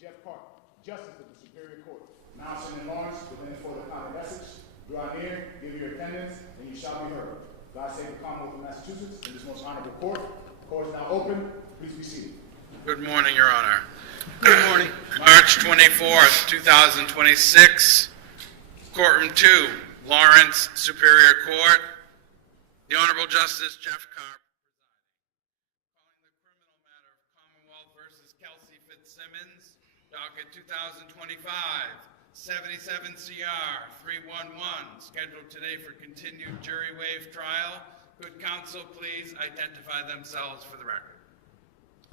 Jeff Park, Justice of the Superior Court, now sitting in Lawrence within the Fort County of Essex. Draw near, give your attendance, and you shall be heard. God save the Commonwealth of Massachusetts and this most honorable court. The court is now open. Please be seated. Good morning, Your Honor. Good morning. March 24th, 2026, Courtroom 2, Lawrence Superior Court. The Honorable Justice Jeff Carp presiding. Calling the criminal matter of Commonwealth versus Kelsey Fitzsimmons, docket 2025, 77 CR 311, scheduled today for continued jury waive trial. Could counsel please identify themselves for the record?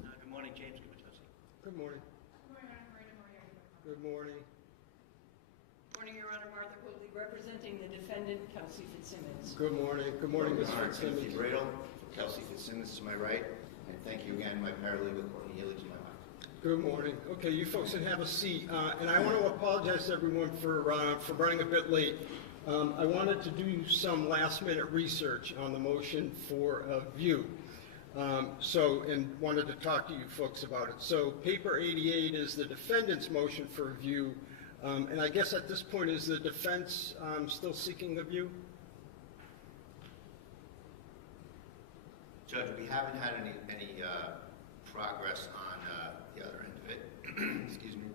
Good morning, James Gubertosi. Good morning. Good morning, Marina Maria. Good morning. Morning, Your Honor, Martha Cooley, representing the defendant, Kelsey Fitzsimmons. Good morning. Good morning, Ms. Fitzsimmons. Timothy Bradle, Kelsey Fitzsimmons to my right, and thank you again, my paralegal, Courtney Healy, to my left. Good morning. Okay, you folks can have a seat. And I want to apologize to everyone for running a bit late. I wanted to do some last-minute research on the motion for a view. And wanted to talk to you folks about it. So paper 88 is the defendant's motion for review. And I guess at this point, is the defense still seeking the view? Judge, we haven't had any progress on the other end of it. Excuse me.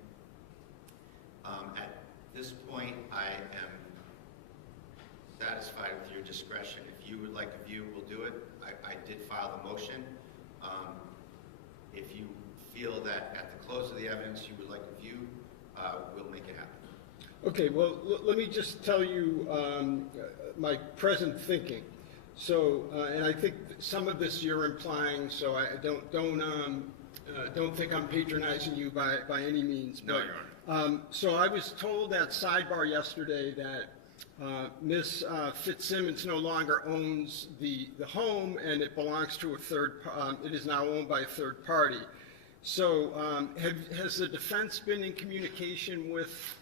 At this point, I am satisfied with your discretion. If you would like a view, we'll do it. I did file the motion. If you feel that at the close of the evidence you would like a view, we'll make it happen. Okay, well, let me just tell you my present thinking. So, and I think some of this you're implying, so I don't think I'm patronizing you by any means. No, Your Honor. So I was told at sidebar yesterday that Ms. Fitzsimmons no longer owns the home, and it belongs to a it is now owned by a third party. So has the defense been in communication with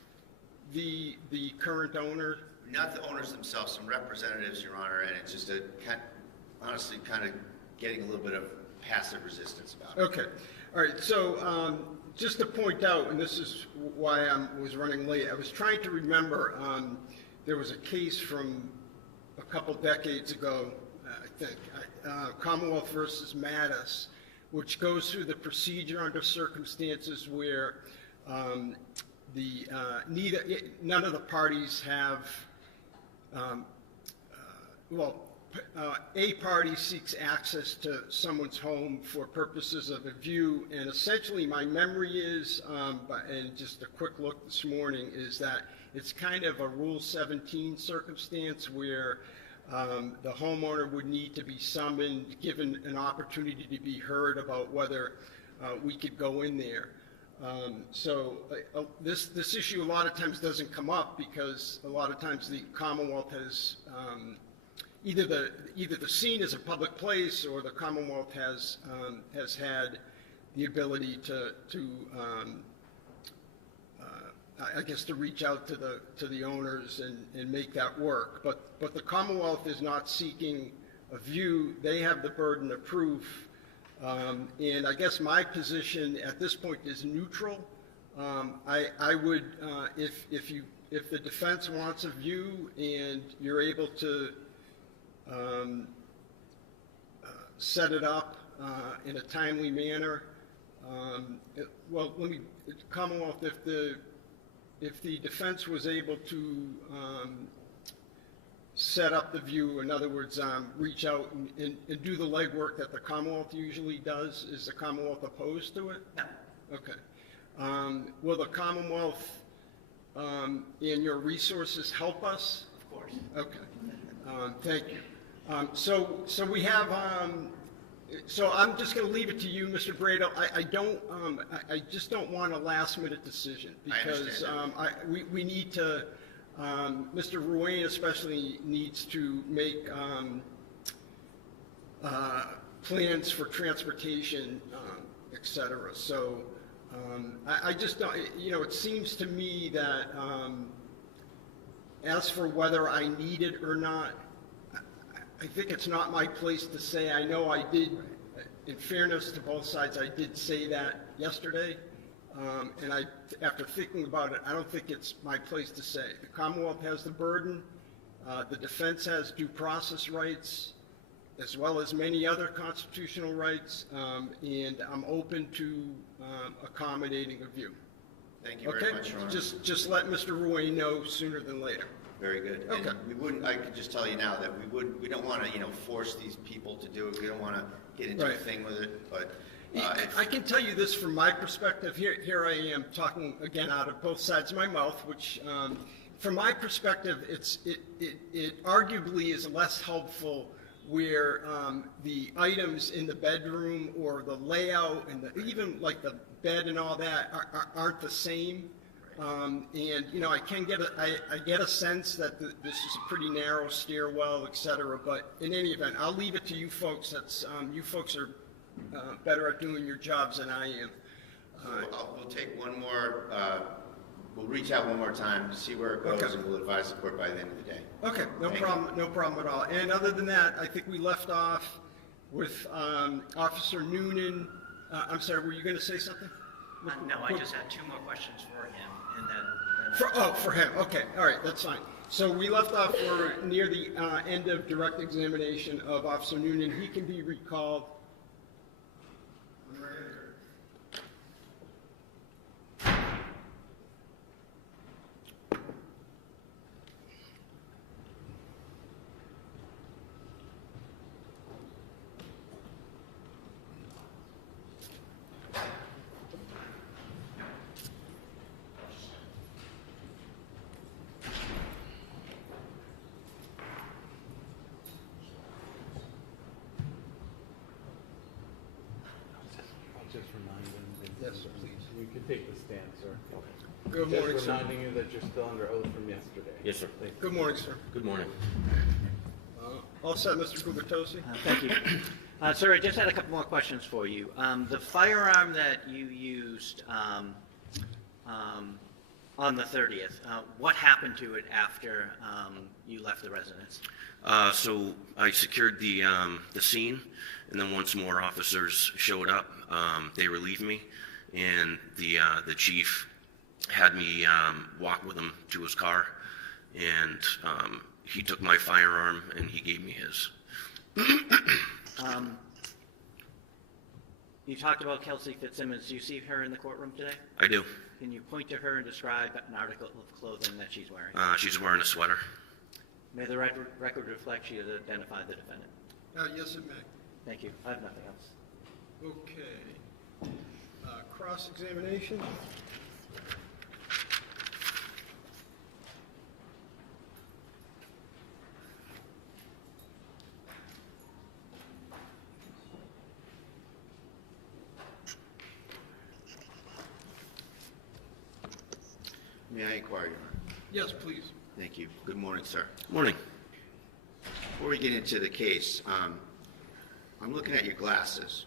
the current owner? Not the owners themselves, some representatives, Your Honor, and it's just honestly kind of getting a little bit of passive resistance about it. Okay. All right. So just to point out, and this is why I was running late, I was trying to remember there was a case from a couple decades ago, I think, Commonwealth versus Mattis, which goes through the procedure under circumstances where none of the parties have, a party seeks access to someone's home for purposes of a view, and essentially my memory is, and just a quick look this morning, is that it's kind of a Rule 17 circumstance where the homeowner would need to be summoned, given an opportunity to be heard about whether we could go in there. This issue a lot of times doesn't come up because a lot of times the Commonwealth has either the scene is a public place, or the Commonwealth has had the ability to I guess to reach out to the owners and make that work. But the Commonwealth is not seeking a view. They have the burden of proof. And I guess my position at this point is neutral. I would, if the defense wants a view and you're able to set it up in a timely manner, Commonwealth, if the defense was able to set up the view, in other words, reach out and do the legwork that the Commonwealth usually does, is the Commonwealth opposed to it? No. Okay. Will the Commonwealth and your resources help us? Of course. Okay. Thank you. So we have. So I'm just going to leave it to you, Mr. Brado. I just don't want a last-minute decision because we need to. Mr. Ruane especially needs to make plans for transportation, et cetera. So I just don't, it seems to me that as for whether I need it or not, I think it's not my place to say. I know I did, in fairness to both sides, I did say that yesterday. and after thinking about it, I don't think it's my place to say. The Commonwealth has the burden. The defense has due process rights, as well as many other constitutional rights, and I'm open to accommodating a view. Thank you very much, Your Honor. Just let Mr. Ruane know sooner than later. Very good. Okay. And I could just tell you now that we don't want to, force these people to do it. We don't want to get into a Right. thing with it, but I can tell you this from my perspective. Here I am talking again out of both sides of my mouth, which, from my perspective, it arguably is less helpful where the items in the bedroom or the layout and even like the bed and all that aren't the same. And I can get a sense that this is a pretty narrow stairwell, et cetera. But in any event, I'll leave it to you folks. You folks are better at doing your jobs than I am. we'll take one more, we'll reach out one more time, see where it goes, Okay. and we'll advise the court by the end of the day. Okay, no Thank you. problem, no problem at all. And other than that, I think we left off with Officer Noonan. I'm sorry, were you going to say something? No, I just had two more questions for him, and then For him, okay, all right, that's fine. So we left off, we're near the end of direct examination of Officer Noonan. He can be recalled. Just remind them. Yes, sir, please. You can take the stand, sir. Good morning, Just sir. reminding you that you're still under oath from yesterday. Yes, sir. Good morning, sir. Good morning. All set, Mr. Gubertosi? thank you. Sir, I just had a couple more questions for you. The firearm that you used on the 30th, what happened to it after you left the residence? So I secured the scene, and then once more officers showed up, they relieved me, and the chief had me walk with him to his car, and he took my firearm and he gave me his. You talked about Kelsey Fitzsimmons. Do you see her in the courtroom today? I do. Can you point to her and describe an article of clothing that she's wearing? She's wearing a sweater. May the record reflect she has identified the defendant. Yes, it may. Thank you. I have nothing else. Okay. Cross-examination? May I inquire, Your Honor? Yes, please. Thank you. Good morning, sir. Morning. Before we get into the case, I'm looking at your glasses.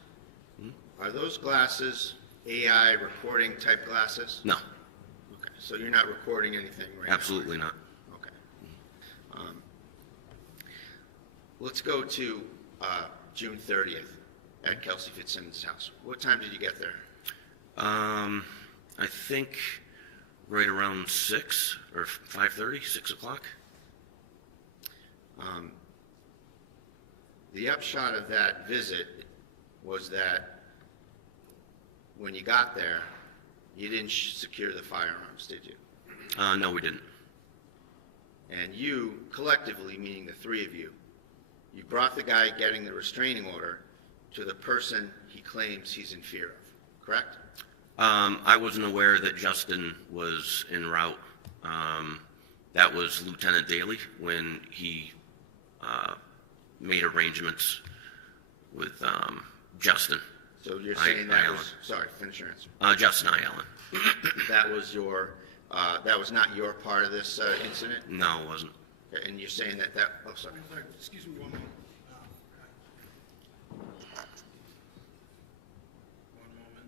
Are those glasses AI recording type glasses? No, Okay, so you're not recording anything right now? absolutely not. Okay. Let's go to June 30th at Kelsey Fitzsimmons' house. What time did you get there? I think right around 6 or 5:30, 6 o'clock. The upshot of that visit was that when you got there, you didn't secure the firearms, did you? No, we didn't. And you, collectively, meaning the three of you, you brought the guy getting the restraining order to the person he claims he's in fear of, correct? I wasn't aware that Justin was en route. That was Lieutenant Daly when he made arrangements with Justin. So you're saying that Allen. was, sorry, finish your answer. Justin I. Allen. That was that was not your part of this incident? No, it wasn't. Okay, and you're saying that, oh, sorry. Excuse me one moment. One moment.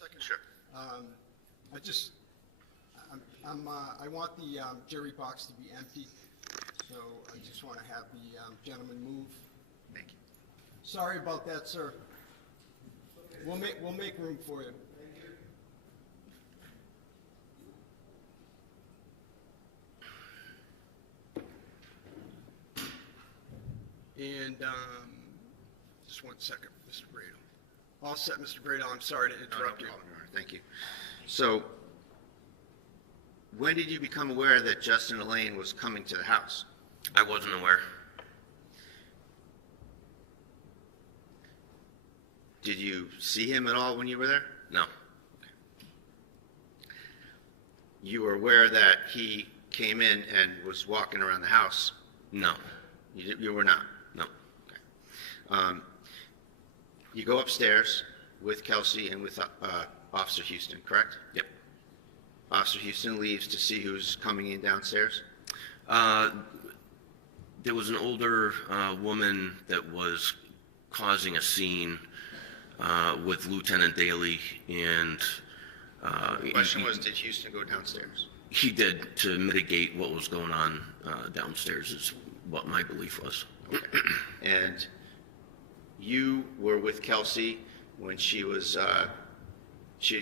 second? Sure. I want the jury box to be empty, so I just want to have the gentleman move. Thank you. Sorry about that, sir. We'll make room for you. And just 1 second, Mr. Brado. All set, Mr. Brado. I'm sorry to interrupt you. No problem, Your Honor. Thank you. So, when did you become aware that Justin Elaine was coming to the house? I wasn't aware. Did you see him at all when you were there? No. You were aware that he came in and was walking around the house? No. You were not? No. You go upstairs with Kelsey and with Officer Houston, correct? Yep. Officer Houston leaves to see who's coming in downstairs? There was an older woman that was causing a scene with Lieutenant Daly, and The question was, did Houston go downstairs? he did, to mitigate what was going on downstairs, is what my belief was. Okay. And you were with Kelsey when she had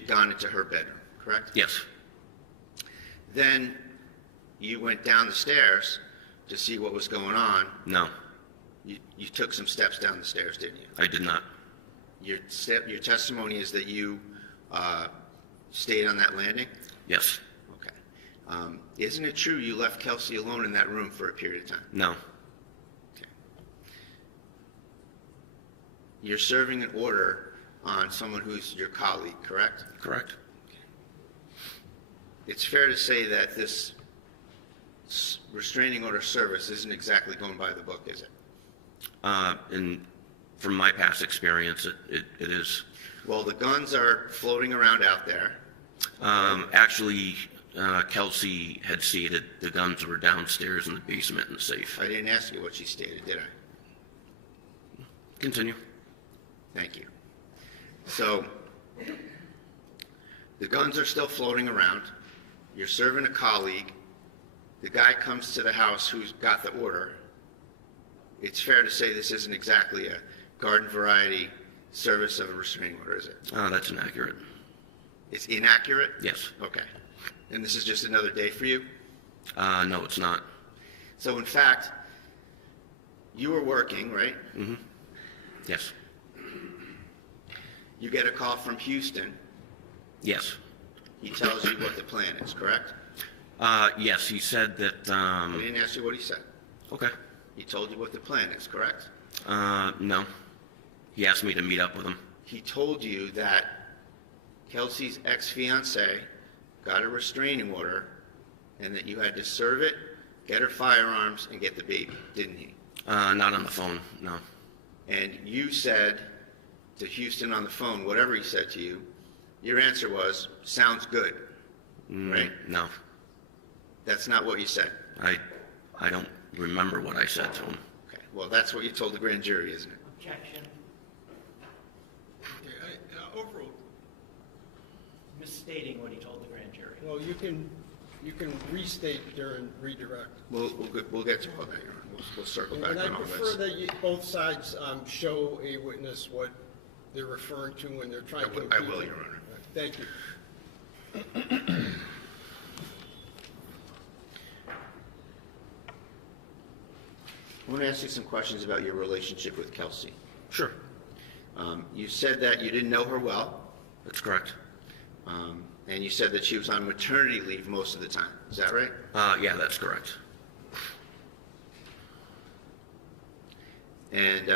gone into her bedroom, correct? Yes. Then you went down the stairs to see what was going on. No, You took some steps down the stairs, didn't you? I did not. Your testimony is that you stayed on that landing? Yes. Okay. Isn't it true you left Kelsey alone in that room for a period of time? No. Okay. You're serving an order on someone who's your colleague, correct? Correct. It's fair to say that this restraining order service isn't exactly going by the book, is it? And from my past experience, it is. Well, the guns are floating around out there. Actually, Kelsey had stated the guns were downstairs in the basement in the safe. I didn't ask you what she stated, did I? Continue. Thank you. So, the guns are still floating around. You're serving a colleague. The guy comes to the house who's got the order. It's fair to say this isn't exactly a garden variety service of a restraining order, is it? That's inaccurate. It's inaccurate? Yes. Okay. And this is just another day for you? No, it's not. So, in fact, you were working, right? Mm-hmm. Yes. You get a call from Houston. Yes. He tells you what the plan is, correct? Yes, he said that, I didn't ask you what he said. okay. He told you what the plan is, correct? No. He asked me to meet up with him. He told you that Kelsey's ex-fiancée got a restraining order and that you had to serve it, get her firearms, and get the baby, didn't he? Not on the phone, no. And you said to Houston on the phone, whatever he said to you, your answer was, sounds good, right? No. That's not what you said. I don't remember what I said to him. Okay. Well, that's what you told the grand jury, isn't it? Objection. Okay, overall, Misstating what he told the grand jury. well, you can restate during redirect. We'll get to all that, Your Honor. We'll circle back And I on all prefer this. that both sides show a witness what they're referring to when they're trying to I impute will, it. Your Honor. Thank you. I want to ask you some questions about your relationship with Kelsey. Sure. You said that you didn't know her well, That's correct. and you said that she was on maternity leave most of the time. Is that right? Yeah, that's correct. And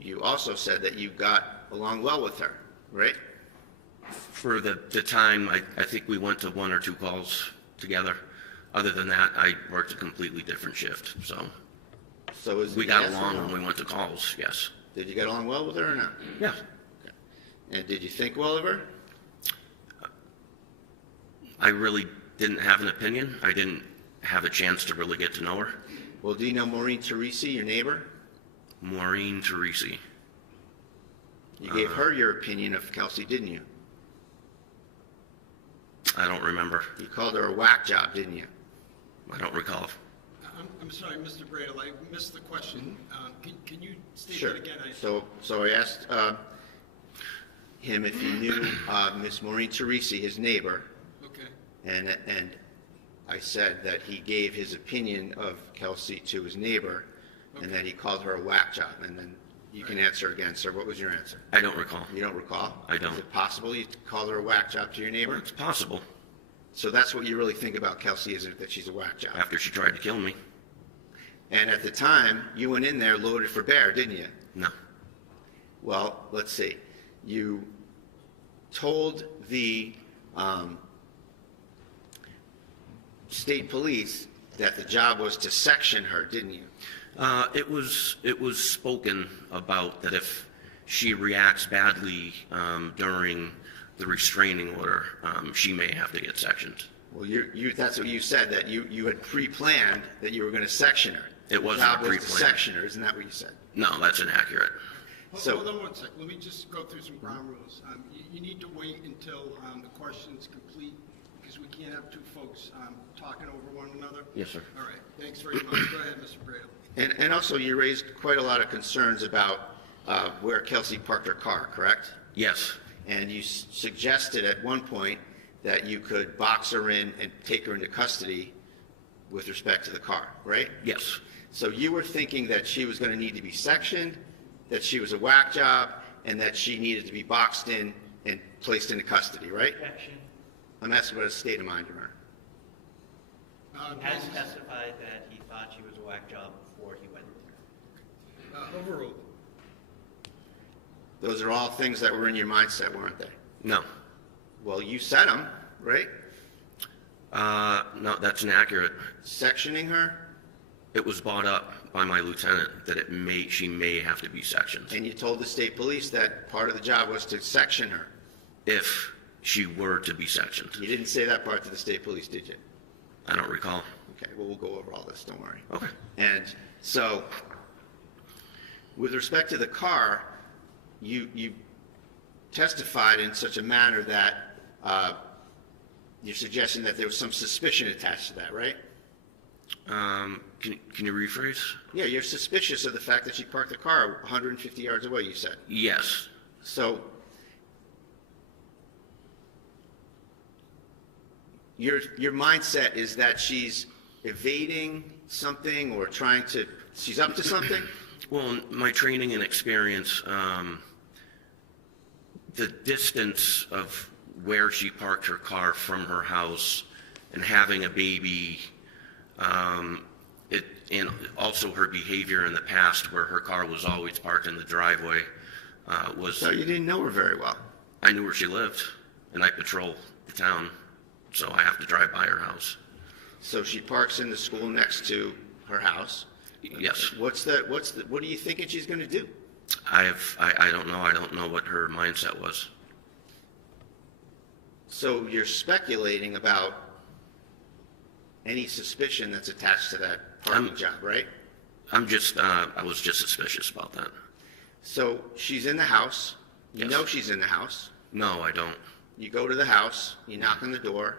you also said that you got along well with her, right? For the time, I think we went to 1 or 2 calls together. Other than that, I worked a completely different shift, so So is we got yes or along no? when we went to calls, yes. Did you get along well with her or not? Yeah. And did you think well of her? I really didn't have an opinion. I didn't have a chance to really get to know her. Well, do you know Maureen Teresi, your neighbor? Maureen Teresi. You gave her your opinion of Kelsey, didn't you? I don't remember. You called her a whack job, didn't you? I don't recall. I'm sorry, Mr. Bradle, I missed the question. Can you state Sure. that again? So I asked him if he knew Miss Maureen Teresi, his neighbor, Okay. and I said that he gave his opinion of Kelsey to his neighbor, and that he called her a whack job. And then you can answer again, sir. What was your answer? I don't recall. You don't recall? I don't. Is it possible you called her a whack job to your neighbor? It's possible. So that's what you really think about Kelsey, isn't it, that she's a whack job? After she tried to kill me. And at the time, you went in there loaded for bear, didn't you? No. Well, let's see. You told the state police that the job was to section her, didn't you? It was spoken about that if she reacts badly during the restraining order, she may have to get sectioned. Well, that's what you said, that you had pre-planned that you were going to section her. It wasn't The job was to pre-planned. section her, isn't that what you said? No, that's inaccurate. Hold on one second. Let me just go through some ground rules. You need to wait until the question's complete, because we can't have two folks talking over one another. Yes, sir. All right, thanks very much. Go ahead, Mr. Bradle. And also, you raised quite a lot of concerns about where Kelsey parked her car, correct? Yes. And you suggested at one point that you could box her in and take her into custody with respect to the car, right? Yes. So you were thinking that she was going to need to be sectioned, that she was a whack job, and that she needed to be boxed in and placed into custody, right? Objection. I'm asking about a state of mind, Your Honor. He has testified that he thought she was a whack job before he went there. Overruled. Those are all things that were in your mindset, weren't they? No. Well, you said them, right? No, that's inaccurate. Sectioning her, It was brought up by my lieutenant that she may have to be sectioned and you told the state police that part of the job was to section her. if she were to be sectioned. You didn't say that part to the state police, did you? I don't recall. Okay, well, we'll go over all this, don't worry. Okay. And so, with respect to the car, you testified in such a manner that you're suggesting that there was some suspicion attached to that, right? Can you rephrase? Yeah, you're suspicious of the fact that she parked the car 150 yards away, you said. Yes. So, your mindset is that she's evading something or she's up to something? Well, in my training and experience, the distance of where she parked her car from her house and having a baby, and also her behavior in the past where her car was always parked in the driveway, was... So you didn't know her very well. I knew where she lived, and I patrol the town, so I have to drive by her house. So she parks in the school next to her house. Yes. What are you thinking she's going to do? I don't know. I don't know what her mindset was. So you're speculating about any suspicion that's attached to that parking job, right? I was just suspicious about that. So she's in the house. You Yes. know she's in the house. No, I don't. You go to the house. You knock on the door.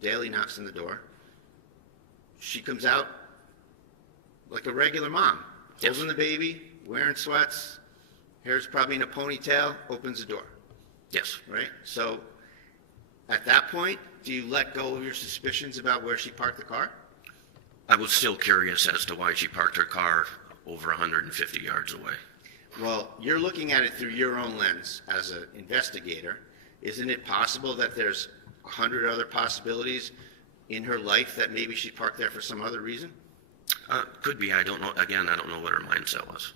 Daly knocks on the door. She comes out like a regular mom, Yes. holding the baby, wearing sweats, hair's probably in a ponytail, opens the door, Yes. right? So at that point, do you let go of your suspicions about where she parked the car? I was still curious as to why she parked her car over 150 yards away. Well, you're looking at it through your own lens as an investigator. Isn't it possible that there's 100 other possibilities in her life that maybe she parked there for some other reason? Could be. I don't know. Again, I don't know what her mindset was.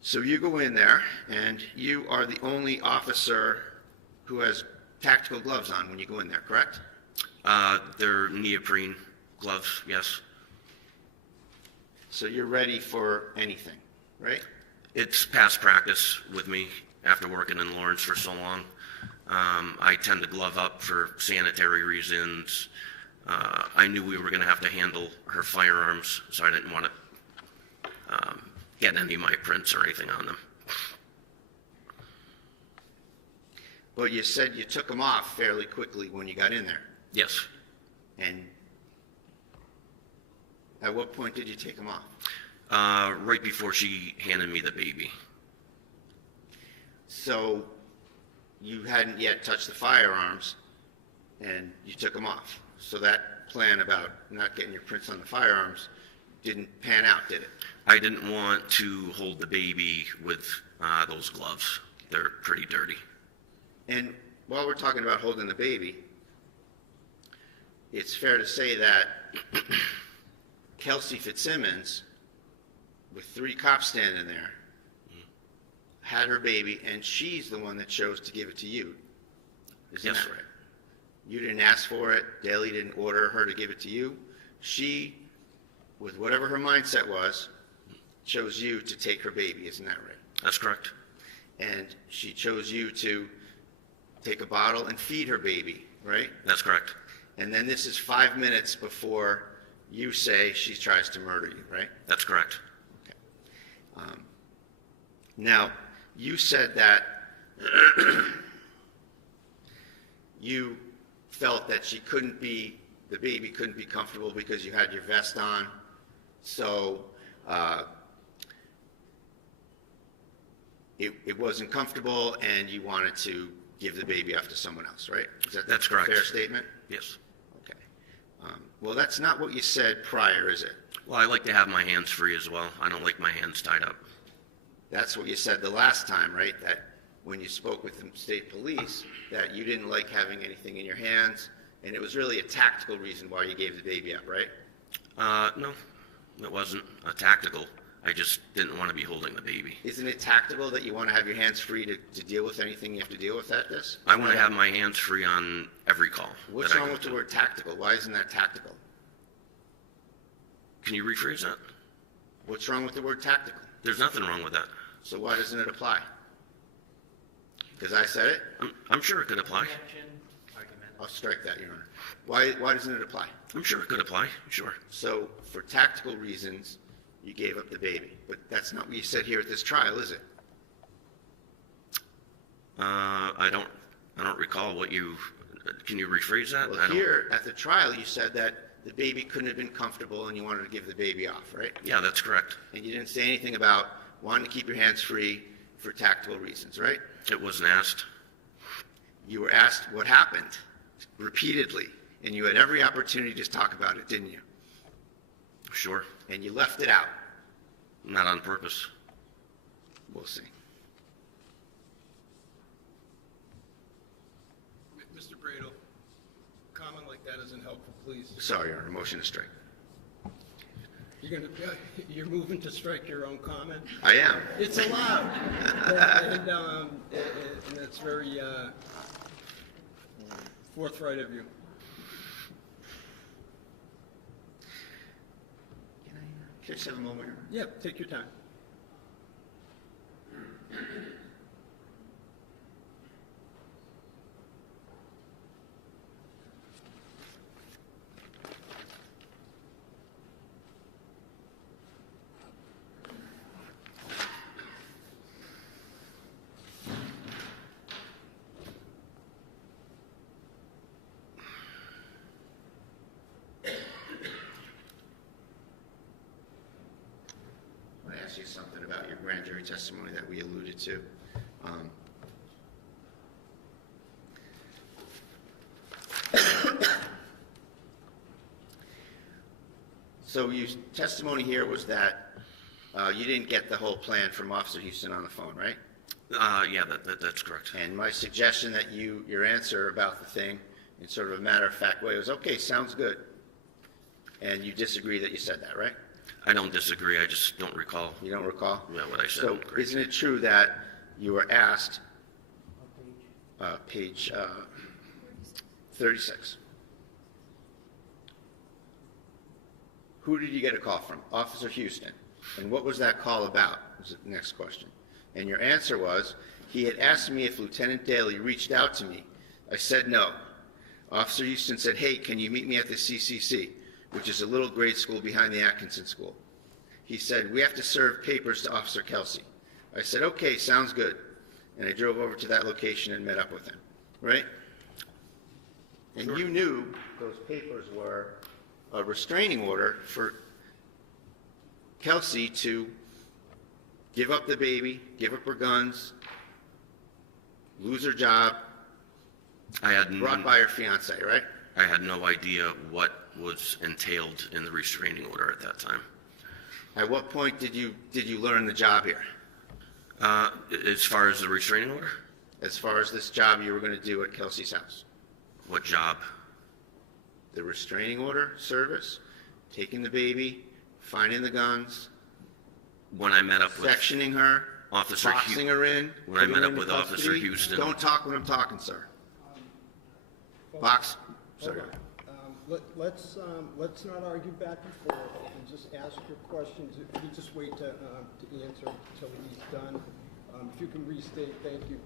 So you go in there, and you are the only officer who has tactical gloves on when you go in there, correct? They're neoprene gloves, yes. So you're ready for anything, right? It's past practice with me after working in Lawrence for so long. I tend to glove up for sanitary reasons. I knew we were going to have to handle her firearms, so I didn't want to get any of my prints or anything on them. But you said you took them off fairly quickly when you got in there. Yes. And at what point did you take them off? Right before she handed me the baby. So you hadn't yet touched the firearms, and you took them off. So that plan about not getting your prints on the firearms didn't pan out, did it? I didn't want to hold the baby with those gloves. They're pretty dirty. And while we're talking about holding the baby, it's fair to say that Kelsey Fitzsimmons, with 3 cops standing there, had her baby, and she's the one that chose to give it to you. Isn't Yes. that right? You didn't ask for it. Daly didn't order her to give it to you. She, with whatever her mindset was, chose you to take her baby. Isn't that right? That's correct. And she chose you to take a bottle and feed her baby, right? That's correct. And then this is 5 minutes before you say she tries to murder you, right? That's correct. Okay. Now, you said that you felt that the baby couldn't be comfortable because you had your vest on. So it wasn't comfortable, and you wanted to give the baby off to someone else, right? That's correct. A fair statement? Yes. Okay. Well, that's not what you said prior, is it? Well, I like to have my hands free as well. I don't like my hands tied up. That's what you said the last time, right? That when you spoke with the state police, that you didn't like having anything in your hands, and it was really a tactical reason why you gave the baby up, right? No, it wasn't tactical. I just didn't want to be holding the baby. Isn't it tactical that you want to have your hands free to deal with anything you have to deal with at this? I want to have my hands free on every call. What's that I wrong go with the to. word tactical? Why isn't that tactical? Can you rephrase that? What's wrong with the word tactical? There's nothing wrong with that. So why doesn't it apply? Because I said it? I'm sure it could apply. I'll strike that, Your Honor. Why doesn't it apply? I'm sure it could apply. Sure. So for tactical reasons, you gave up the baby. But that's not what you said here at this trial, is it? I don't recall what you. Can you rephrase that? Well, here at the trial, you said that the baby couldn't have been comfortable and you wanted to give the baby off, right? Yeah, that's correct. And you didn't say anything about wanting to keep your hands free for tactical reasons, right? It wasn't asked. You were asked what happened repeatedly, and you had every opportunity to talk about it, didn't you? Sure. And you left it out. Not on purpose. We'll see. Mr. Brado, comment like that isn't helpful, please. Sorry, Your Honor, motion to strike. You're moving to strike your own comment? I am. It's allowed. And that's very forthright of you. Can I just have a moment here? Yeah, take your time. I want to ask you something about your grand jury testimony that we alluded to. So your testimony here was that you didn't get the whole plan from Officer Houston on the phone, right? Yeah, that's correct. And my suggestion that your answer about the thing in sort of a matter-of-fact way was, okay, sounds good. And you disagree that you said that, right? I don't disagree. I just don't recall. You don't recall? Yeah, what I said. So isn't it true that you were asked, page 36, who did you get a call from? Officer Houston. And what was that call about? Was the next question. And your answer was, he had asked me if Lieutenant Daly reached out to me. I said no. Officer Houston said, hey, can you meet me at the CCC, which is a little grade school behind the Atkinson School. he said, "We have to serve papers to Officer Kelsey." I said, "Okay, sounds good." And I drove over to that location and met up with him, right? And you knew those papers were a restraining order for Kelsey to give up the baby, give up her guns, lose her job, brought by her fiance, right? I had no idea what was entailed in the restraining order at that time. At what point did you learn the job here? As far as the restraining order? As far as this job you were going to do at Kelsey's house? What job? The restraining order service, taking the baby, finding the guns, When I met up with sectioning her, Officer boxing her in. When I putting met her up into with custody. Officer Houston. Don't talk when I'm talking, sir. Box. Sorry. Hold on. Let's not argue back and forth, and just ask your questions. If you just wait to answer until he's done. If you can restate, thank you.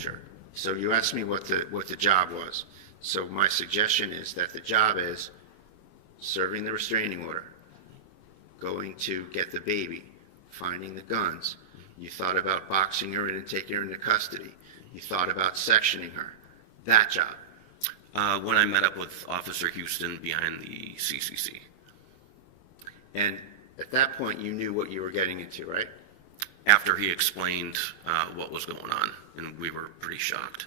Sure. So you asked me what the job was. So my suggestion is that the job is serving the restraining order, going to get the baby, finding the guns. You thought about boxing her in and taking her into custody. You thought about sectioning her. That job. when I met up with Officer Houston behind the CCC. And at that point, you knew what you were getting into, right? After he explained what was going on, and we were pretty shocked.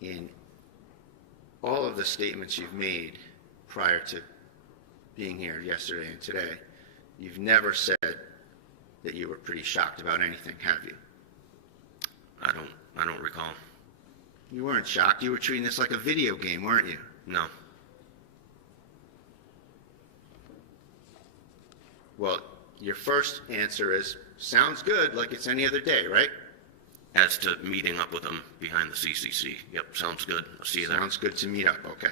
In all of the statements you've made prior to being here yesterday and today, you've never said that you were pretty shocked about anything, have you? I don't recall. You weren't shocked. You were treating this like a video game, weren't you? No. Well, your first answer is, sounds good, like it's any other day, right? As to meeting up with him behind the CCC. Yep, sounds good. I'll see you there. Sounds good to meet up, okay.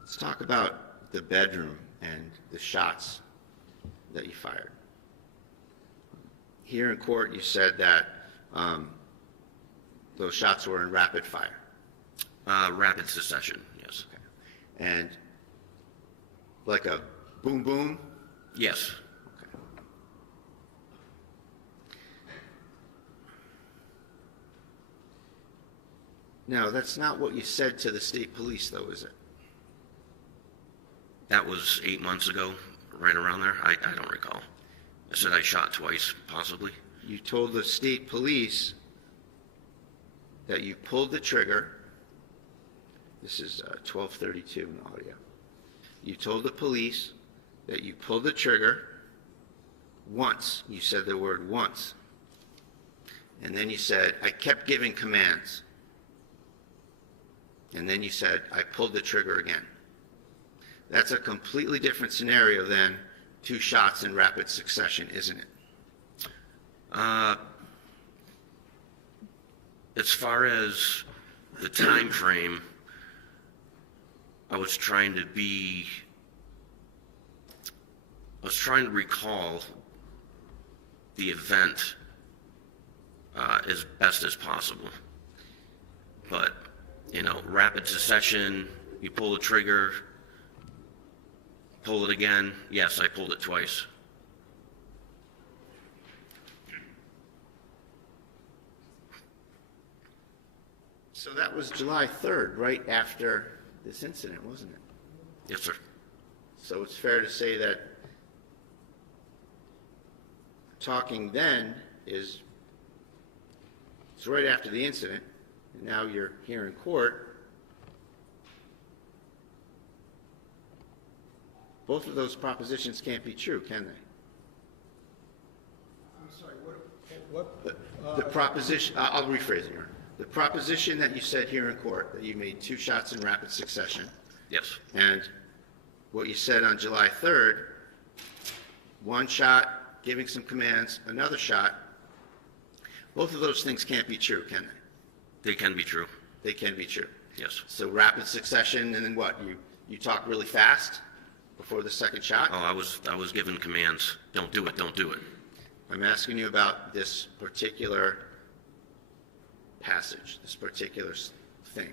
Let's talk about the bedroom and the shots that you fired. Here in court, you said that those shots were in rapid fire. Rapid succession, yes. Okay. And like a boom boom? Yes. Okay. Now, that's not what you said to the state police, though, is it? That was 8 months ago, right around there. I don't recall. I said I shot twice, possibly. You told the state police that you pulled the trigger. This is 1232 in the audio. You told the police that you pulled the trigger once. You said the word once. And then you said, I kept giving commands. And then you said, I pulled the trigger again. That's a completely different scenario than 2 shots in rapid succession, isn't it? As far as the time frame, I was trying to recall the event as best as possible. But, rapid succession, you pull the trigger, pull it again. Yes, I pulled it twice. So that was July 3rd, right after this incident, wasn't it? Yes, sir. So it's fair to say that talking then is right after the incident, and now you're here in court. Both of those propositions can't be true, can they? I'm sorry, what? The proposition, I'll rephrase it here. The proposition that you said here in court, that you made 2 shots in rapid succession, Yes. and what you said on July 3rd, 1 shot, giving some commands, another shot, both of those things can't be true, can they? They can be true. They can be true. Yes. So rapid succession, and then what? You talk really fast? before the second shot? Oh, I was given commands. Don't do it, don't do it. I'm asking you about this particular passage, this particular thing.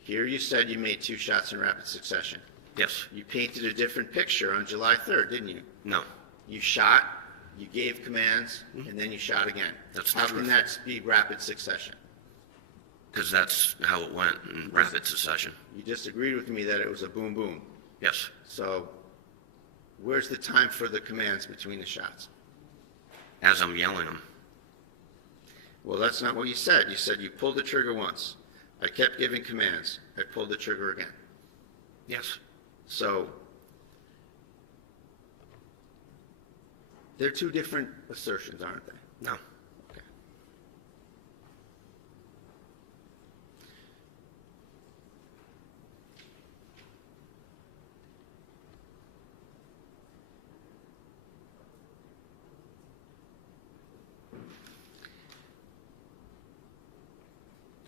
Here you said you made 2 shots in rapid succession. Yes. You painted a different picture on July 3rd, didn't you? No. You shot, you gave commands, and then you shot again. That's the How can truth. that be rapid succession? Because that's how it went in rapid succession. You just agreed with me that it was a boom boom. Yes. So where's the time for the commands between the shots? As I'm yelling them. Well, that's not what you said. You said you pulled the trigger once. I kept giving commands. I pulled the trigger again. Yes. So they're 2 different assertions, aren't they? No. Okay.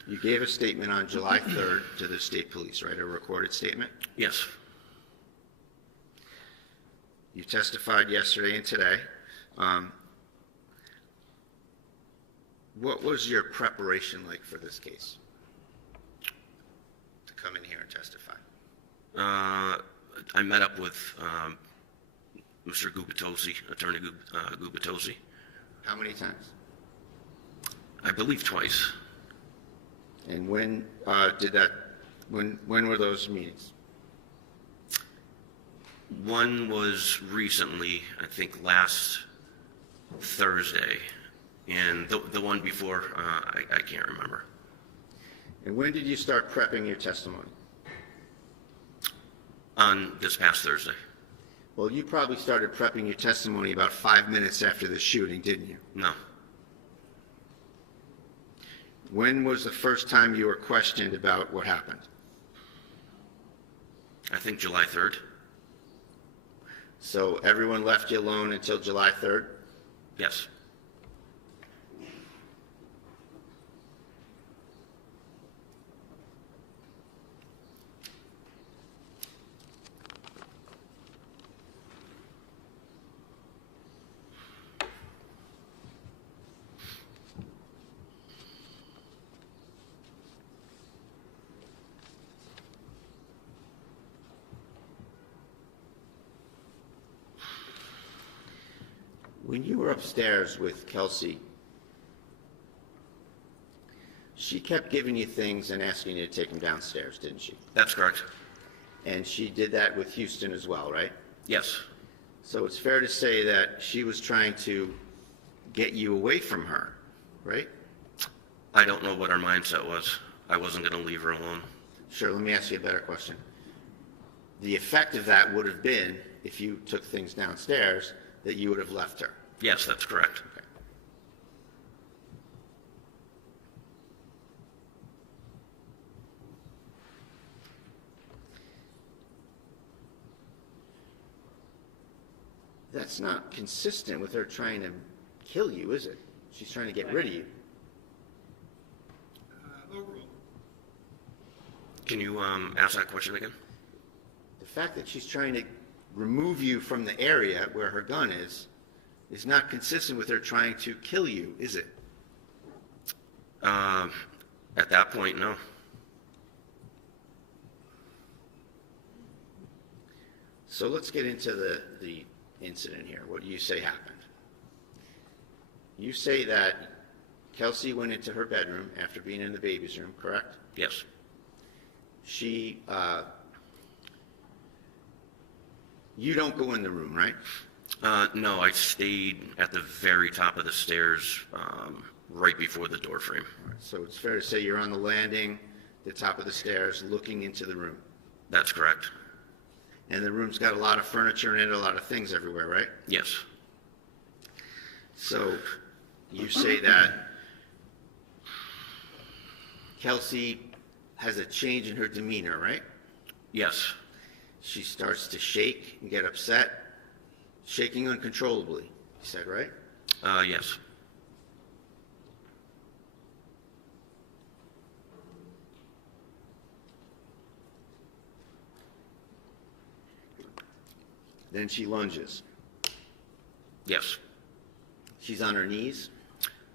You gave a statement on July 3rd to the state police, right? A recorded statement? Yes. You testified yesterday and today. What was your preparation like for this case? To come in here and testify? I met up with Mr. Gubitosi, Attorney Gubitosi, How many times? I believe twice. And when when were those meetings? One was recently, I think last Thursday, and the one before, I can't remember. And when did you start prepping your testimony? On this past Thursday. Well, you probably started prepping your testimony about 5 minutes after the shooting, didn't you? No. When was the first time you were questioned about what happened? I think July 3rd. So everyone left you alone until July 3rd? Yes. When you were upstairs with Kelsey, she kept giving you things and asking you to take them downstairs, didn't she? That's correct. And she did that with Houston as well, right? Yes. So it's fair to say that she was trying to get you away from her, right? I don't know what her mindset was. I wasn't going to leave her alone. Sure, let me ask you a better question. The effect of that would have been, if you took things downstairs, that you would have left her. Yes, that's correct. Okay. That's not consistent with her trying to kill you, is it? She's trying to get rid of you. Overruled. Can you ask that question again? The fact that she's trying to remove you from the area where her gun is not consistent with her trying to kill you, is it? At that point, no. So let's get into the incident here, what you say happened. You say that Kelsey went into her bedroom after being in the baby's room, correct? Yes. She, you don't go in the room, right? No, I stayed at the very top of the stairs, right before the door frame. So it's fair to say you're on the landing, the top of the stairs, looking into the room. That's correct. And the room's got a lot of furniture in it, a lot of things everywhere, right? Yes. So you say that Kelsey has a change in her demeanor, right? Yes. She starts to shake and get upset, shaking uncontrollably, you said, right? Yes. Then she lunges. Yes. She's on her knees.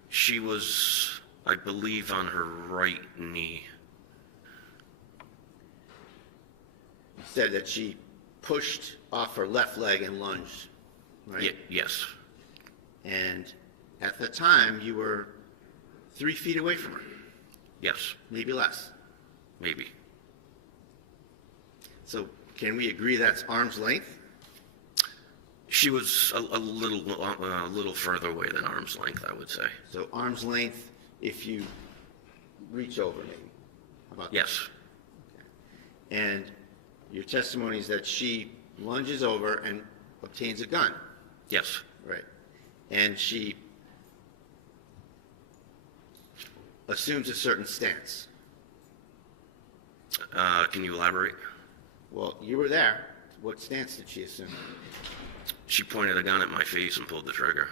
She was, I believe, on her right knee. You said that she pushed off her left leg and lunged, right? Yes. And at the time, you were 3 feet away from her, Yes. maybe less. Maybe. So can we agree that's arm's length? She was a little further away than arm's length, I would say. So arm's length if you reach over, maybe. How about that? Yes. And your testimony is that she lunges over and obtains a gun, Yes. right? And she assumes a certain stance. Can you elaborate? Well, you were there. What stance did she assume? She pointed a gun at my face and pulled the trigger.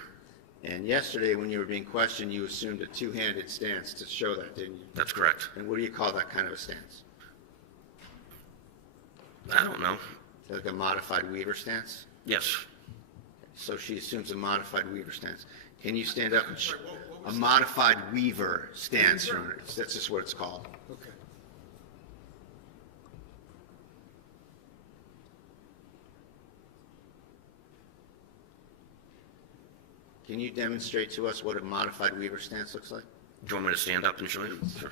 And yesterday, when you were being questioned, you assumed a two-handed stance to show that, didn't you? That's correct. And what do you call that kind of a stance? I don't know. Is that like a modified Weaver stance? Yes. So she assumes a modified Weaver stance. Can you stand up and Sorry, what was a that? modified Weaver stance? Weaver? That's just what it's called. Okay. Can you demonstrate to us what a modified Weaver stance looks like? Do you want me to stand up and show you? Sure.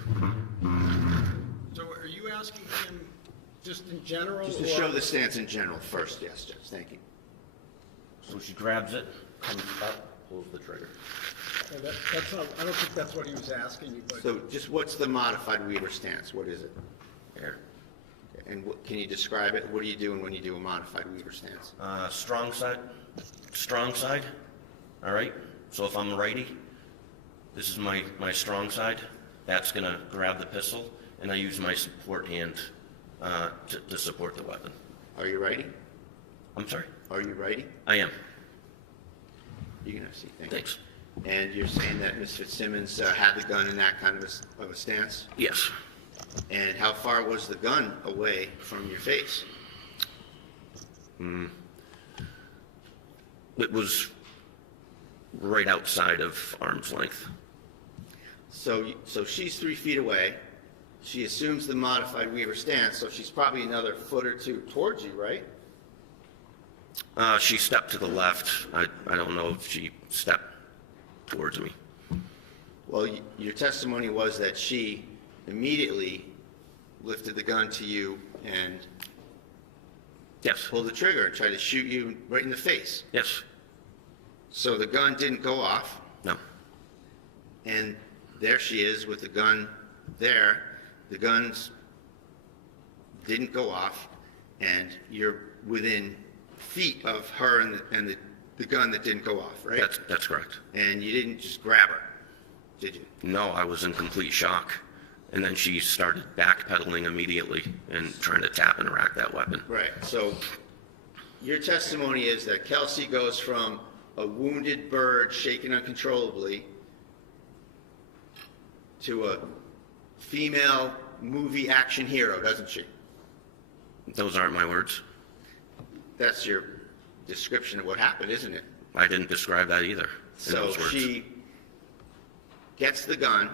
So are you asking him just in general? Just to or- show the stance in general first, yes, Judge, thank you. So she grabs it, comes up, pulls the trigger. That's not, I don't think that's what he was asking you, but. So just what's the modified Weaver stance? What is it? Here. And can you describe it? What are you doing when you do a modified Weaver stance? Strong side. Strong side. All right. So if I'm righty, this is my strong side. That's going to grab the pistol, and I use my support hand to support the weapon. Are you righty? I'm sorry? Are you righty? I am. You can have a seat, thank you. Thanks. And you're saying that Ms. Fitzsimmons had the gun in that kind of a stance? Yes. And how far was the gun away from your face? It was right outside of arm's length. So she's 3 feet away. She assumes the modified Weaver stance, so she's probably another foot or two towards you, right? She stepped to the left. I don't know if she stepped towards me. Well, your testimony was that she immediately lifted the gun to you and Yes. pulled the trigger and tried to shoot you right in the face. Yes. So the gun didn't go off, No. and there she is with the gun there. The guns didn't go off, and you're within feet of her and the gun that didn't go off, right? That's correct. And you didn't just grab her, did you? No, I was in complete shock. And then she started backpedaling immediately and trying to tap and rack that weapon. Right. So your testimony is that Kelsey goes from a wounded bird shaking uncontrollably to a female movie action hero, doesn't she? Those aren't my words. That's your description of what happened, isn't it? I didn't describe that either in So those words. she gets the gun.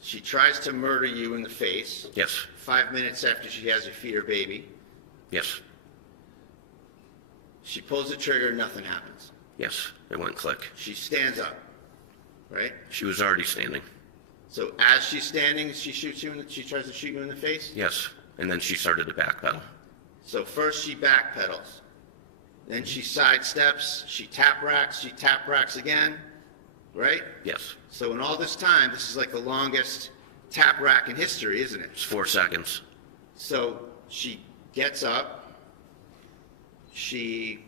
She tries to murder you in the face. Yes. 5 minutes after she has you feed her baby. Yes. She pulls the trigger, nothing happens. Yes. It went click. She stands up, right? She was already standing. So as she's standing, she tries to shoot you in the face? Yes. And then she started to backpedal. So first she backpedals. Then she sidesteps, she tap racks again, right? Yes. So in all this time, this is like the longest tap rack in history, isn't it? It's 4 seconds. So she gets up, she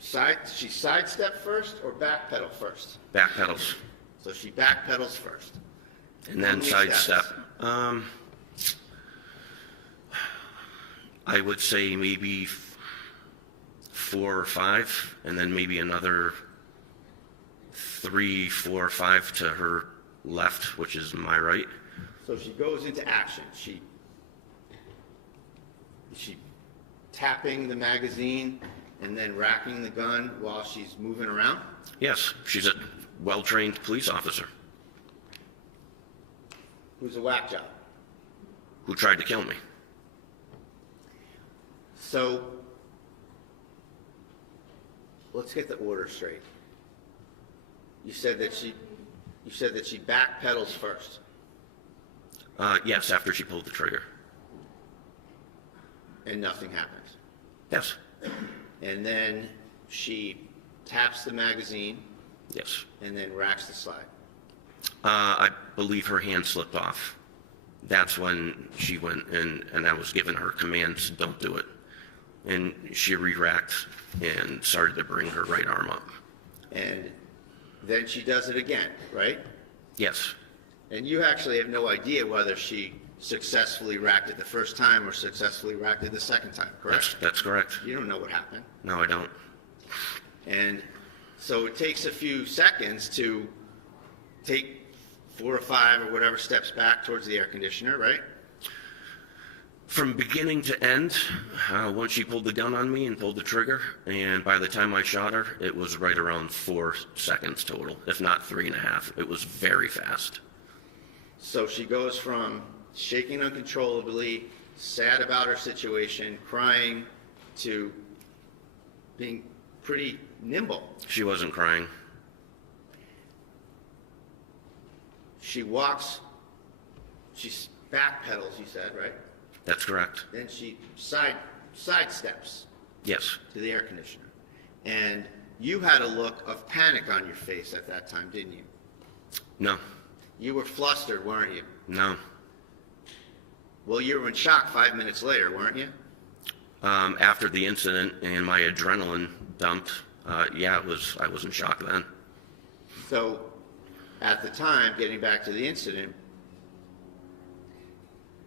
sidestep first or backpedal first? Backpedals. So she backpedals first. And then How many sidestep. steps? I would say maybe 4 or 5, and then maybe another 3, 4, 5 to her left, which is my right. So she goes into action. She tapping the magazine and then racking the gun while she's moving around? Yes, she's a well-trained police officer Who's a whack job. who tried to kill me. So, let's get the order straight. You said that she backpedals first, Yes, after she pulled the trigger. and nothing happens. Yes, And then she taps the magazine yes. and then racks the slide. I believe her hand slipped off. That's when she went and I was giving her commands, don't do it. And she re-racked and started to bring her right arm up. And then she does it again, right? Yes, And you actually have no idea whether she successfully racked it the first time or successfully racked it the second time, correct? that's correct. You don't know what happened. No, I don't. And so it takes a few seconds to take 4 or 5 or whatever steps back towards the air conditioner, right? From beginning to end, once she pulled the gun on me and pulled the trigger, and by the time I shot her, it was right around 4 seconds total, if not 3.5. It was very fast. So she goes from shaking uncontrollably, sad about her situation, crying, to being pretty nimble. She wasn't crying. She walks, she backpedals, you said, right? That's correct. Then she sidesteps Yes, to the air conditioner. And you had a look of panic on your face at that time, didn't you? no, You were flustered, weren't you? no. Well, you were in shock 5 minutes later, weren't you? After the incident and my adrenaline dumped, yeah, I was in shock then. So, at the time, getting back to the incident,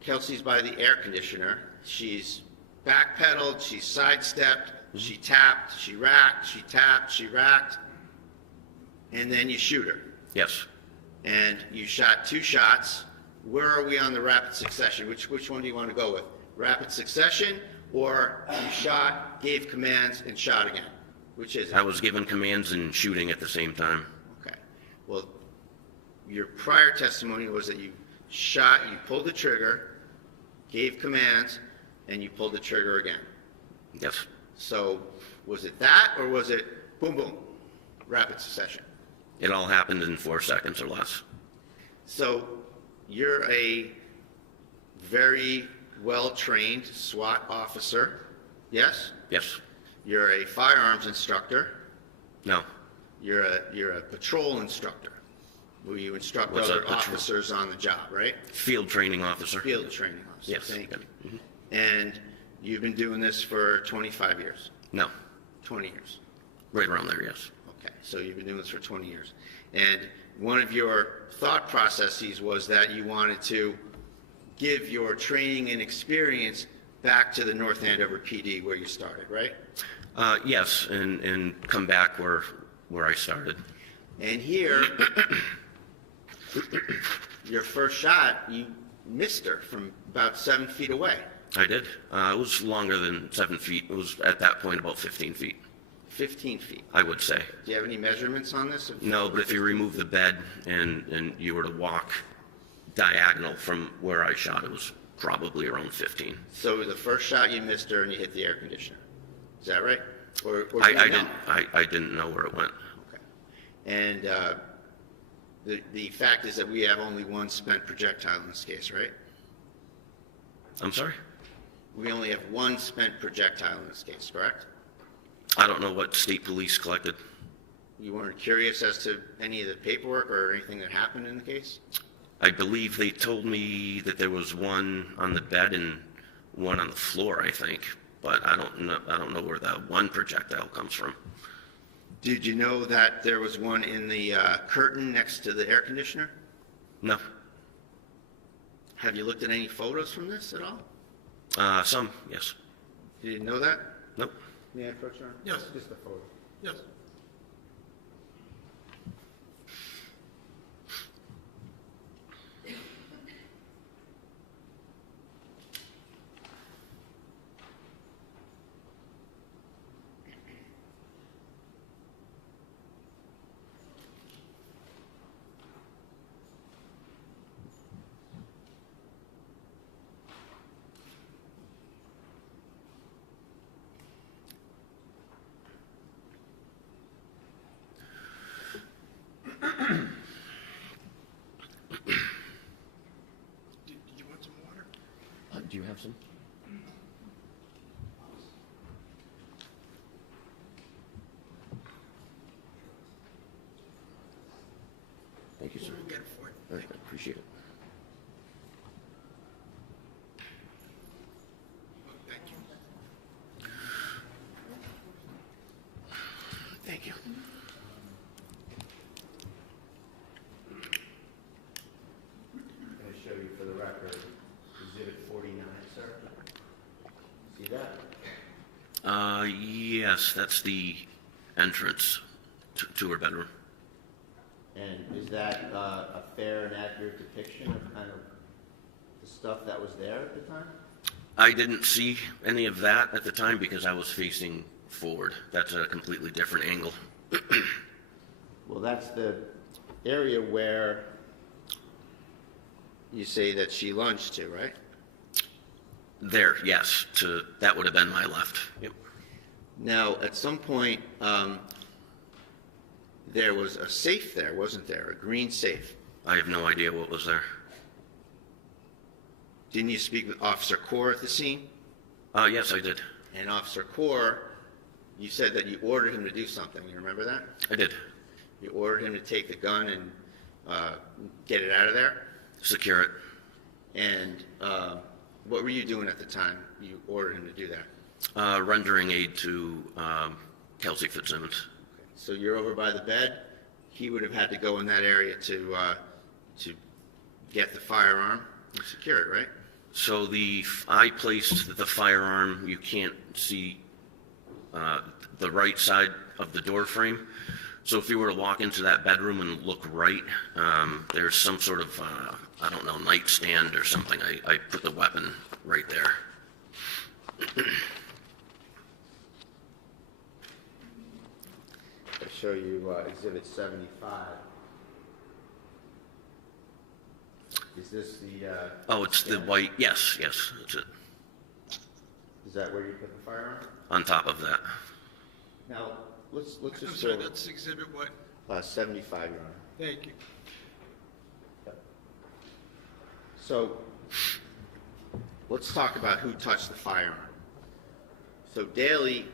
Kelsey's by the air conditioner. She's backpedaled, she's sidestepped, she tapped, she racked, she tapped, she racked, and then you shoot her. Yes. And you shot 2 shots. Where are we on the rapid succession? Which one do you want to go with? Rapid succession, or you shot, gave commands, and shot again? Which is it? I was given commands and shooting at the same time. Okay. Well, your prior testimony was that you shot, you pulled the trigger, gave commands, and you pulled the trigger again. Yes. So was it that, or was it boom, boom, rapid succession? It all happened in 4 seconds or less. So you're a very well-trained SWAT officer, yes? Yes. You're a firearms instructor. No. You're a patrol instructor, where you instruct What's a other patrol? officers on the job, right? Field training officer. Field training officer. Yes. Thank you. Mhm. And you've been doing this for 25 years, No. 20 years. Right around there, yes. Okay, so you've been doing this for 20 years. And one of your thought processes was that you wanted to give your training and experience back to the North Andover PD where you started, right? Yes, and come back where I started. And here, your first shot, you missed her from about 7 feet away. I did. It was longer than 7 feet. It was at that point about 15 feet, 15 feet. I would say. Do you have any measurements on this? No, but if you remove the bed and you were to walk diagonal from where I shot, it was probably around 15. So the first shot you missed her and you hit the air conditioner. Is that right? Or do you I know? didn't know where it went. Okay. And the fact is that we have only one spent projectile in this case, right? I'm sorry? We only have one spent projectile in this case, correct? I don't know what state police collected. You weren't curious as to any of the paperwork or anything that happened in the case? I believe they told me that there was one on the bed and one on the floor, I think. But I don't know where that one projectile comes from. Did you know that there was one in the curtain next to the air conditioner? No. Have you looked at any photos from this at all? Some, yes. You didn't know that? Nope. May I approach her? Yes. Just a photo. Yes. Did you have some? Thank you, sir. We'll get it for you. All right, I appreciate it. Thank you. Thank you. I'm going to show you for the record, Exhibit 49, sir. See that? Yes, that's the entrance to her bedroom. And is that a fair and accurate depiction of kind of the stuff that was there at the time? I didn't see any of that at the time because I was facing forward. That's a completely different angle. Well, that's the area where you say that she lunged to, right? There, yes, that would have been my left. Yep. Now, at some point, there was a safe there, wasn't there? A green safe. I have no idea what was there. Didn't you speak with Officer Core at the scene? Yes, I did. And Officer Core, you said that you ordered him to do something. You remember that? I did. You ordered him to take the gun and get it out of there? Secure it. And what were you doing at the time you ordered him to do that? Rendering aid to Kelsey Fitzsimmons. So you're over by the bed. He would have had to go in that area to get the firearm and secure it, right? So I placed the firearm. You can't see the right side of the door frame. So if you were to walk into that bedroom and look right, there's some sort of I don't know, nightstand or something. I put the weapon right there. I'll show you Exhibit 75. Is this the... Oh, it's the white. Yes, that's it. Is that where you put the firearm? On top of that. Now, let's I'm just sorry, go... that's exhibit what? 75, Your Honor. Thank you. So, let's talk about who touched the firearm. So Daly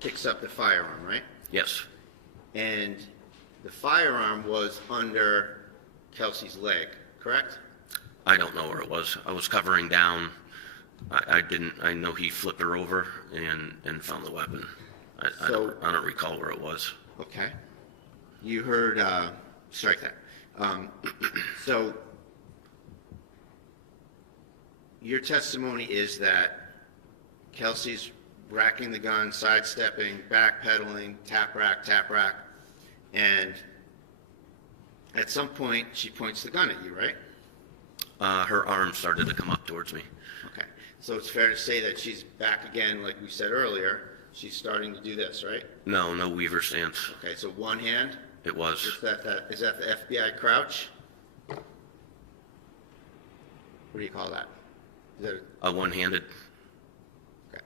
picks up the firearm, right? Yes. And the firearm was under Kelsey's leg, correct? I don't know where it was. I was covering down. I know he flipped her over and found the weapon. I don't recall where it was. Okay. You heard, strike that. So, your testimony is that Kelsey's racking the gun, sidestepping, backpedaling, tap rack, and at some point she points the gun at you, right? Her arm started to come up towards me. Okay. So it's fair to say that she's back again, like we said earlier. She's starting to do this, right? No Weaver stance. Okay, so one hand. It was. Is that the FBI crouch? What do you call that? Is that A one-handed. okay?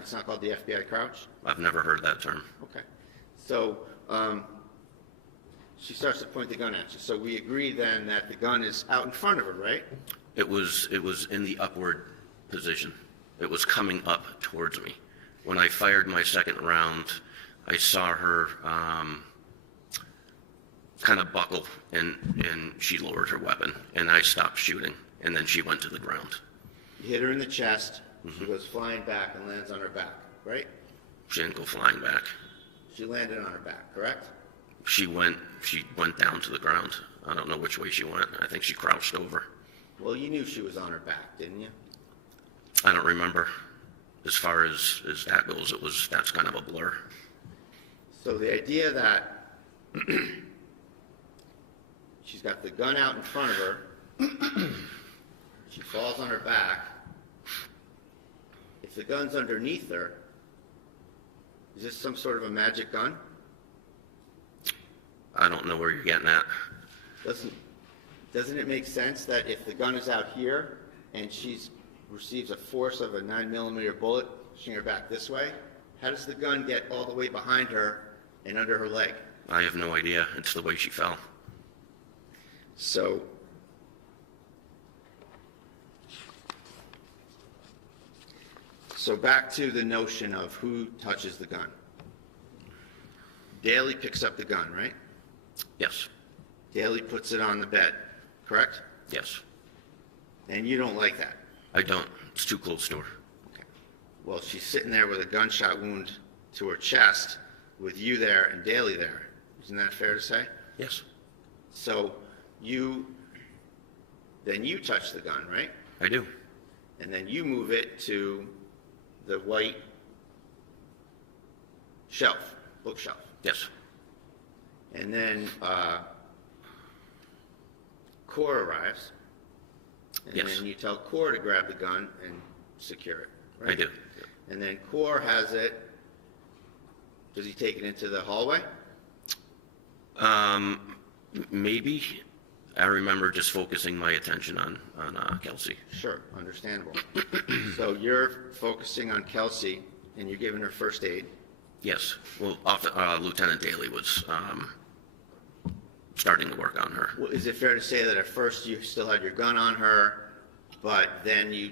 It's not called the FBI crouch? I've never heard that term. Okay. So she starts to point the gun at you. So we agree then that the gun is out in front of her, right? It was in the upward position. It was coming up towards me. When I fired my second round, I saw her kind of buckle, and she lowered her weapon, and I stopped shooting, and then she went to the ground. You hit her in the chest. She goes flying back and lands on her back, right? She didn't go flying back. She landed on her back, correct? She went down to the ground. I don't know which way she went. I think she crouched over. Well, you knew she was on her back, didn't you? I don't remember. As far as that goes, that's kind of a blur. So the idea that she's got the gun out in front of her, she falls on her back. If the gun's underneath her, is this some sort of a magic gun? I don't know where you're getting at. Doesn't it make sense that if the gun is out here and she receives a force of a 9mm bullet pushing her back this way, how does the gun get all the way behind her and under her leg? I have no idea. It's the way she fell. So So back to the notion of who touches the gun. Daly picks up the gun, right? Yes. Daly puts it on the bed, correct? Yes. And you don't like that. I don't. It's too close to her. Okay. Well, she's sitting there with a gunshot wound to her chest with you there and Daly there. Isn't that fair to say? Yes. So then you touch the gun, right? I do. And then you move it to the white shelf, bookshelf. Yes. And then Core arrives. And Yes. then you tell Core to grab the gun and secure it, right? I do. And then Core has it. Does he take it into the hallway? Maybe. I remember just focusing my attention on Kelsey. Sure, understandable. So you're focusing on Kelsey and you're giving her first aid. Yes. Well, Lieutenant Daly was starting to work on her. Well, is it fair to say that at first you still had your gun on her, but then you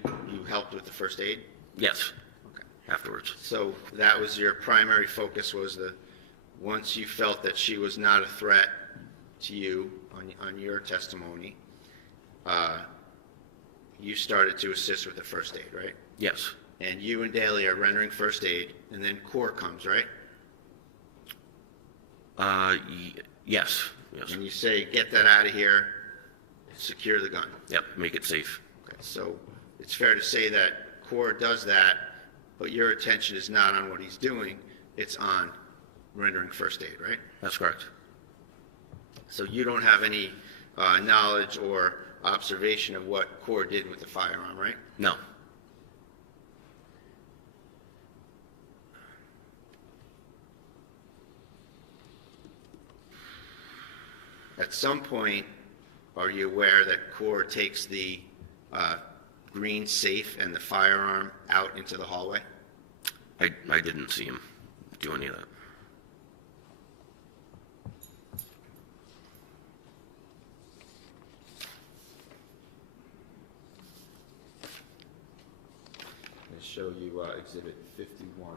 helped with the first aid? Yes. Okay. Afterwards. So that was your primary focus, was once you felt that she was not a threat to you on your testimony, you started to assist with the first aid, right? Yes. And you and Daly are rendering first aid, and then Core comes, right? Yes. Yes. And you say, get that out of here, secure the gun. Yep. Make it safe. Okay, so it's fair to say that Core does that, but your attention is not on what he's doing, it's on rendering first aid, right? That's correct. So you don't have any knowledge or observation of what Core did with the firearm, right? No. At some point, are you aware that Core takes the green safe and the firearm out into the hallway? I didn't see him do any of that. Let's show you Exhibit 51.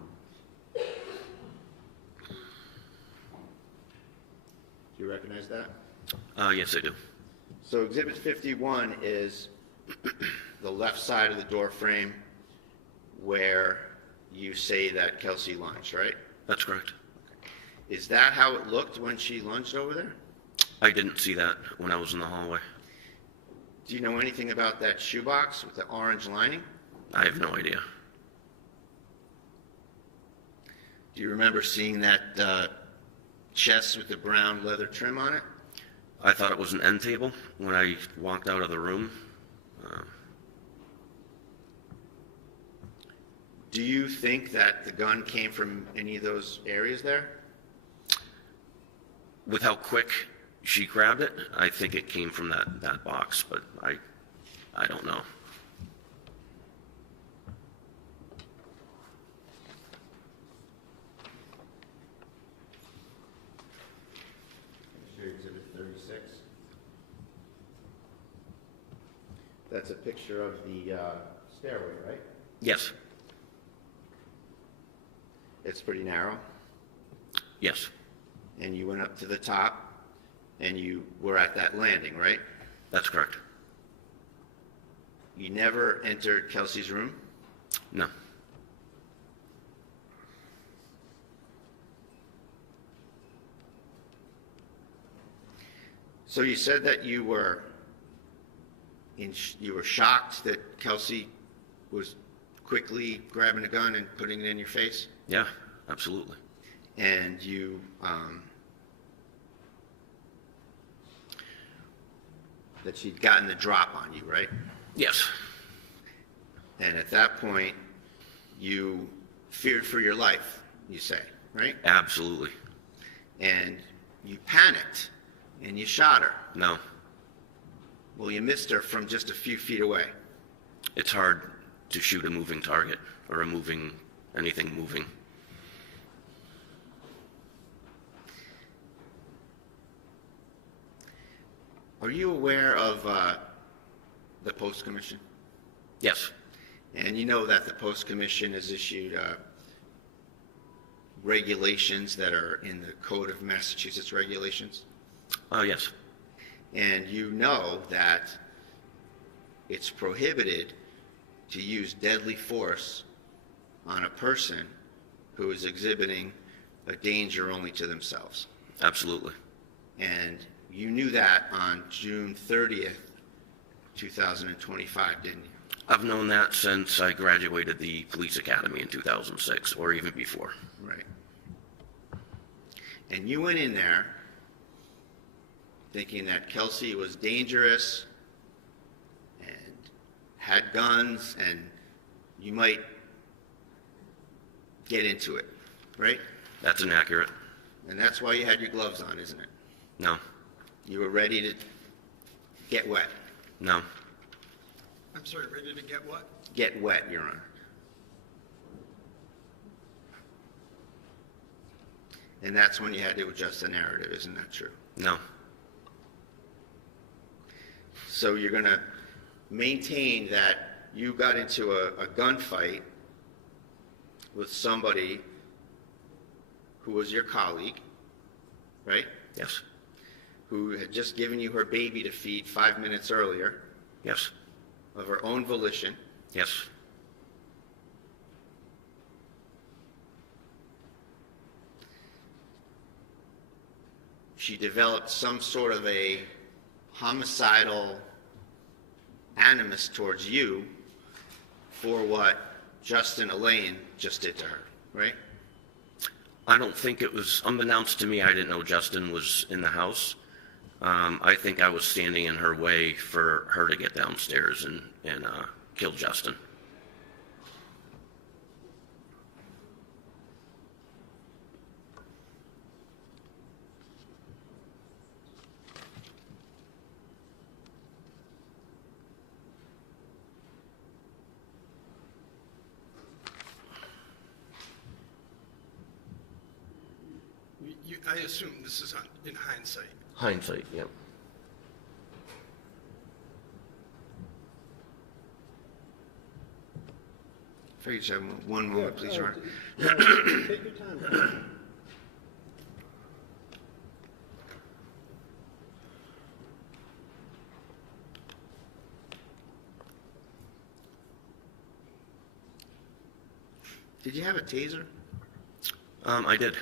Do you recognize that? Yes, I do. So Exhibit 51 is the left side of the door frame where you say that Kelsey lunged, right? That's correct. Is that how it looked when she lunged over there? I didn't see that when I was in the hallway. Do you know anything about that shoebox with the orange lining? I have no idea. Do you remember seeing that chest with the brown leather trim on it? I thought it was an end table when I walked out of the room. Do you think that the gun came from any of those areas there? With how quick she grabbed it, I think it came from that box, but I don't know. Exhibit 36. That's a picture of the stairway, right? Yes. It's pretty narrow. Yes. And you went up to the top, and you were at that landing, right? That's correct. You never entered Kelsey's room? No. So you said that you were shocked that Kelsey was quickly grabbing a gun and putting it in your face? Yeah, absolutely. And you that she'd gotten the drop on you, right? Yes. And at that point, you feared for your life, you say, right? Absolutely. And you panicked, and you shot her. No. Well, you missed her from just a few feet away. It's hard to shoot a moving target or anything moving. Are you aware of the Post Commission? Yes. And you know that the Post Commission has issued regulations that are in the Code of Massachusetts Regulations. Yes. And you know that it's prohibited to use deadly force on a person who is exhibiting a danger only to themselves. Absolutely. And you knew that on June 30th, 2025, didn't you? I've known that since I graduated the police academy in 2006, or even before. Right. And you went in there thinking that Kelsey was dangerous and had guns and you might get into it, right? That's inaccurate. And that's why you had your gloves on, isn't it? No. You were ready to get wet. No. I'm sorry, ready to get what? Get wet, Your Honor. And that's when you had to adjust the narrative, isn't that true? No. So you're going to maintain that you got into a gunfight with somebody who was your colleague, right? Yes. Who had just given you her baby to feed 5 minutes earlier Yes. of her own volition. Yes. She developed some sort of a homicidal animus towards you for what Justin Elaine just did to her, right? I don't think it was unbeknownst to me. I didn't know Justin was in the house. I think I was standing in her way for her to get downstairs and kill Justin. I assume this is in hindsight. Hindsight, yep. If I could just have one moment, please, Your Honor. Take your time. Did you have a taser? I did.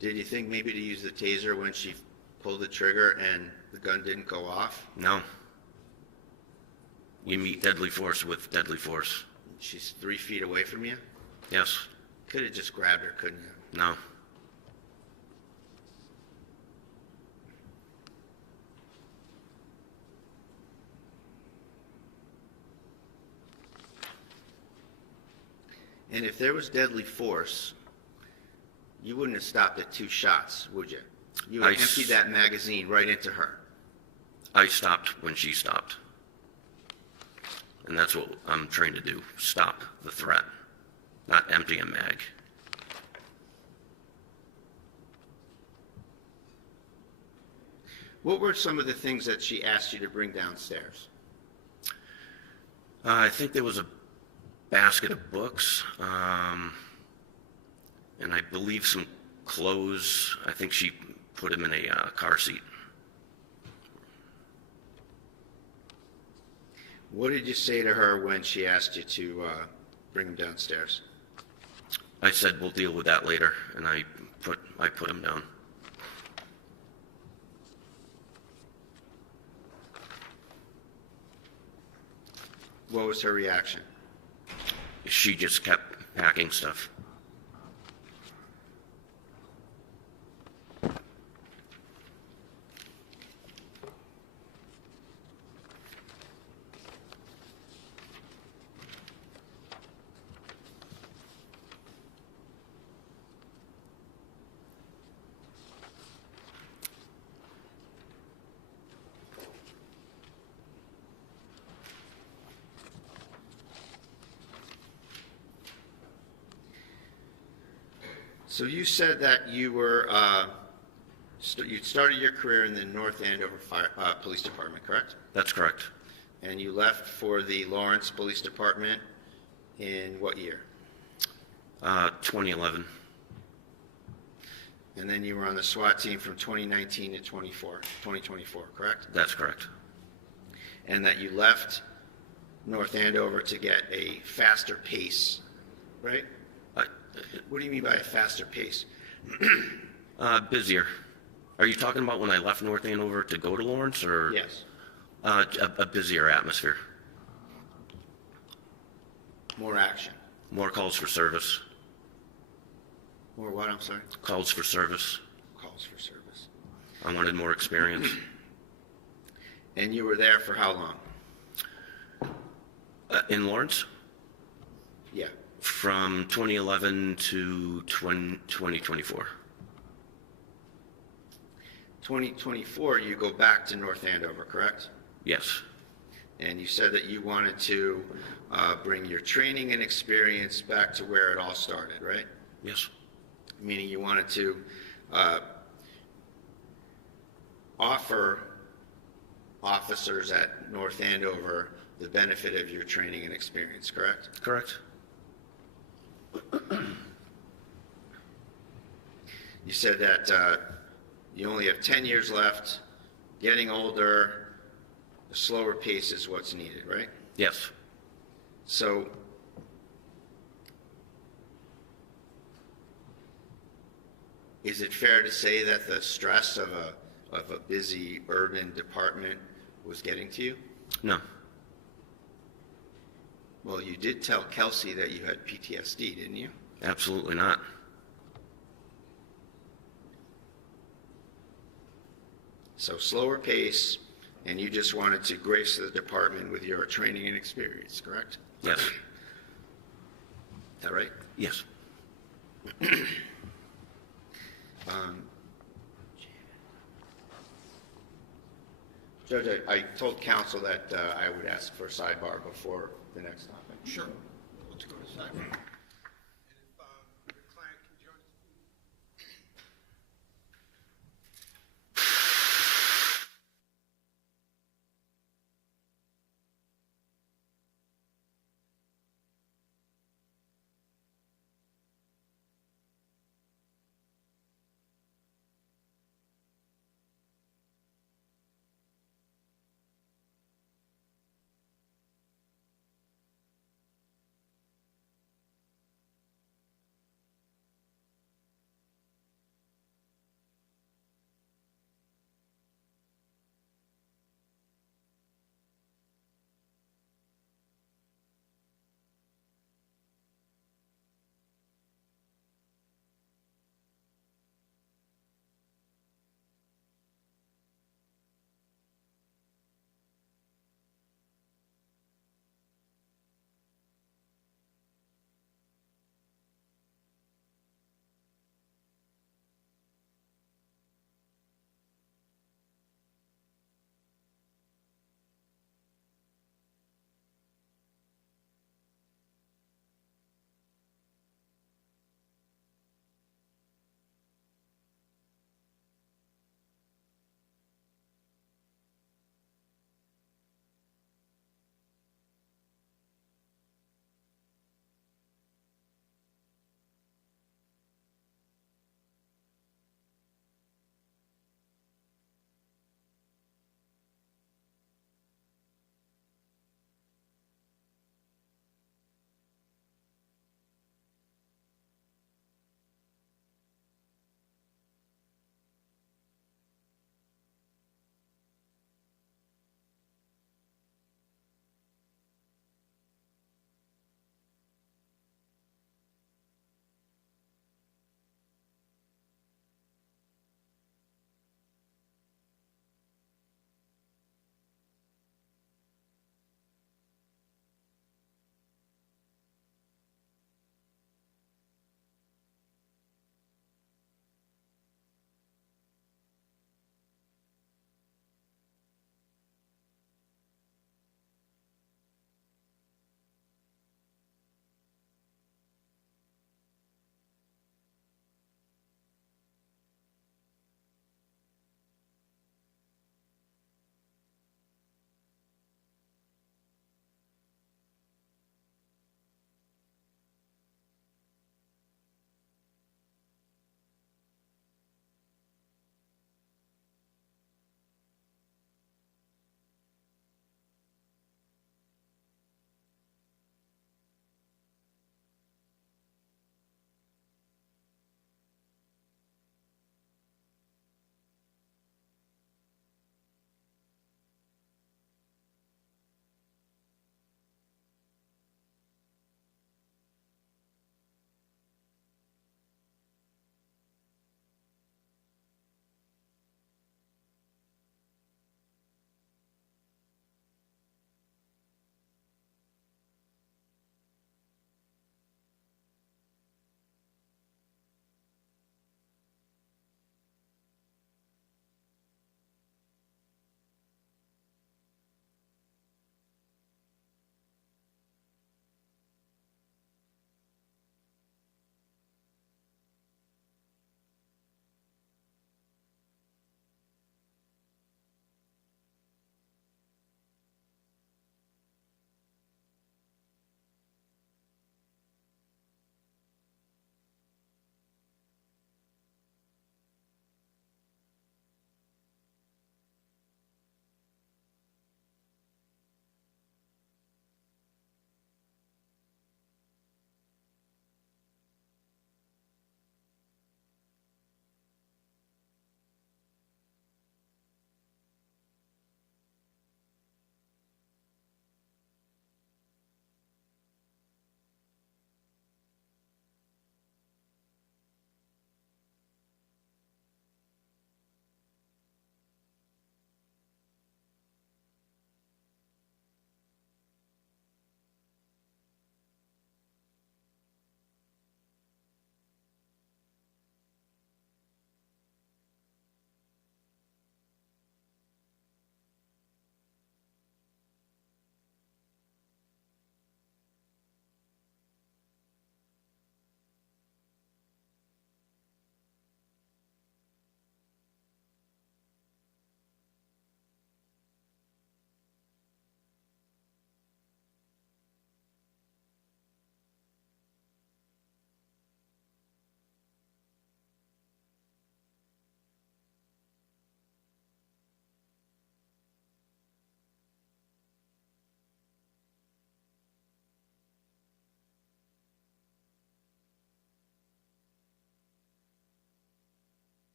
Did you think maybe to use the taser when she pulled the trigger and the gun didn't go off? No. You meet deadly force with deadly force. She's 3 feet away from you? Yes. Could have just grabbed her, couldn't you? No. And if there was deadly force, you wouldn't have stopped at 2 shots, would you? You would have emptied that magazine right into her. I stopped when she stopped. And that's what I'm trying to do, stop the threat, not empty a mag. What were some of the things that she asked you to bring downstairs? I think there was a basket of books, and I believe some clothes. I think she put them in a car seat. What did you say to her when she asked you to bring them downstairs? I said, we'll deal with that later, and I put them down. What was her reaction? She just kept packing stuff. So you said that you were, you'd started your career in the North Andover Police Department, correct? That's correct. And you left for the Lawrence Police Department in what year? 2011. And then you were on the SWAT team from 2019 to 2024, correct? That's correct. And that you left North Andover to get a faster pace, right? Uh, What do you mean by a faster pace? Busier. Are you talking about when I left North Andover to go to Lawrence, or? Yes. A busier atmosphere. More action. More calls for service. More what, I'm sorry? Calls for service. Calls for service. I wanted more experience. And you were there for how long? In Lawrence? Yeah. From 2011 to 2024. 2024, you go back to North Andover, correct? Yes. And you said that you wanted to bring your training and experience back to where it all started, right? Yes. Meaning you wanted to offer officers at North Andover the benefit of your training and experience, correct? Correct. You said that you only have 10 years left, getting older, a slower pace is what's needed, right? Yes. So, is it fair to say that the stress of a busy urban department was getting to you? No. Well, you did tell Kelsey that you had PTSD, didn't you? Absolutely not. So slower pace, and you just wanted to grace the department with your training and experience, correct? Yes. Is that right? Yes. Judge, I told counsel that I would ask for a sidebar before the next topic. Sure. Let's go to sidebar. And if your client can join us.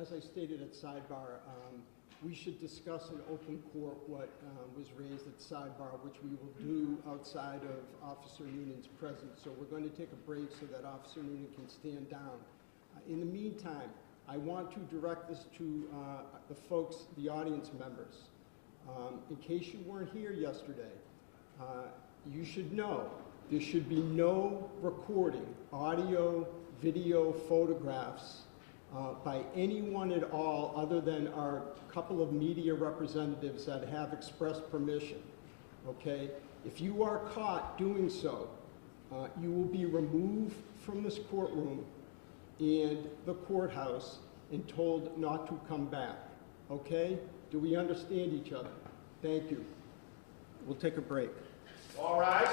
as I stated at sidebar, we should discuss in open court what was raised at sidebar, which we will do outside of Officer Noonan's presence. So we're going to take a break so that Officer Noonan can stand down. In the meantime, I want to direct this to the folks, the audience members. In case you weren't here yesterday, you should know there should be no recording, audio, video, photographs by anyone at all other than our couple of media representatives that have expressed permission, okay? If you are caught doing so, you will be removed from this courtroom and the courthouse and told not to come back, okay? Do we understand each other? Thank you. We'll take a break. All rise.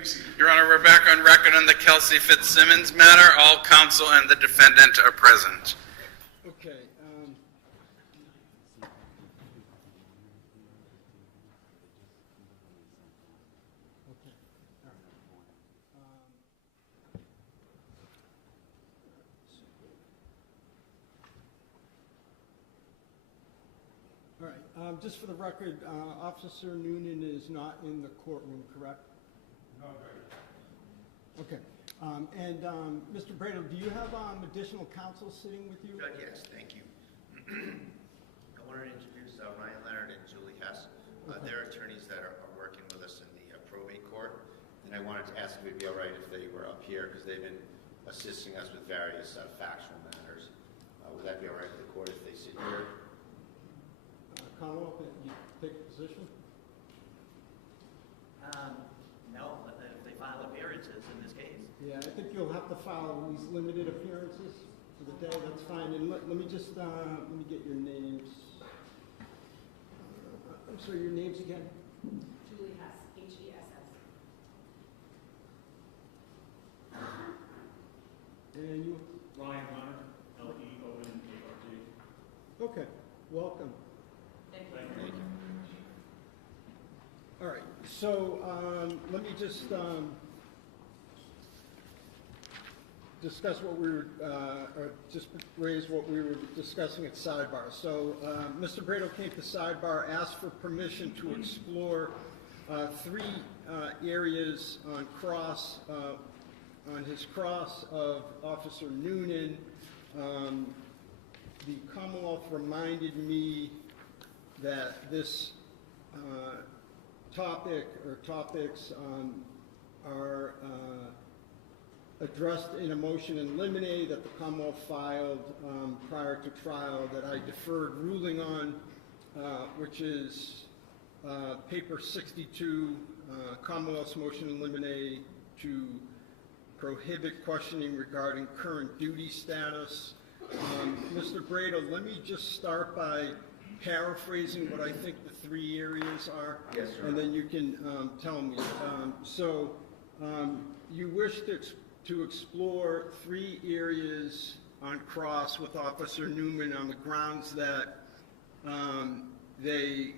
be seated. Your Honor, we're back on record on the Kelsey Fitzsimmons matter. All counsel and the defendant are present. Okay. All right. Just for the record, Officer Noonan is not in the courtroom, correct? No, Okay. Mr. Brado, do you have additional counsel sitting with you? Judge, yes, thank you. I wanted to introduce Ryan Leonard and Julie Hess. They're attorneys that are working with us in the probate court. And I wanted to ask if it'd be all right if they were up here because they've been assisting us with various factual matters. Would that be all right with the court if they sit here? Commonwealth, you take a position? No, but if they file appearances in this case. Yeah, I think you'll have to file these limited appearances for the day. That's fine. And let me just let me get your names. I'm sorry, your names again? Julie Hess, H-E-S-S. And you? Ryan Leonard, Leonard. Okay. Welcome. Thank you. Thank you. All right. So let me just discuss what we were, or just raise what we were discussing at sidebar. So Mr. Brado came to sidebar, asked for permission to explore three areas on his cross of Officer Noonan. The Commonwealth reminded me that this topic or topics are addressed in a motion in limine that the Commonwealth filed prior to trial that I deferred ruling on, which is paper 62, Commonwealth's motion in limine to prohibit questioning regarding current duty status. Mr. Brado, let me just start by paraphrasing what I think the three areas are. Yes, sir. And then you can tell me. You wish to explore three areas on cross with Officer Newman on the grounds that the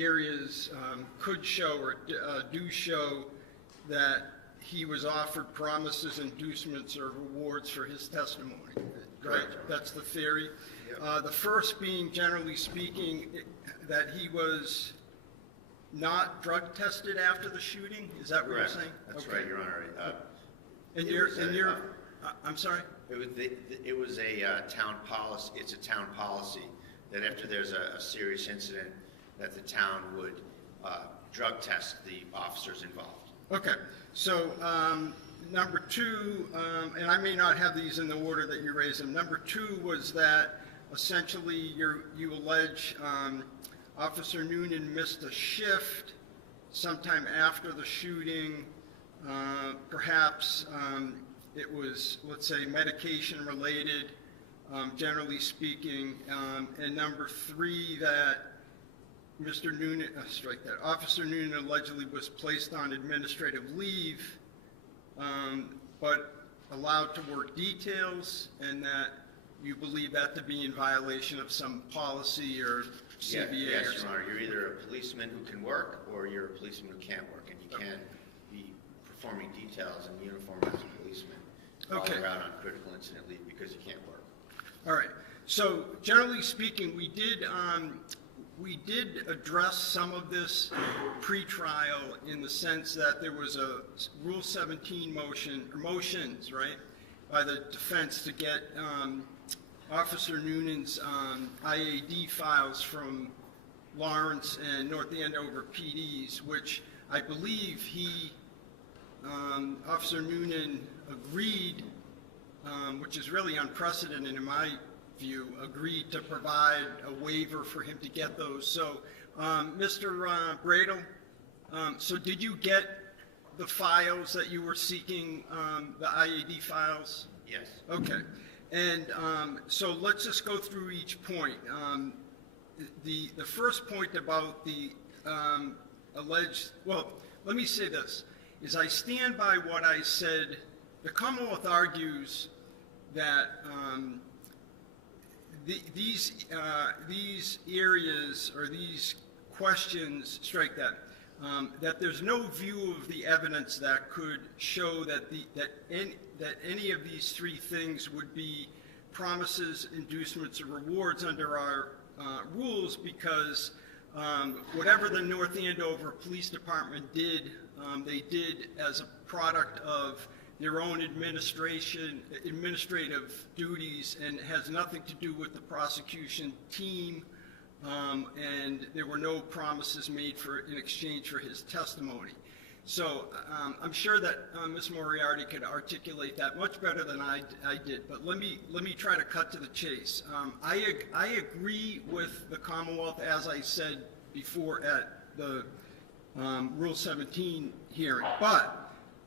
areas could show or do show that he was offered promises, inducements, or rewards for his testimony, right? Correct. That's the theory. Yep. The first being, generally speaking, that he was not drug tested after the shooting. Is that what you're saying? That's Okay. right, Your Honor. I'm sorry? It was a town policy. It's a town policy that after there's a serious incident, that the town would drug test the officers involved. Okay, so number two, and I may not have these in the order that you raised them. Number two was that essentially you allege Officer Noonan missed a shift sometime after the shooting. Perhaps it was, let's say, medication related, generally speaking. And number three, that Mr. Noonan, Officer Noonan allegedly was placed on administrative leave, but allowed to work details, and that you believe that to be in violation of some policy or CBA or Yes, Your something. Honor. You're either a policeman who can work or you're a policeman who can't work, and you can't be performing details in uniform as a policeman while Okay. you're out on critical incident leave because you can't work. All right. So generally speaking, we did address some of this pre-trial in the sense that there was a Rule 17 motion, or motions, right, by the defense to get Officer Noonan's IAD files from Lawrence and North Andover PDs, which I believe Officer Noonan agreed, which is really unprecedented in my view, agreed to provide a waiver for him to get those. So, Mr. Brado, so did you get the files that you were seeking, the IAD files? Yes. Okay. And so let's just go through each point. The first point about the alleged, well, let me say this, is I stand by what I said. The Commonwealth argues that these areas or these questions, strike that, that there's no view of the evidence that could show that any of these three things would be promises, inducements, or rewards under our rules, because whatever the North Andover Police Department did, they did as a product of their own administrative duties, and has nothing to do with the prosecution team, and there were no promises made in exchange for his testimony. So I'm sure that Ms. Moriarty could articulate that much better than I did, but let me try to cut to the chase. I agree with the Commonwealth, as I said before at the Rule 17 hearing, but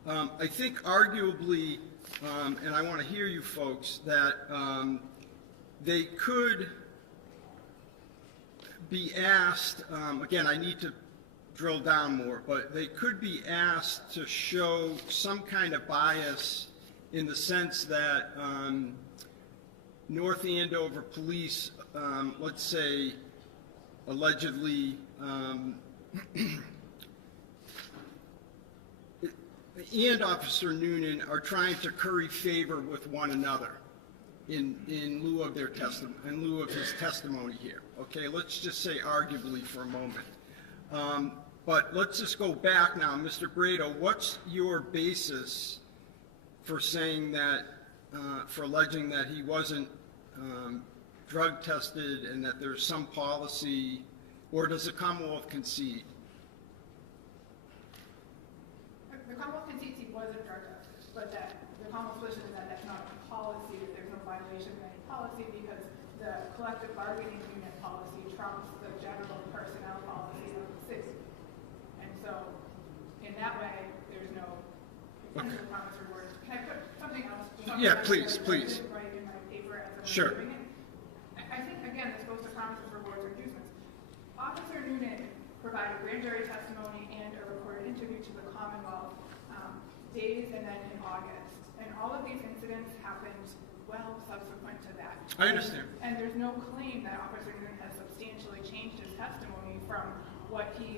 I think arguably, and I want to hear you folks, that they could be asked, again, I need to drill down more, but they could be asked to show some kind of bias in the sense that North Andover Police, let's say, allegedly and Officer Noonan are trying to curry favor with one another in lieu of their in lieu of his testimony here. Okay, let's just say arguably for a moment. But let's just go back now, Mr. Brado. What's your basis for saying that, for alleging that he wasn't drug tested and that there's some policy, or does the Commonwealth concede? The Commonwealth concedes he wasn't drug tested, but that the Commonwealth's position is that that's not a policy, that there's no violation of any policy, because the collective bargaining unit policy trumps the general personnel policy of the city. And so, in that way, there's no potential promise reward. Can I put something else? Yeah, please. I didn't write in my paper as I was doing it. I think, again, this goes to promises, rewards, or inducements. Officer Noonan provided grand jury testimony and a recorded interview to the Commonwealth days and then in August. And all of these incidents happened well subsequent to that. I understand. And there's no claim that Officer Noonan has substantially changed his testimony from what he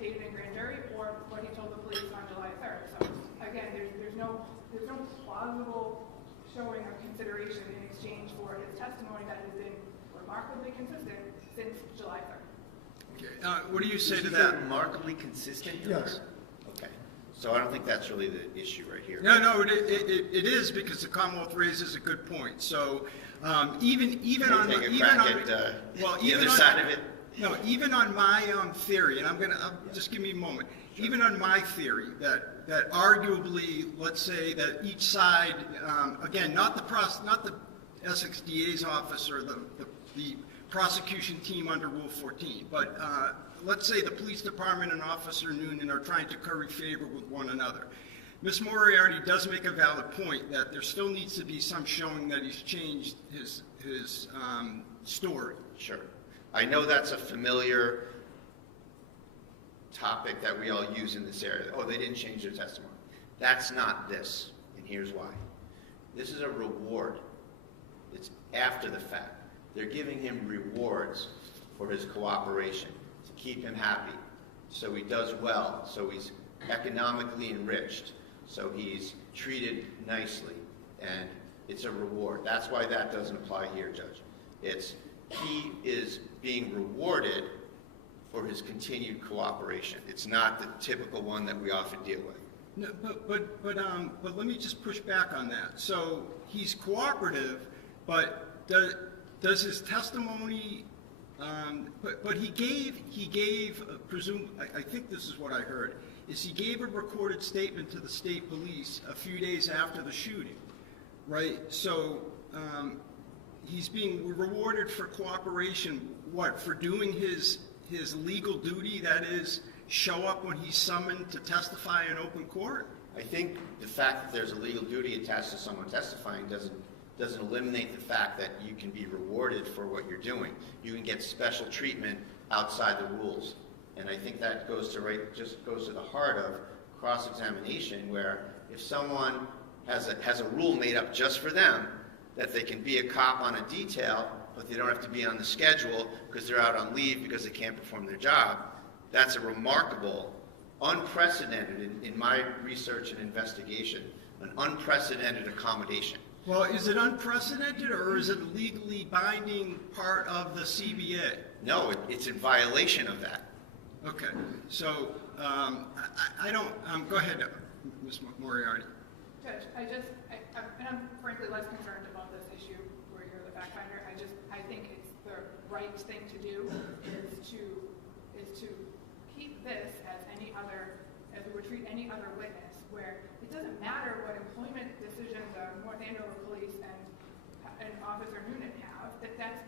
stated in grand jury or what he told the police on July 3rd. So again, there's no plausible showing of consideration in exchange for his testimony that has been remarkably consistent since July 3rd. Okay. What do you say to Is that? remarkably consistent? Yes. Okay. So I don't think that's really the issue right here. No, it is, because the Commonwealth raises a good point. So even on Take a even crack on at well, the even other on, side of it. No, even on my theory, and just give me a moment. Sure. Even on my theory that arguably, let's say that each side, again, not the Essex DA's office or the prosecution team under Rule 14, but let's say the police department and Officer Noonan are trying to curry favor with one another. Ms. Moriarty does make a valid point that there still needs to be some showing that he's changed his story. Sure. I know that's a familiar topic that we all use in this area. Oh, they didn't change their testimony. That's not this, and here's why. This is a reward. It's after the fact. They're giving him rewards for his cooperation to keep him happy, so he does well, so he's economically enriched, so he's treated nicely, and it's a reward. That's why that doesn't apply here, Judge. He is being rewarded for his continued cooperation. It's not the typical one that we often deal with. No, but let me just push back on that. So he's cooperative, but does his testimony? But he gave I think this is what I heard, is he gave a recorded statement to the state police a few days after the shooting, right? So he's being rewarded for cooperation. What, for doing his legal duty, that is, show up when he's summoned to testify in open court? I think the fact that there's a legal duty attached to someone testifying doesn't eliminate the fact that you can be rewarded for what you're doing. You can get special treatment outside the rules. And I think that just goes to the heart of cross-examination, where if someone has a rule made up just for them, that they can be a cop on a detail, but they don't have to be on the schedule because they're out on leave because they can't perform their job, that's a remarkable, unprecedented, in my research and investigation, an unprecedented accommodation. Well, is it unprecedented, or is it legally binding part of the CBA? No, it's in violation of that. Okay, so I don't, go ahead, Ms. Moriarty. Judge, and I'm frankly less concerned about this issue where you're the fact finder. I think it's the right thing to do is to keep this as any other, as we would treat any other witness, where it doesn't matter what employment decisions North Andover Police and Officer Noonan have, that's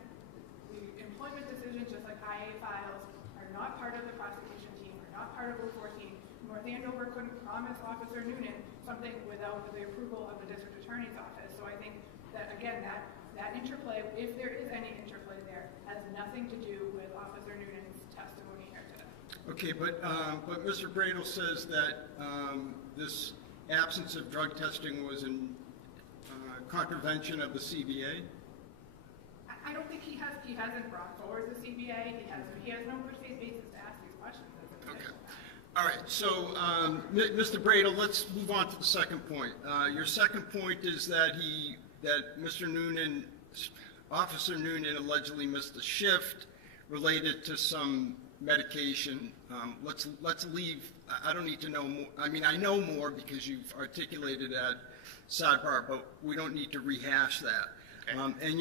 the employment decisions, just like IA files, are not part of the prosecution team, are not part of Rule 14. North Andover couldn't promise Officer Noonan something without the approval of the district attorney's office. So I think that, again, that interplay, if there is any interplay there, has nothing to do with Officer Noonan's testimony here today. Okay, but Mr. Bradle says that this absence of drug testing was in contravention of the CBA. I don't think he hasn't brought forward the CBA. He has no good faith basis to ask these questions. Okay. All right. So, Mr. Bradle, let's move on to the second point. Your second point is that Mr. Noonan, Officer Noonan, allegedly missed a shift related to some medication. Let's leave. I don't need to know more. I mean, I know more because you've articulated at sidebar, but we don't need to rehash that. Okay. And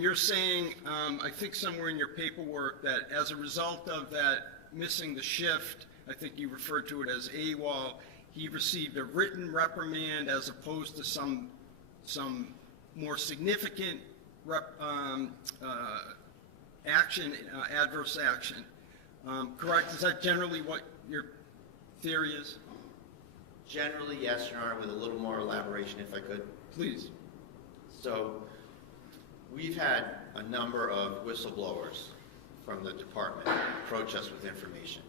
you're saying, I think somewhere in your paperwork, that as a result of that missing the shift, I think you referred to it as AWOL, he received a written reprimand as opposed to some more significant action, adverse action. Correct? Is that generally what your theory is? Generally, yes, Your Honor, with a little more elaboration, if I could. Please. So, we've had a number of whistleblowers from the department approach us with information.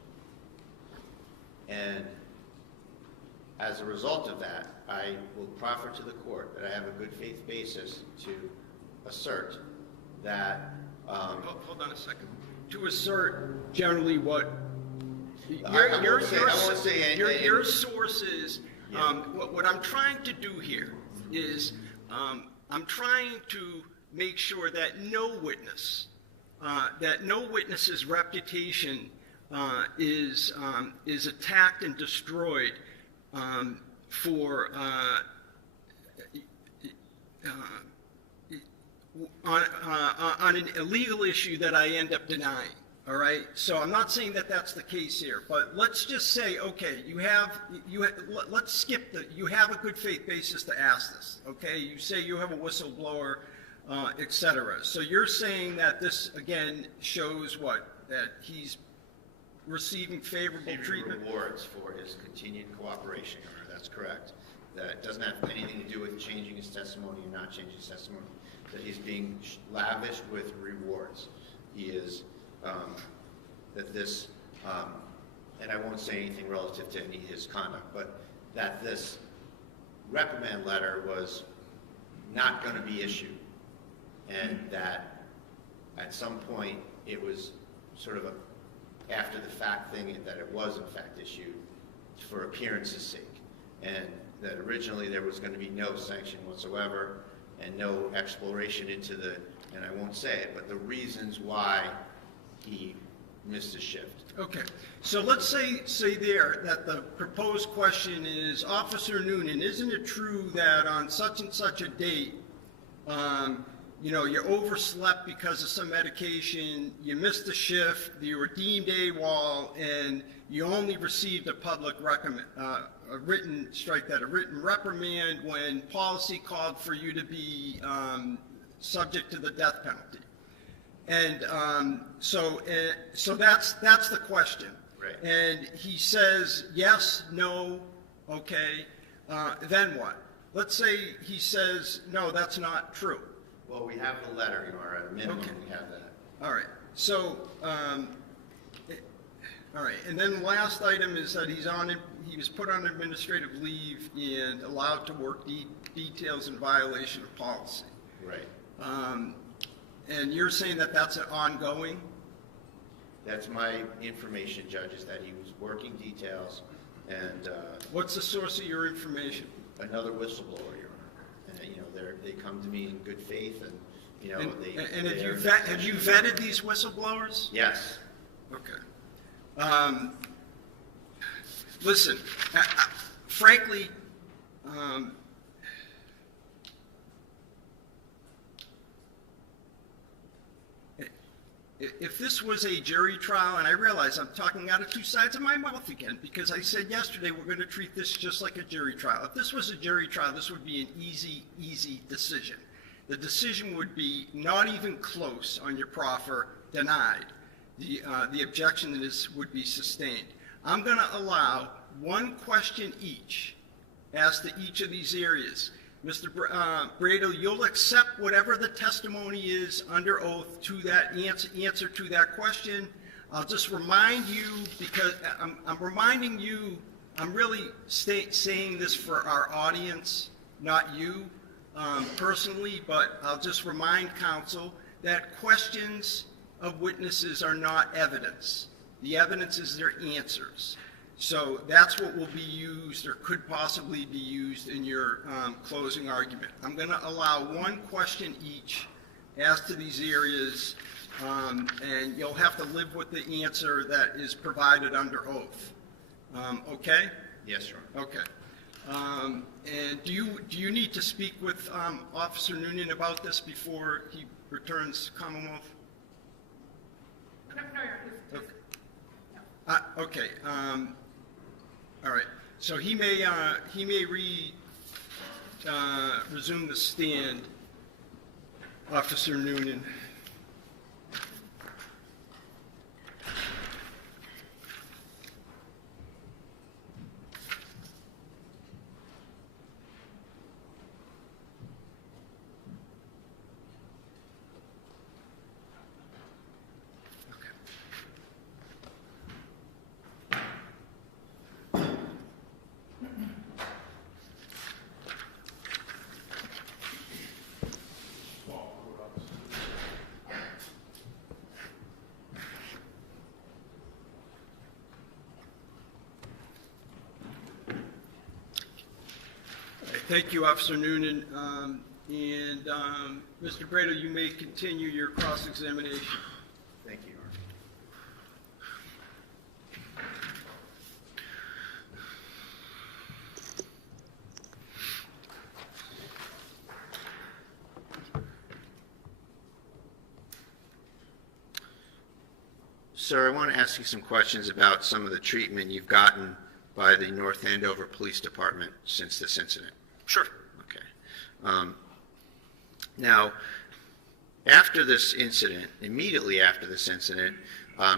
And as a result of that, I will proffer to the court that I have a good faith basis to assert that... hold on a second. To assert generally what... Your sources... Yeah. What I'm trying to do here is I'm trying to make sure that no witness's reputation is attacked and destroyed for on an illegal issue that I end up denying. All right. So I'm not saying that that's the case here, but let's just say, okay, let's skip you have a good faith basis to ask this. Okay. You say you have a whistleblower, et cetera. So you're saying that this again shows what? That he's receiving favorable treatment? Rewards for his continued cooperation, Your Honor. That's correct. That it doesn't have anything to do with changing his testimony or not changing his testimony. That he's being lavished with rewards. He is, that this, and I won't say anything relative to any of his conduct, but that this reprimand letter was not going to be issued, and that at some point it was sort of after the fact thing that it was in fact issued for appearance's sake, and that originally there was going to be no sanction whatsoever and no exploration into and I won't say it, but the reasons why he missed his shift. Okay, so let's say there that the proposed question is, Officer Noonan, isn't it true that on such and such a date, you overslept because of some medication, you missed a shift, you were deemed AWOL, and you only received a public a written reprimand when policy called for you to be subject to the death penalty. And so that's the question. Right. And he says yes, no, okay. Then what? Let's say he says no, that's not true. Well, we have the letter, Your Honor. At a minimum, Okay. we have that. All right. So All right, and then the last item is that he was put on administrative leave and allowed to work details in violation of policy. Right. And you're saying that that's an ongoing? That's my information, Judge, is that he was working details and What's the source of your information? another whistleblower, Your Honor. And, you know, they come to me in good faith and, you know, And have you vetted these whistleblowers? Yes. Okay. Listen, frankly, if this was a jury trial, and I realize I'm talking out of two sides of my mouth again, because I said yesterday we're going to treat this just like a jury trial. If this was a jury trial, this would be an easy decision. The decision would be not even close on your proffer, denied. The objection to this would be sustained. I'm going to allow one question each as to each of these areas. Mr. Brado, you'll accept whatever the testimony is under oath to that answer to that question. I'll just remind you, because I'm reminding you, I'm really saying this for our audience, not you personally, but I'll just remind counsel that questions of witnesses are not evidence. The evidence is their answers. So that's what will be used or could possibly be used in your closing argument. I'm going to allow one question each as to these areas, and you'll have to live with the answer that is provided under oath. Okay? Yes, Your Honor. Okay. And do you need to speak with Officer Noonan about this before he returns Commonwealth? No, Your Okay. Okay. All right. So he may resume the stand, Officer Noonan. Thank you, Officer Noonan. Mr. Brado, you may continue your cross-examination. Thank you, Your Honor. Sir, I want to ask you some questions about some of the treatment you've gotten by the North Andover Police Department since this incident. Sure. Okay. Now, after this incident, immediately after this incident,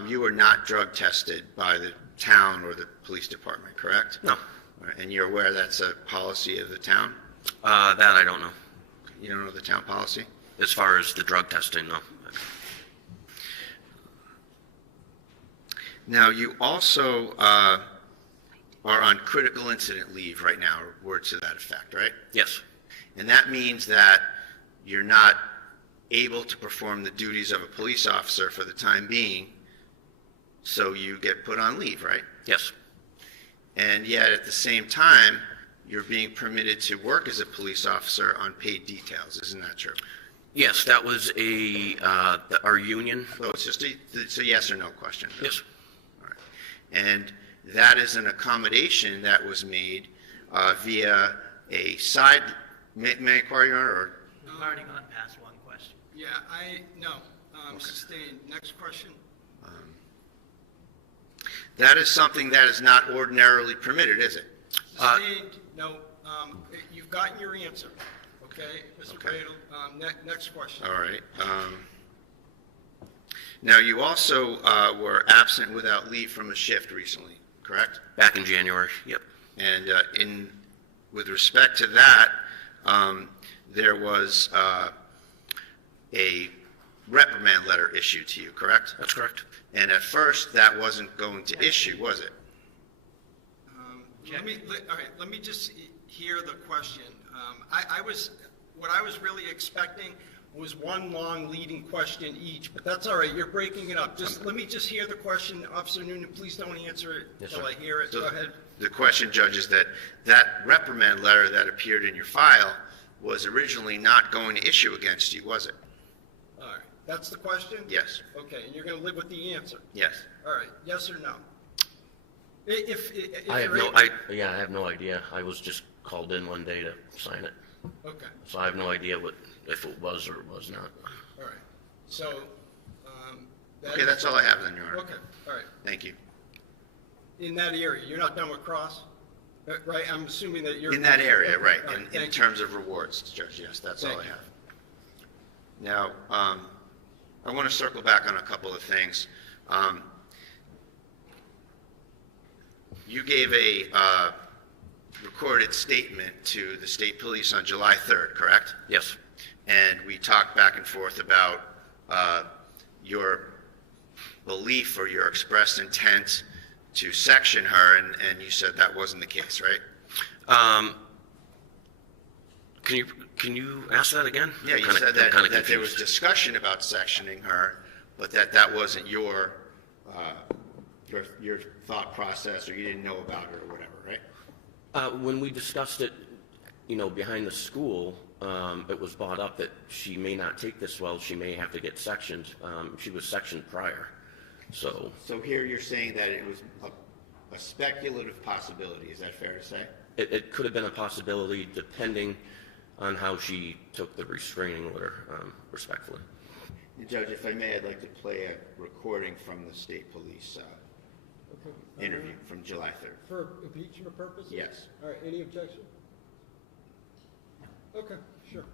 you were not drug tested by the town or the police department, correct? No. All right, and you're aware that's a policy of the town? That I don't know. You don't know the town policy? As far as the drug testing, no. Now, you also are on critical incident leave right now, or words to that effect, right? Yes. And that means that you're not able to perform the duties of a police officer for the time being, so you get put on leave, right? Yes. And yet, at the same time, you're being permitted to work as a police officer on paid details. Isn't that true? Yes, that was our union. So it's just it's a yes or no question. Yes. All right. And that is an accommodation that was made via a side, may I inquire, Your Honor, or? We've already gone past one question. Yeah, sustained. Next question. That is something that is not ordinarily permitted, is it? Sustained, no. You've gotten your answer, okay? Mr. Brado, next question. All right. Now, you also were absent without leave from a shift recently, correct? Back in January, yep. And with respect to that, there was a reprimand letter issued to you, correct? That's correct. And at first, that wasn't going to issue, was it? Let me just hear the question. What I was really expecting was one long leading question each, but that's all right, you're breaking it up. Let me just hear the question, Officer Noonan, please don't answer it until I hear it, So go ahead. The question, Judge, is that reprimand letter that appeared in your file was originally not going to issue against you, was it? All right, that's the question? Yes. Okay, and you're gonna live with the answer? Yes. All right, yes or no? If I you're have no idea. I was just called in one day to sign it. Okay, So I have no idea if it was or was not. all right, so, Okay, that's all I have then, Your Honor. Okay, all right. Thank you. In that area, you're not done with cross? Right, I'm assuming that you're... In that area, right, All in thank you. terms of rewards, Judge, yes, that's all I Thank you. have. Now, I want to circle back on a couple of things. You gave a recorded statement to the state police on July 3rd, correct? Yes. And we talked back and forth about your belief or your expressed intent to section her, and you said that wasn't the case, right? Can you ask that again? Yeah, you said that there was discussion about sectioning her, but that wasn't your thought process, or you didn't know about her or whatever, right? When we discussed it, behind the school, it was brought up that she may not take this well, she may have to get sectioned. She was sectioned prior, so. So here you're saying that it was a speculative possibility, is that fair to say? It could have been a possibility depending on how she took the restraining order, respectfully. Judge, if I may, I'd like to play a recording from the state police interview from July 3rd. For impeachment purposes? Yes. All right, any objection? Okay, sure.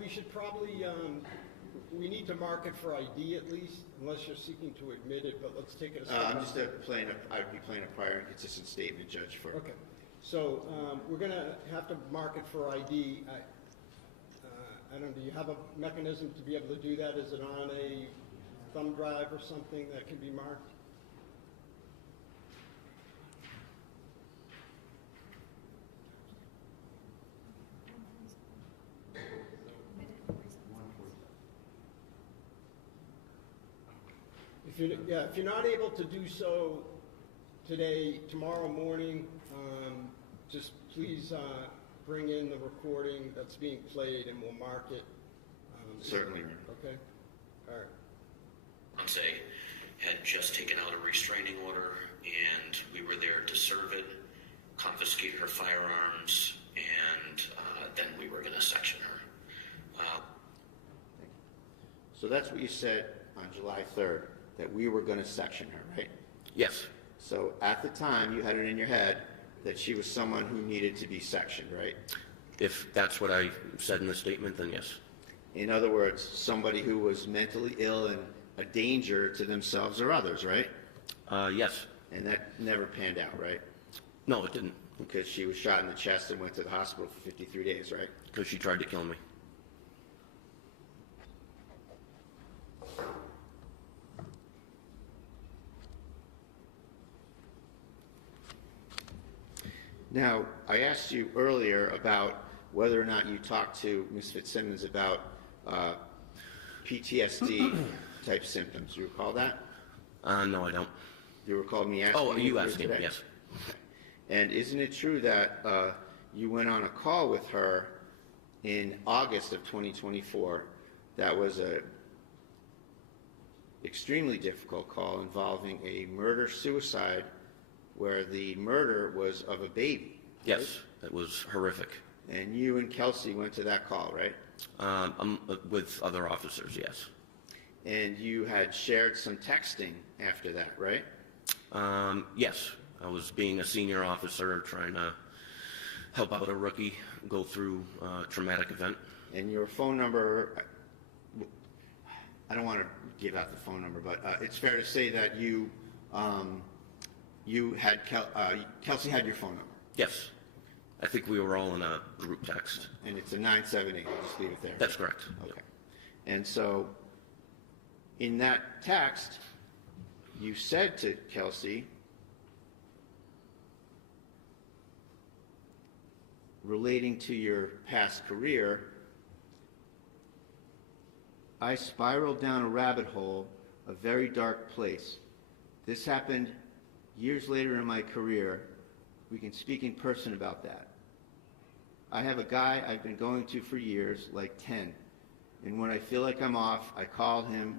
We should probably, we need to mark it for ID at least, unless you're seeking to admit it, but let's take it a step. I'm just I'd be playing a prior inconsistent statement, Judge, for. Okay, so we're gonna have to mark it for ID. I don't know, do you have a mechanism to be able to do that? Is it on a thumb drive or something that can be marked? If you're not able to do so today, tomorrow morning, just please bring in the recording that's being played and we'll mark it. Certainly. Okay? All right. Fiance had just taken out a restraining order, and we were there to serve it, confiscate her firearms, and then we were going to section her. So that's what you said on July 3rd, that we were going to section her, right? Yes. So at the time, you had it in your head that she was someone who needed to be sectioned, right? If that's what I said in the statement, then yes. In other words, somebody who was mentally ill and a danger to themselves or others, right? Yes. And that never panned out, right? No, it didn't, Because she was shot in the chest and went to the hospital for 53 days, right? because she tried to kill me. Now, I asked you earlier about whether or not you talked to Ms. Fitzsimmons about PTSD type symptoms. You recall that? No, I don't. You recall me asking you? Oh, you here asking, today? yes. And isn't it true that you went on a call with her in August of 2024 that was a extremely difficult call involving a murder-suicide where the murder was of a baby? Yes, it was horrific. And you and Kelsey went to that call, right? With other officers, yes. And you had shared some texting after that, right? Yes, I was being a senior officer trying to help out a rookie go through a traumatic event. And your phone number, I don't want to give out the phone number, but it's fair to say that you had, Kelsey had your phone number. Yes. I think we were all in a group text. And it's a 978, I'll just leave it there. That's correct. Okay. And so in that text, you said to Kelsey, relating to your past career, I spiraled down a rabbit hole, a very dark place. This happened years later in my career. We can speak in person about that. I have a guy I've been going to for years, like 10. And when I feel like I'm off, I call him,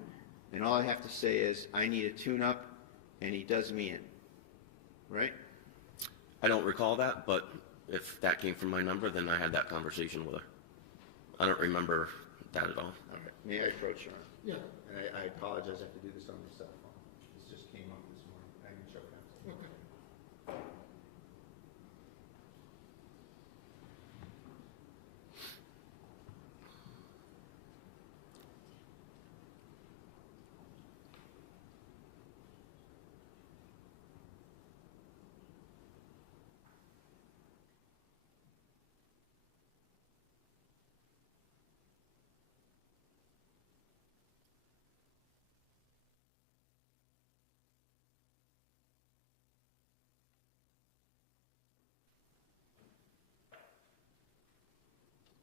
and all I have to say is, I need a tune-up, and he does me in. Right? I don't recall that, but if that came from my number, then I had that conversation with her. I don't remember that at all. All right. May I approach her? Yeah. And I apologize, I have to do this on my cell phone. This just came up this morning. I can choke out. Okay.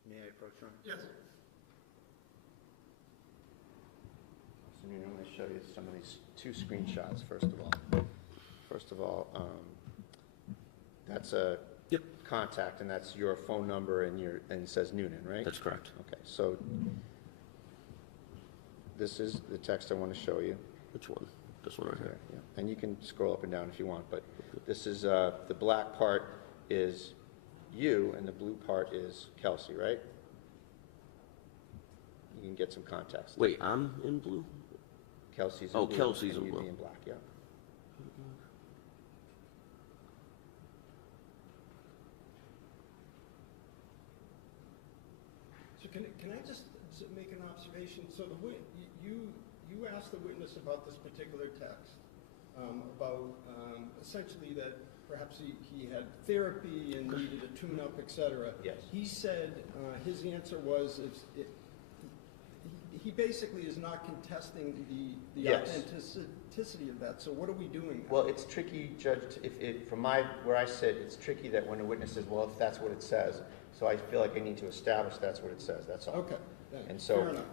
May I approach her? Yes. So I'm going to show you some of these two screenshots, first of all. First of all, that's a contact, and that's your phone number, and it says Noonan, right? That's correct. Okay, so this is the text I want to show you. Which one? This one right here. Yeah. And you can scroll up and down if you want, but this is, the black part is you, and the blue part is Kelsey, right? You can get some context. Wait, I'm in blue? Kelsey's in Oh, blue. Kelsey's and in you'd blue. be in black, yeah. So can I just make an observation? So you asked the witness about this particular text, about essentially that perhaps he had therapy and needed a tune-up, et cetera. Yes. He said his answer was he basically is not contesting the Yes. authenticity of that. So what are we doing now? Well, it's tricky, Judge, from where I sit, it's tricky that when a witness says, well, if that's what it says, so I feel like I need to establish that's what it says, that's all. Okay, thanks. And so, Fair enough.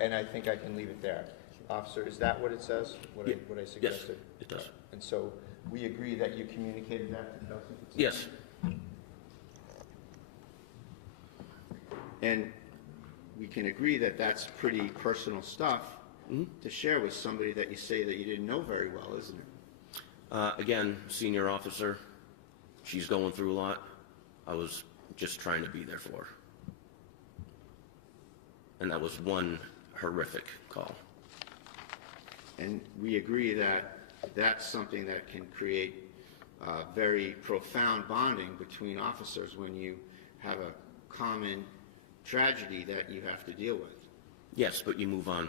and I think I can leave it there. Officer, is that what it says, what I suggested? Yes, it does. And so, we agree that you communicated that to Kelsey? Yes. And we can agree that that's pretty personal stuff to share with somebody that you say that you didn't know very well, isn't it? Again, senior officer, she's going through a lot. I was just trying to be there for her. And that was one horrific call. And we agree that that's something that can create very profound bonding between officers when you have a common tragedy that you have to deal with. Yes, but you move on.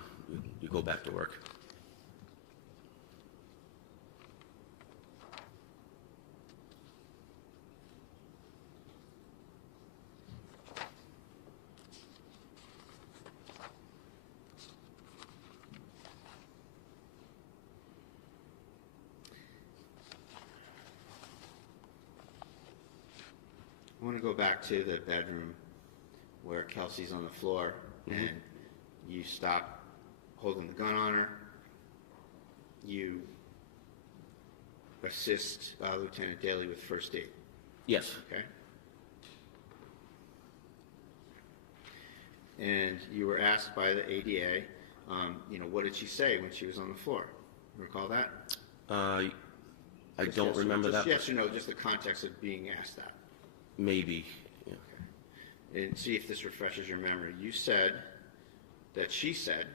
You go back to work. I want to go back to the bedroom where Kelsey's on the floor and you stop holding the gun on her. You assist Lieutenant Daly with first aid. Yes. Okay. And you were asked by the ADA, what did she say when she was on the floor? Recall that? I Just don't yes or- remember just that. Yes or no, just the context of being asked that. Maybe. Yeah. And see if this refreshes your memory. You said that she said,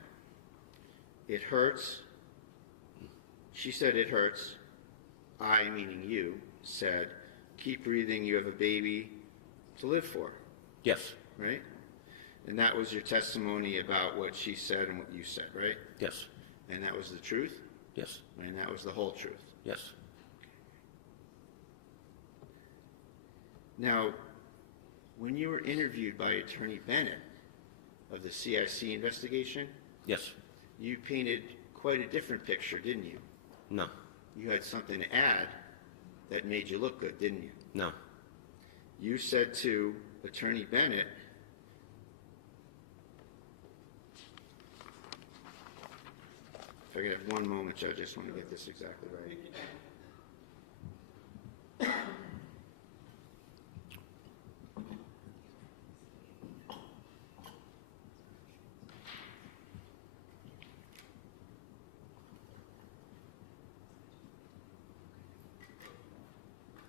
it hurts. She said, it hurts. I, meaning you, said, keep breathing, you have a baby to live for. Yes. Right? And that was your testimony about what she said and what you said, right? Yes. And that was the truth? Yes. And that was the whole truth? Yes. Now, when you were interviewed by Attorney Bennett, of the CIC investigation, Yes. you painted quite a different picture, didn't you? No. You had something to add that made you look good, didn't you? No. You said to Attorney Bennett, if I could have one moment, Judge, I just want to get this exactly right.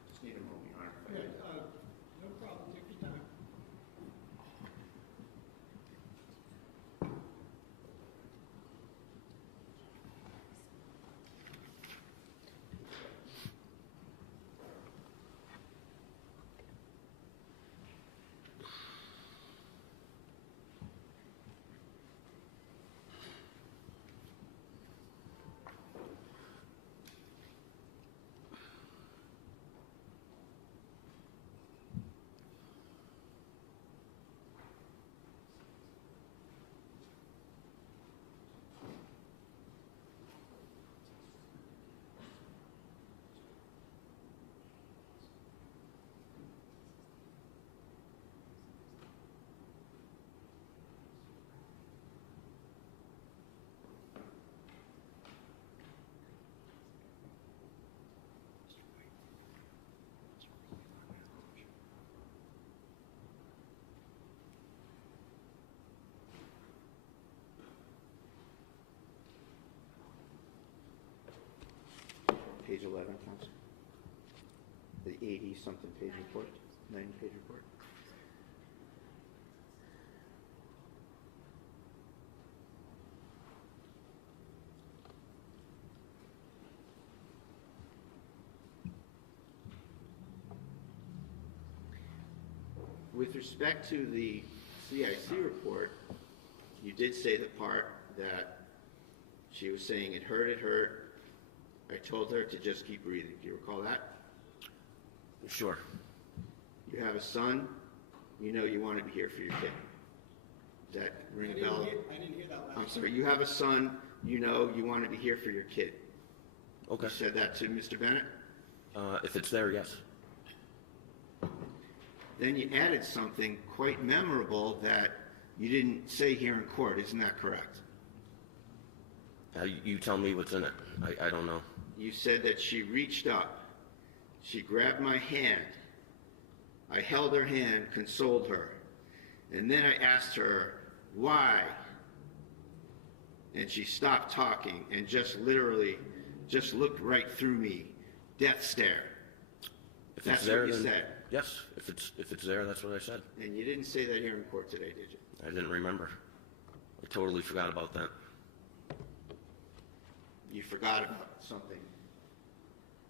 Just need a moment, Your Honor. if I could. No problem, take your time. Page 11, counsel. The 80-something page report, 90-page report. With respect to the CIC report, you did say the part that she was saying it hurt. I told her to just keep breathing. Do you recall that? Sure. You have a son. You know you want to be here for your kid. Does that ring a bell? I didn't hear that last. I'm sorry. You have a son. You know you want to be here for your kid. Okay. You said that to Mr. Bennett? If it's there, yes. Then you added something quite memorable that you didn't say here in court. Isn't that correct? You tell me what's in it. I don't know. You said that she reached up. She grabbed my hand. I held her hand, consoled her. And then I asked her, why? And she stopped talking and just literally just looked right through me. Death stare. If That's it's there, what you then said. yes. If it's there, that's what I said. And you didn't say that here in court today, did you? I didn't remember. I totally forgot about that. You forgot about something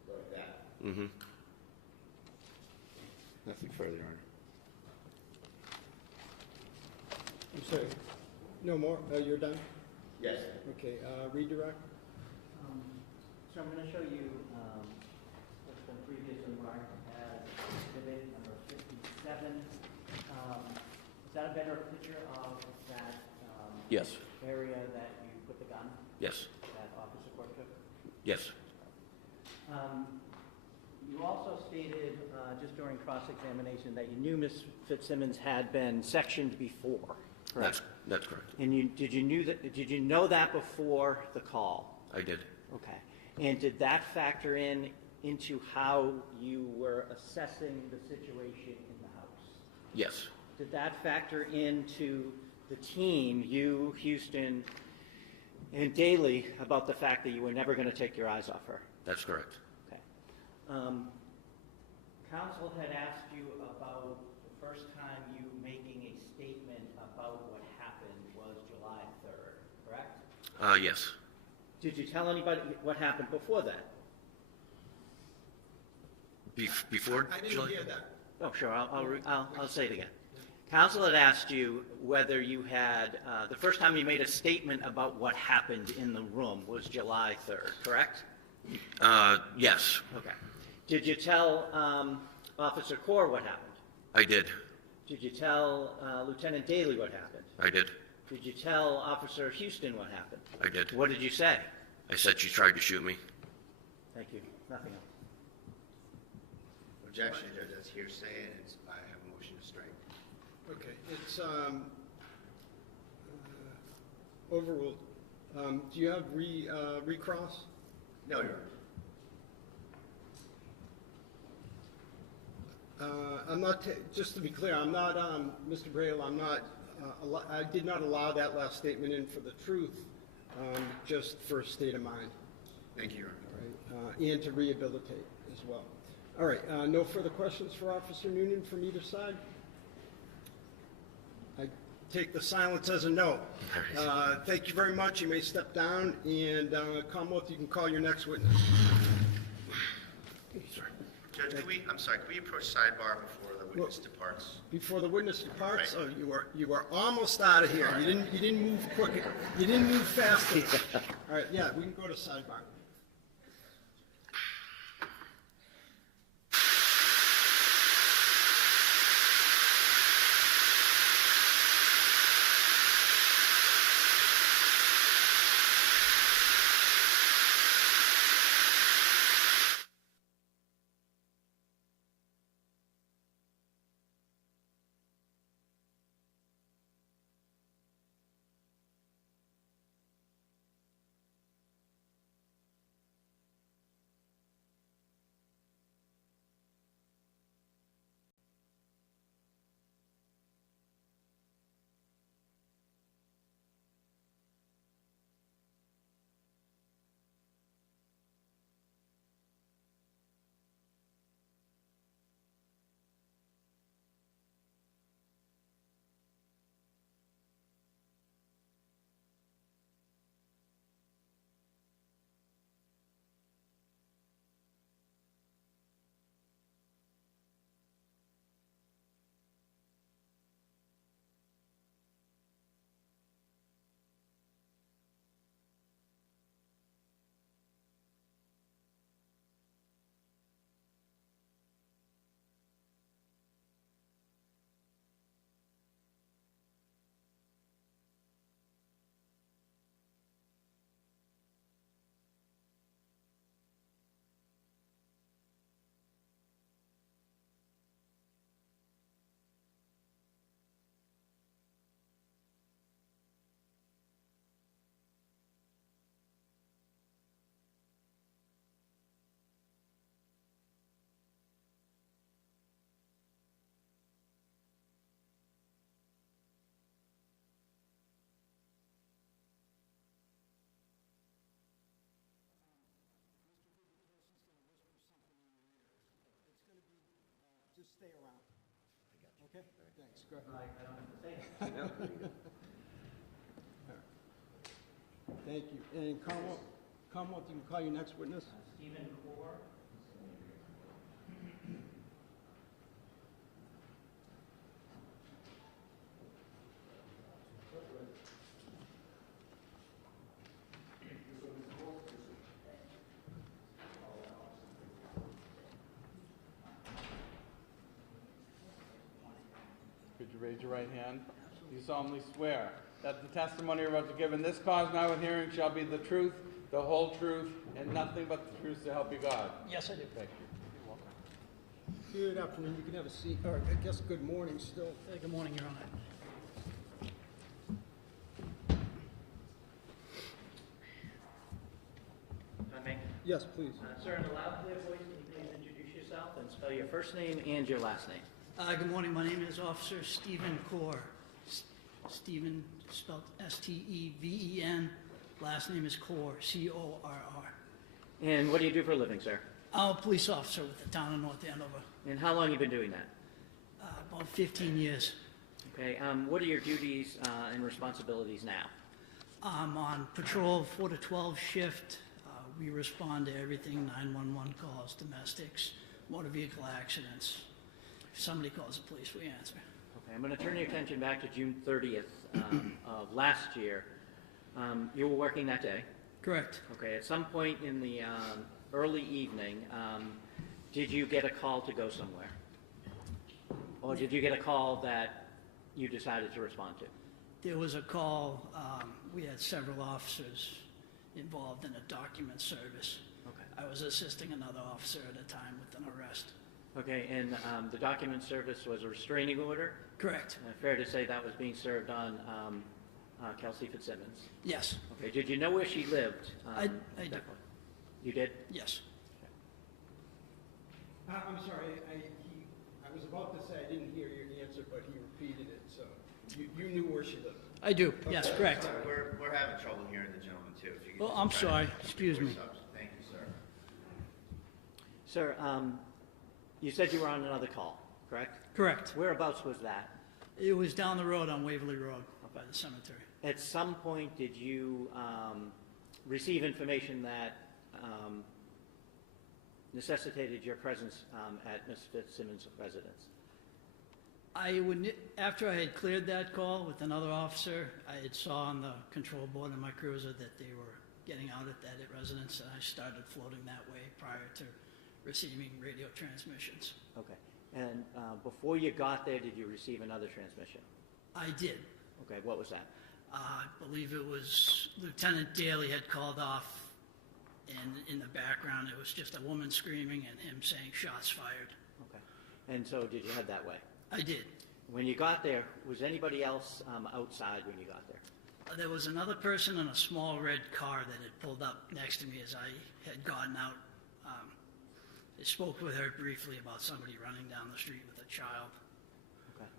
like that. Mm-hmm. Nothing further, Your Honor. I'm sorry. No more? You're done? Yes. Okay, redirect. So I'm going to show you what's been previously marked as exhibit number 57. Is that a better picture of that Yes. area that you put the gun, Yes. that Officer Court took? Yes. You also stated just during cross-examination that you knew Ms. Fitzsimmons had been sectioned before, correct? That's correct. And did you know that before the call? I did. Okay. And did that factor into how you were assessing the situation in the house? Yes. Did that factor into the team, you, Houston, and Daly, about the fact that you were never going to take your eyes off her? That's correct. Okay. Counsel had asked you about the first time you making a statement about what happened was July 3rd, correct? Yes. Did you tell anybody what happened before that? Before I didn't July? hear that. Oh, sure, I'll say it again. Counsel had asked you whether you had, the first time you made a statement about what happened in the room was July 3rd, correct? Yes. Okay. Did you tell Officer Core what happened? I did. Did you tell Lieutenant Daly what happened? I did. Did you tell Officer Houston what happened? I did. What did you say? I said she tried to shoot me. Thank you. Nothing else. Objection, Judge, that's hearsay, and I have a motion to strike. Okay, it's overruled. Do you have recross? No, Your Honor. I'm not, just to be clear, I'm not, Mr. Braille, I'm not, I did not allow that last statement in for the truth, just for a state of mind, Thank you, Your Honor. all right, and to rehabilitate as well. All right, no further questions for Officer Noonan from either side? I take the silence as a no. Thank you very much. You may step down, and Commonwealth, you can call your next witness. Sorry. Judge, can we approach sidebar before the witness departs? Before the witness departs, Right. oh, you were almost out of here. You didn't move quick. You didn't move fast enough. All right, yeah, we can go to sidebar. Just stay around. Okay? Thanks. Go ahead. I don't have to say it. Thank you. And Commonwealth, you can call your next witness. Stephen Core. Could you raise your right hand? Do you solemnly swear that the testimony you're about to give in this cause now with hearing shall be the truth, the whole truth, and nothing but the truth to help you God? Yes, I do. Thank you. Good afternoon. You can have a seat, or I guess good morning still. Good morning, Your Honor. If I may. Yes, please. Sir, in a loud, clear voice, can you please introduce yourself and spell your first name and your last name? Good morning. My name is Officer Stephen Core. Stephen spelled S-T-E-V-E-N. Last name is Core, C-O-R-R. And what do you do for a living, sir? I'm a police officer with the town of North Andover. And how long have you been doing that? About 15 years. Okay, what are your duties and responsibilities now? I'm on patrol 4 to 12 shift. We respond to everything, 911 calls, domestics, motor vehicle accidents. If somebody calls the police, we answer. Okay, I'm going to turn your attention back to June 30th of last year. You were working that day? Correct. Okay, at some point in the early evening, did you get a call to go somewhere? Or did you get a call that you decided to respond to? There was a call, we had several officers involved in a document service. Okay. I was assisting another officer at a time with an arrest. Okay, and the document service was a restraining order? Correct. Fair to say that was being served on Kelsey Fitzsimmons? Yes. Okay, did you know where she lived? I at did. that point? You did? Yes. I'm sorry, I was about to say I didn't hear your answer, but he repeated it, so you knew where she lived. I do, yes, correct. Sorry, we're having trouble hearing the gentleman too. If you could Well, just I'm try to sorry. Excuse me. voice up. Thank you, sir. Sir, you said you were on another call, correct? Correct. Whereabouts was that? It was down the road on Waverly Road, up by the cemetery. At some point, did you receive information that necessitated your presence at Ms. Fitzsimmons' residence? After I had cleared that call with another officer, I had saw on the control board of my cruiser that they were getting out at that residence, and I started floating that way prior to receiving radio transmissions. Okay. And before you got there, did you receive another transmission? I did. Okay, what was that? I believe it was Lieutenant Daly had called off, and in the background it was just a woman screaming and him saying shots fired. Okay. And so did you head that way? I did. When you got there, was anybody else outside when you got there? There was another person in a small red car that had pulled up next to me as I had gotten out. I spoke with her briefly about somebody running down the street with a child. Okay.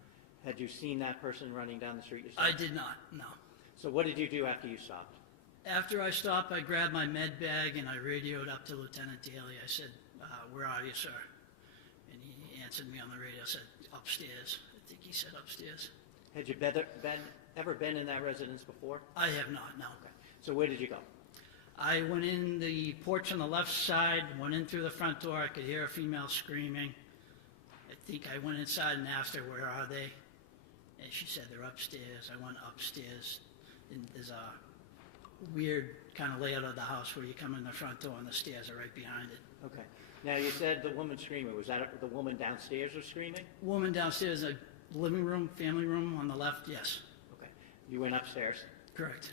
Had you seen that person running down the street yourself? I did not, no. So what did you do after you stopped? After I stopped, I grabbed my med bag and I radioed up to Lieutenant Daly. I said, where are you, sir? And he answered me on the radio, said, upstairs. I think he said upstairs. Had you ever been in that residence before? I have not, no. Okay. So where did you go? I went in the porch on the left side, went in through the front door. I could hear a female screaming. I think I went inside and asked her, where are they? And she said, they're upstairs. I went upstairs. And there's a weird kind of layout of the house where you come in the front door and the stairs are right behind it. Okay. Now you said the woman screaming. Was that the woman downstairs was screaming? Woman downstairs, a living room, family room on the left, yes. Okay. You went upstairs? Correct.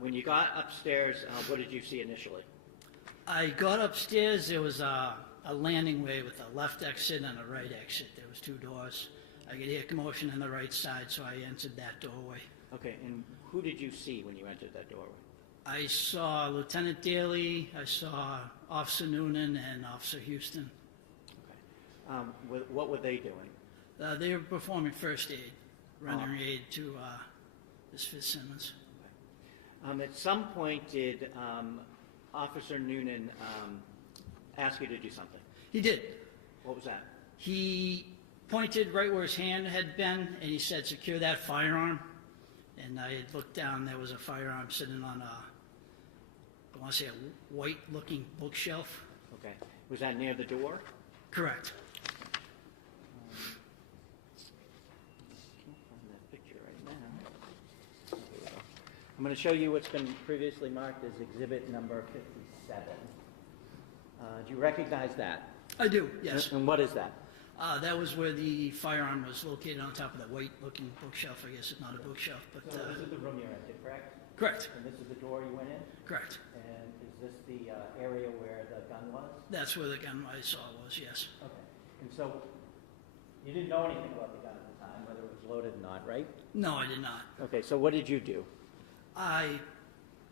When you got upstairs, what did you see initially? I got upstairs, there was a landing way with a left exit and a right exit. There was two doors. I could hear commotion on the right side, so I entered that doorway. Okay, and who did you see when you entered that doorway? I saw Lieutenant Daly, I saw Officer Noonan, and Officer Houston. Okay. What were they doing? They were performing first aid, rendering aid to Ms. Fitzsimmons. Okay. At some point, did Officer Noonan ask you to do something? He did. What was that? He pointed right where his hand had been, and he said, secure that firearm. And I had looked down, there was a firearm sitting on I want to say a white-looking bookshelf. Okay. Was that near the door? Correct. Can't find that picture right now. Here we go. I'm going to show you what's been previously marked as exhibit number 57. Do you recognize that? I do, yes. And what is that? That was where the firearm was located on top of the white-looking bookshelf. I guess it's not a bookshelf, but... So this is the room you entered, correct? Correct. And this is the door you went in? Correct. And is this the area where the gun was? That's where the gun I saw was, yes. Okay. And so you didn't know anything about the gun at the time, whether it was loaded or not, right? No, I did not. Okay, so what did you do? I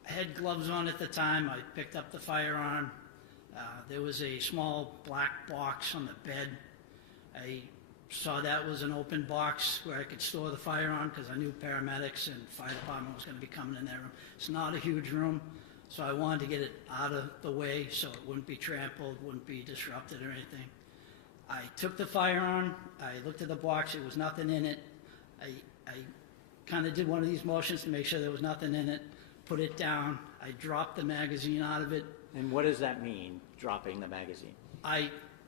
had gloves on at the time. I picked up the firearm. There was a small black box on the bed. I saw that was an open box where I could store the firearm because I knew paramedics and fire department was going to be coming in that room. It's not a huge room, so I wanted to get it out of the way so it wouldn't be trampled, wouldn't be disrupted or anything. I took the firearm, I looked at the box, there was nothing in it. I kind of did one of these motions to make sure there was nothing in it, put it down, I dropped the magazine out of it. And what does that mean, dropping the magazine?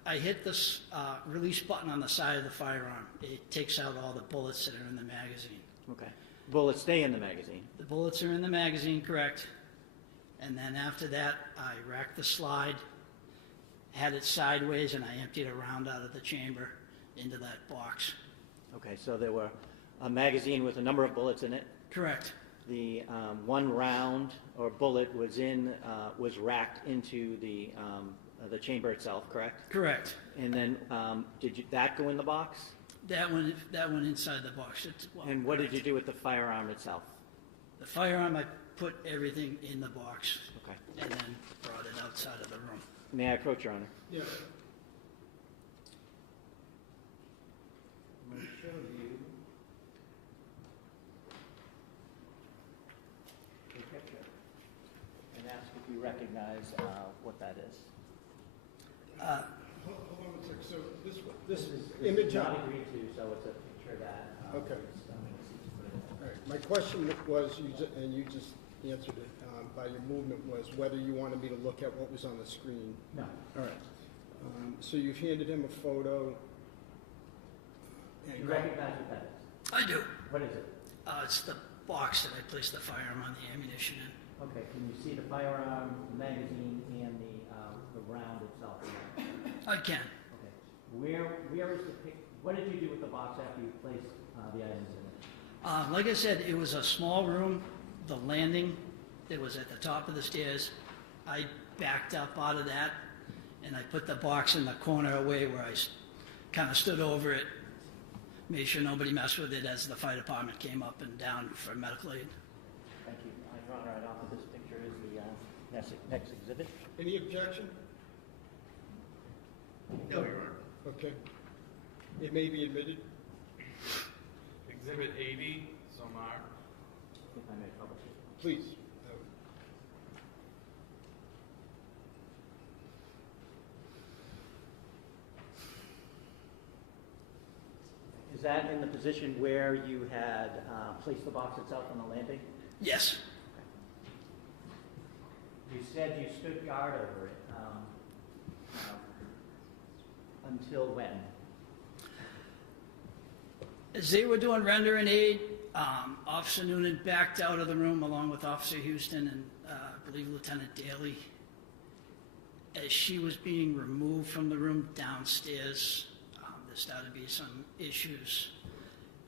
I hit this release button on the side of the firearm. It takes out all the bullets that are in the magazine. Okay. Bullets stay in the magazine. The bullets are in the magazine, correct. And then after that, I racked the slide, had it sideways, and I emptied a round out of the chamber into that box. Okay, so there were a magazine with a number of bullets in it. Correct. The one round or bullet was racked into the chamber itself, correct? Correct. And then did that go in the box? That went inside the box. And what did you do with the firearm itself? The firearm, I put everything in the box. Okay. And then brought it outside of the room. May I approach, Your Honor? Yeah. I'm going to show you a picture and ask if you recognize what that is. Hold on a sec. So this image not on. agreed to, so it's a picture that. Okay. I'm going to see if you put it. All right. My question was, and you just answered it by your movement, was whether you wanted me to look at what was on the screen. No. All right. So you've handed him a photo. Do you recognize what that is? I do. What is it? It's the box that I placed the firearm on the ammunition in. Okay, can you see the firearm, the magazine, and the round itself? I can. Okay. Where is the pic? What did you do with the box after you placed the items in it? Like I said, it was a small room. The landing that was at the top of the stairs, I backed up out of that, and I put the box in the corner away where I kind of stood over it, made sure nobody messed with it as the fire department came up and down for medical aid. Thank you. I draw right off of this picture is the next exhibit. Any objection? No, Your Honor. Okay. It may be admitted. Exhibit 80, Somar. If I may publish it. Please. Is that in the position where you had placed the box itself on the landing? Yes. You said you stood guard over it. Until when? As they were doing rendering aid, Officer Noonan backed out of the room along with Officer Houston and I believe Lieutenant Daly. As she was being removed from the room downstairs, there started to be some issues.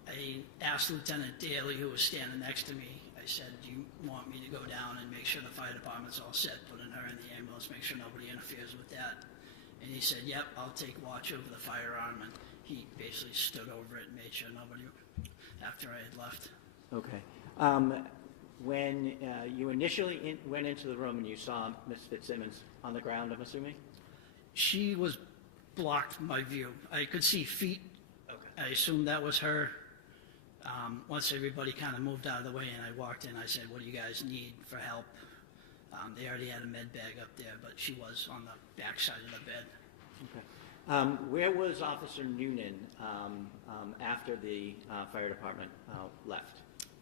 I asked Lieutenant Daly, who was standing next to me, I said, do you want me to go down and make sure the fire department's all set, putting her in the ambulance, make sure nobody interferes with that? And he said, yep, I'll take watch over the firearm, and he basically stood over it and made sure nobody, after I had left. Okay. When you initially went into the room and you saw Ms. Fitzsimmons on the ground, I'm assuming? She was blocked my view. I could see feet. Okay. I assumed that was her. Once everybody kind of moved out of the way and I walked in, I said, what do you guys need for help? They already had a med bag up there, but she was on the back side of the bed. Okay. Where was Officer Noonan after the fire department left?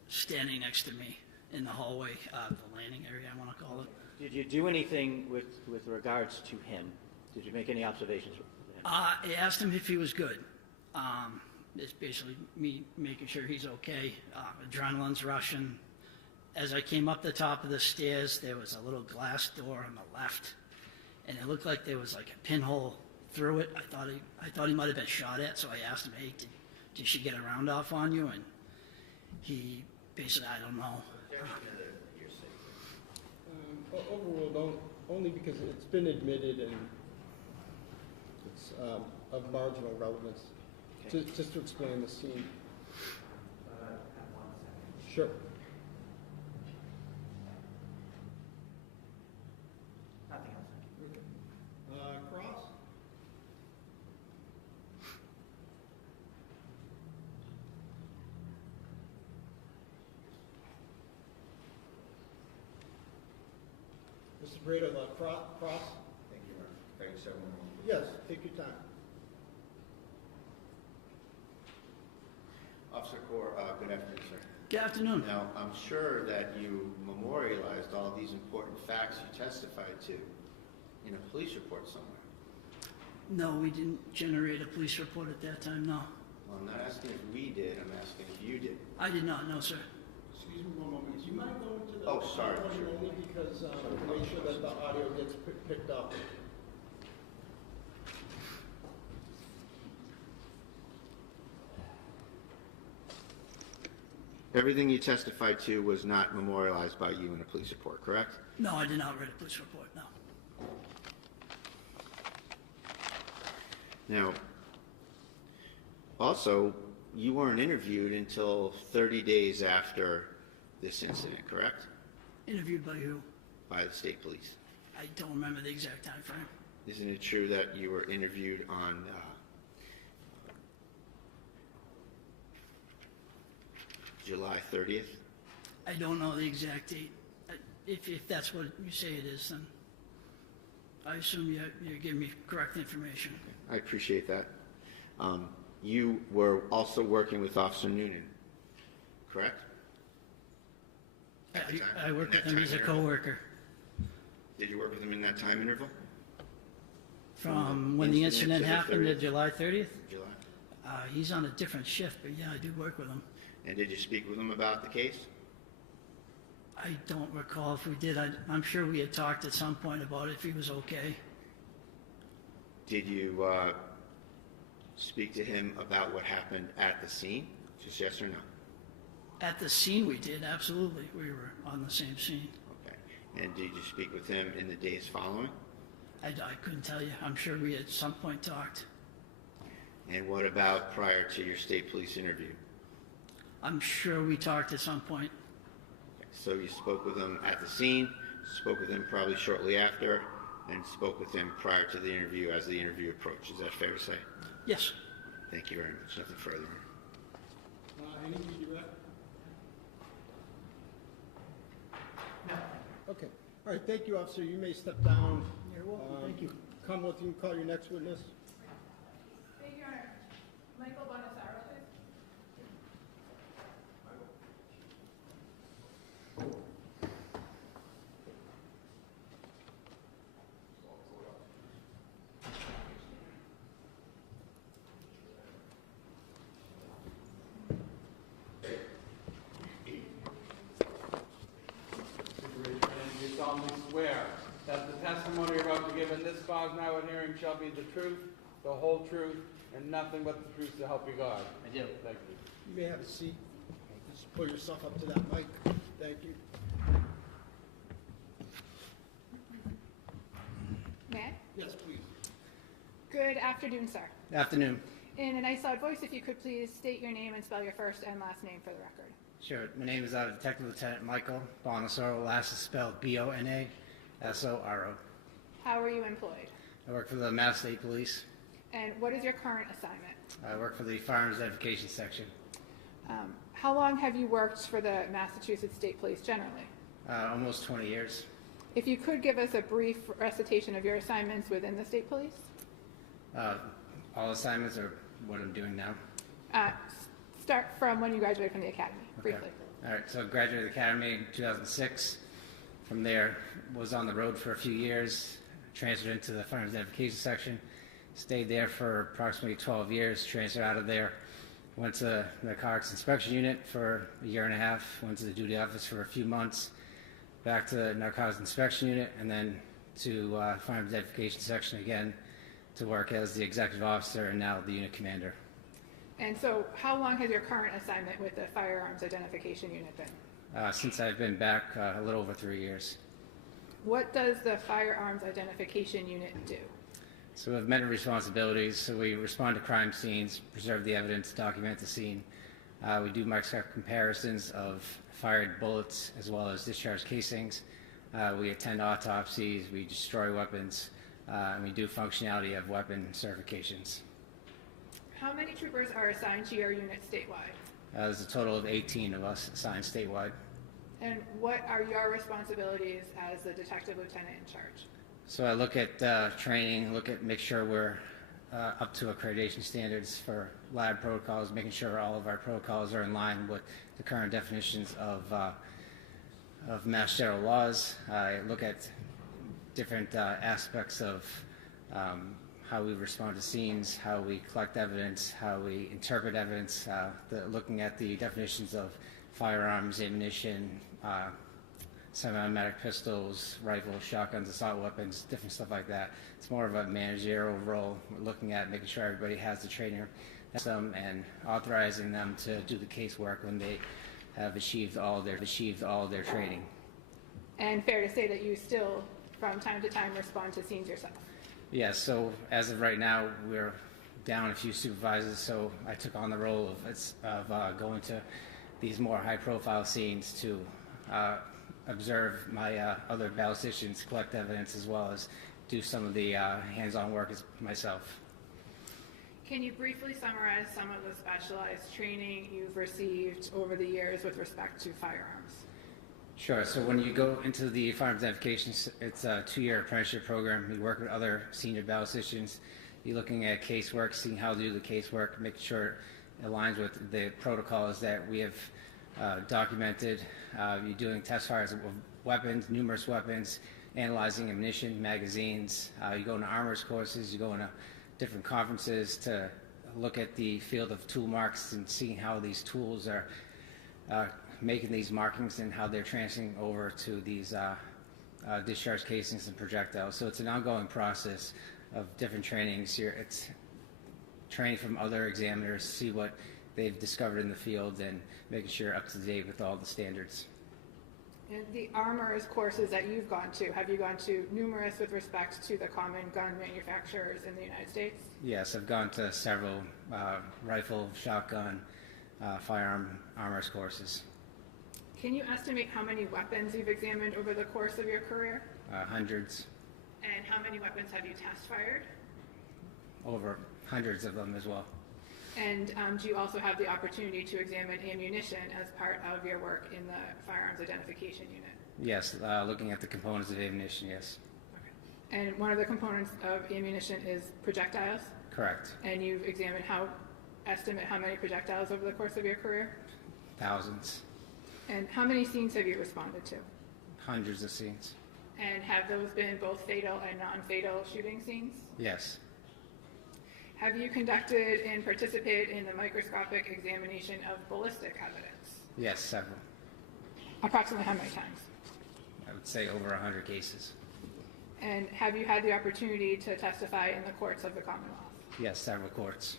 Standing next to me in the hallway, the landing area, I want to call it. Did you do anything with regards to him? Did you make any observations with him? I asked him if he was good. It's basically me making sure he's okay. Adrenaline's rushing. As I came up the top of the stairs, there was a little glass door on the left, and it looked like there was like a pinhole through it. I thought he might have been shot at, so I asked him, hey, did she get a round off on you? And he basically, I don't know. Overruled only because it's been admitted and it's of marginal relevance. Okay. Just to explain the scene. Sure. Nothing else. Cross? Mr. Brito, cross? Thank you, Your Honor. 37 more. Yes, take your time. Officer Core, good afternoon, sir. Good afternoon. Now, I'm sure that you memorialized all these important facts you testified to in a police report somewhere. No, we didn't generate a police report at that time, no. Well, I'm not asking if we did, I'm asking if you did. I did not know, sir. Excuse me one moment. Do you mind going to the Oh, sorry. podium only because to make sure that the audio gets picked up? Everything you testified to was not memorialized by you in a police report, correct? No, I did not write a police report, no. Now, also, you weren't interviewed until 30 days after this incident, correct? Interviewed by who? By the state police. I don't remember the exact time frame. Isn't it true that you were interviewed on July 30th? I don't know the exact date. If that's what you say it is, then I assume you're giving me correct information. I appreciate that. You were also working with Officer Noonan, correct? I work with him, he's a coworker. Did you work with him in that time interval? From when the incident happened to July 30th? July. He's on a different shift, but yeah, I do work with him. And did you speak with him about the case? I don't recall if we did. I'm sure we had talked at some point about if he was okay. Did you speak to him about what happened at the scene? Just yes or no? At the scene we did, absolutely. We were on the same scene. Okay. And did you speak with him in the days following? I couldn't tell you. I'm sure we at some point talked. And what about prior to your state police interview? I'm sure we talked at some point. Okay. So you spoke with him at the scene, spoke with him probably shortly after, and spoke with him prior to the interview as the interview approached. Is that fair to say? Yes. Thank you very much. Nothing further. Any redirect? No. Okay. All right, thank you, officer. You may step down. You're welcome. Thank you. Commonwealth, you can call your next witness. Thank you, Your Honor. Michael Bonasaro, please. You solemnly swear that the testimony you're about to give in this cause now and hearing shall be the truth, the whole truth, and nothing but the truth to help you God. I do. Thank you. You may have a seat. Just pull yourself up to that mic. Thank you. May I? Yes, please. Good afternoon, sir. Afternoon. In a nice loud voice, if you could please state your name and spell your first and last name for the record. Sure. My name is Detective Lieutenant Michael Bonasoro. Last is spelled Bonasoro. How are you employed? I work for the Mass State Police. And what is your current assignment? I work for the Firearms Identification Section. How long have you worked for the Massachusetts State Police generally? Almost 20 years. If you could give us a brief recitation of your assignments within the State Police? All assignments are what I'm doing now. Start from when you graduated from the academy, briefly. All right, so I graduated the academy in 2006. From there, was on the road for a few years, transferred into the Firearms Identification Section, stayed there for approximately 12 years, transferred out of there, went to the Narcotics Inspection Unit for a year and a half, went to the duty office for a few months, back to the Narcotics Inspection Unit, and then to Firearms Identification Section again to work as the executive officer and now the unit commander. And so how long has your current assignment with the Firearms Identification Unit been? Since I've been back a little over 3 years. What does the Firearms Identification Unit do? So we have many responsibilities. So we respond to crime scenes, preserve the evidence, document the scene. We do microscopic comparisons of fired bullets as well as discharged casings. We attend autopsies, we destroy weapons, and we do functionality of weapon certifications. How many troopers are assigned to your unit statewide? There's a total of 18 of us assigned statewide. And what are your responsibilities as the detective lieutenant in charge? So I look at training, make sure we're up to accreditation standards for lab protocols, making sure all of our protocols are in line with the current definitions of Mass General laws. I look at different aspects of how we respond to scenes, how we collect evidence, how we interpret evidence, looking at the definitions of firearms, ammunition, semi-automatic pistols, rifles, shotguns, assault weapons, different stuff like that. It's more of a managerial role. We're looking at making sure everybody has the training and authorizing them to do the casework when they have achieved all their training. And fair to say that you still, from time to time, respond to scenes yourself? Yes, so as of right now, we're down a few supervisors, so I took on the role of going to these more high-profile scenes to observe my other ballisticians, collect evidence, as well as do some of the hands-on work myself. Can you briefly summarize some of the specialized training you've received over the years with respect to firearms? Sure. So when you go into the firearms identification, it's a 2-year apprenticeship program. You work with other senior ballisticians. You're looking at casework, seeing how to do the casework, making sure it aligns with the protocols that we have documented. You're doing test fires of weapons, numerous weapons, analyzing ammunition, magazines. You go into armorers courses. You go into different conferences to look at the field of tool marks and seeing how these tools are making these markings and how they're transferring over to these discharge casings and projectiles. So it's an ongoing process of different trainings here. It's training from other examiners, see what they've discovered in the field, and making sure you're up to date with all the standards. And the armorers courses that you've gone to, have you gone to numerous with respect to the common gun manufacturers in the United States? Yes, I've gone to several rifle, shotgun, firearm armorers courses. Can you estimate how many weapons you've examined over the course of your career? Hundreds. And how many weapons have you test fired? Over hundreds of them as well. And do you also have the opportunity to examine ammunition as part of your work in the firearms identification unit? Yes, looking at the components of ammunition, yes. Okay. And one of the components of ammunition is projectiles? Correct. And you've examined estimate how many projectiles over the course of your career? Thousands. And how many scenes have you responded to? Hundreds of scenes. And have those been both fatal and non-fatal shooting scenes? Yes. Have you conducted and participated in the microscopic examination of ballistic evidence? Yes, several. Approximately how many times? I would say over 100 cases. And have you had the opportunity to testify in the courts of the Commonwealth? Yes, several courts.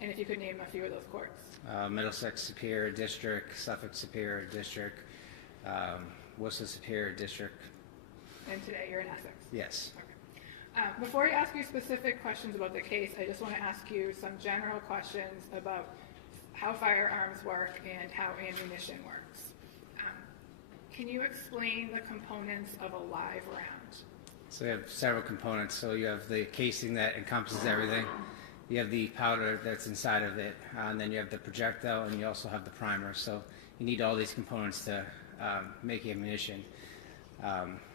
And if you could name a few of those courts. Middlesex Superior District, Suffolk Superior District, Worcester Superior District. And today you're in Essex? Yes. Okay. Before I ask you specific questions about the case, I just want to ask you some general questions about how firearms work and how ammunition works. Can you explain the components of a live round? So you have several components. So you have the casing that encompasses everything. You have the powder that's inside of it, and then you have the projectile, and you also have the primer. So you need all these components to make ammunition.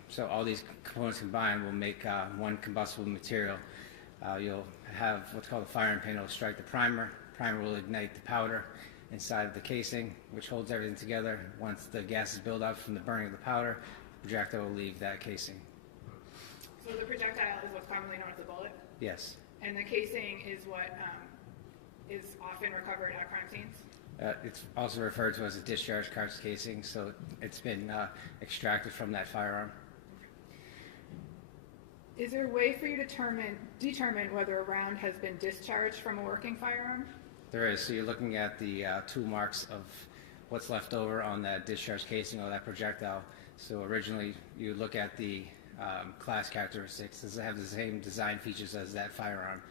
So all these components combined will make one combustible material. You'll have what's called a firing pin. It'll strike the primer. Primer will ignite the powder inside of the casing, which holds everything together. Once the gases build up from the burning of the powder, the projectile will leave that casing. So the projectile is what's commonly known as a bullet? Yes. And the casing is what is often recovered at crime scenes? It's also referred to as a discharge cartridge casing, so it's been extracted from that firearm. Is there a way for you to determine whether a round has been discharged from a working firearm? There is. So you're looking at the tool marks of what's left over on that discharge casing or that projectile. So originally you look at the class characteristics. Does it have the same design features as that firearm?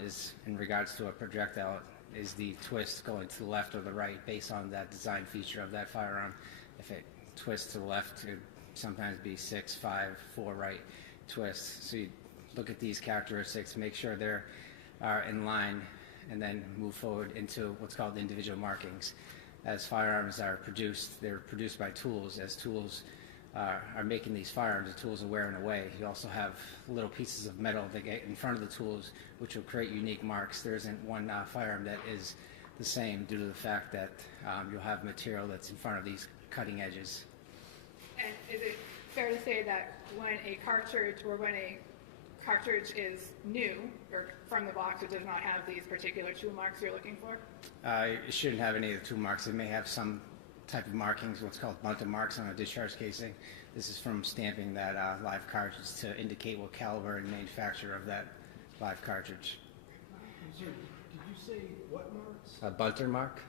Is in regards to a projectile, is the twist going to the left or the right based on that design feature of that firearm? If it twists to the left, it would sometimes be 6, 5, 4 right twists. So you look at these characteristics, make sure they are in line, and then move forward into what's called individual markings. As firearms are produced, they're produced by tools. As tools are making these firearms, the tools are wearing away. You also have little pieces of metal that get in front of the tools, which will create unique marks. There isn't one firearm that is the same due to the fact that you'll have material that's in front of these cutting edges. And is it fair to say that when a cartridge is new or from the box, it does not have these particular tool marks you're looking for? It shouldn't have any of the tool marks. It may have some type of markings, what's called bunter marks on a discharge casing. This is from stamping that live cartridge to indicate what caliber and manufacturer of that live cartridge. Did you say what marks? A bunter mark?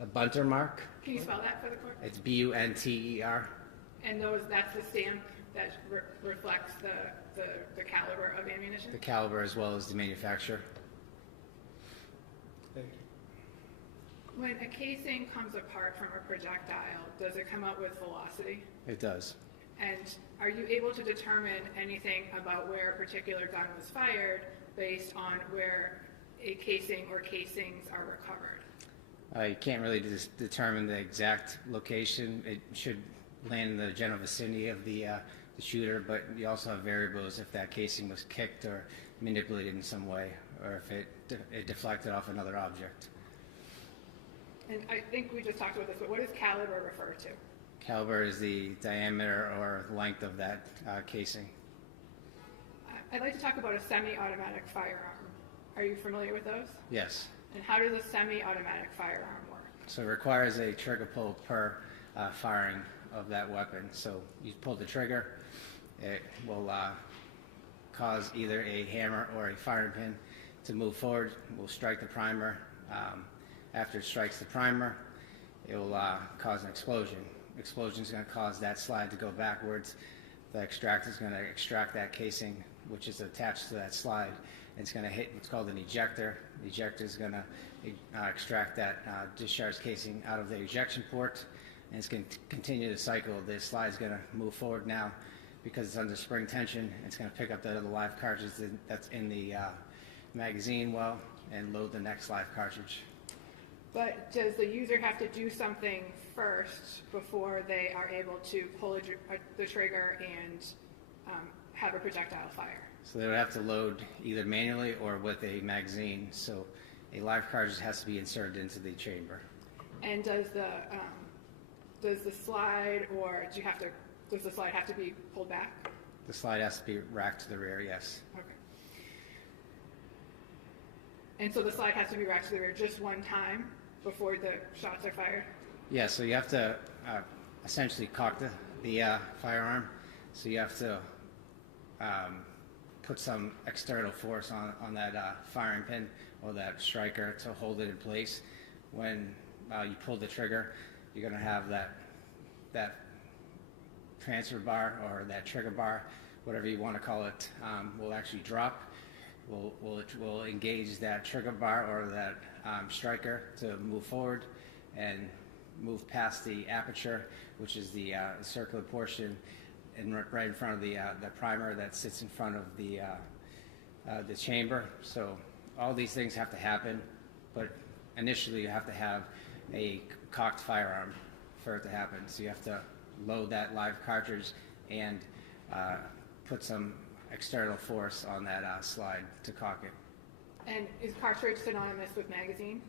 A bunter mark. Can you spell that for the court? It's B-U-N-T-E-R. And that's the stamp that reflects the caliber of ammunition? The caliber as well as the manufacturer. Thank you. When a casing comes apart from a projectile, does it come out with velocity? It does. And are you able to determine anything about where a particular gun was fired based on where a casing or casings are recovered? You can't really determine the exact location. It should land in the general vicinity of the shooter, but you also have variables if that casing was kicked or manipulated in some way, or if it deflected off another object. And I think we just talked about this, but what does caliber refer to? Caliber is the diameter or length of that casing. I'd like to talk about a semi-automatic firearm. Are you familiar with those? Yes. And how does a semi-automatic firearm work? So it requires a trigger pull per firing of that weapon. So you pull the trigger, it will cause either a hammer or a firing pin to move forward. It will strike the primer. After it strikes the primer, it will cause an explosion. Explosion is going to cause that slide to go backwards. The extractor is going to extract that casing, which is attached to that slide. It's going to hit what's called an ejector. The ejector is going to extract that discharge casing out of the ejection port, and it's going to continue the cycle. The slide is going to move forward now because it's under spring tension. It's going to pick up that other live cartridge that's in the magazine well and load the next live cartridge. But does the user have to do something first before they are able to pull the trigger and have a projectile fire? So they would have to load either manually or with a magazine. So a live cartridge has to be inserted into the chamber. And does the slide, or does the slide have to be pulled back? The slide has to be racked to the rear, yes. Okay. And so the slide has to be racked to the rear just one time before the shots are fired? Yeah, so you have to essentially cock the firearm. So you have to put some external force on that firing pin or that striker to hold it in place. When you pull the trigger, you're going to have that transfer bar or that trigger bar, whatever you want to call it, will actually drop. Will engage that trigger bar or that striker to move forward and move past the aperture, which is the circular portion, and right in front of the primer that sits in front of the chamber. So all these things have to happen, but initially you have to have a cocked firearm for it to happen. So you have to load that live cartridge and put some external force on that slide to cock it. And is cartridge synonymous with magazine?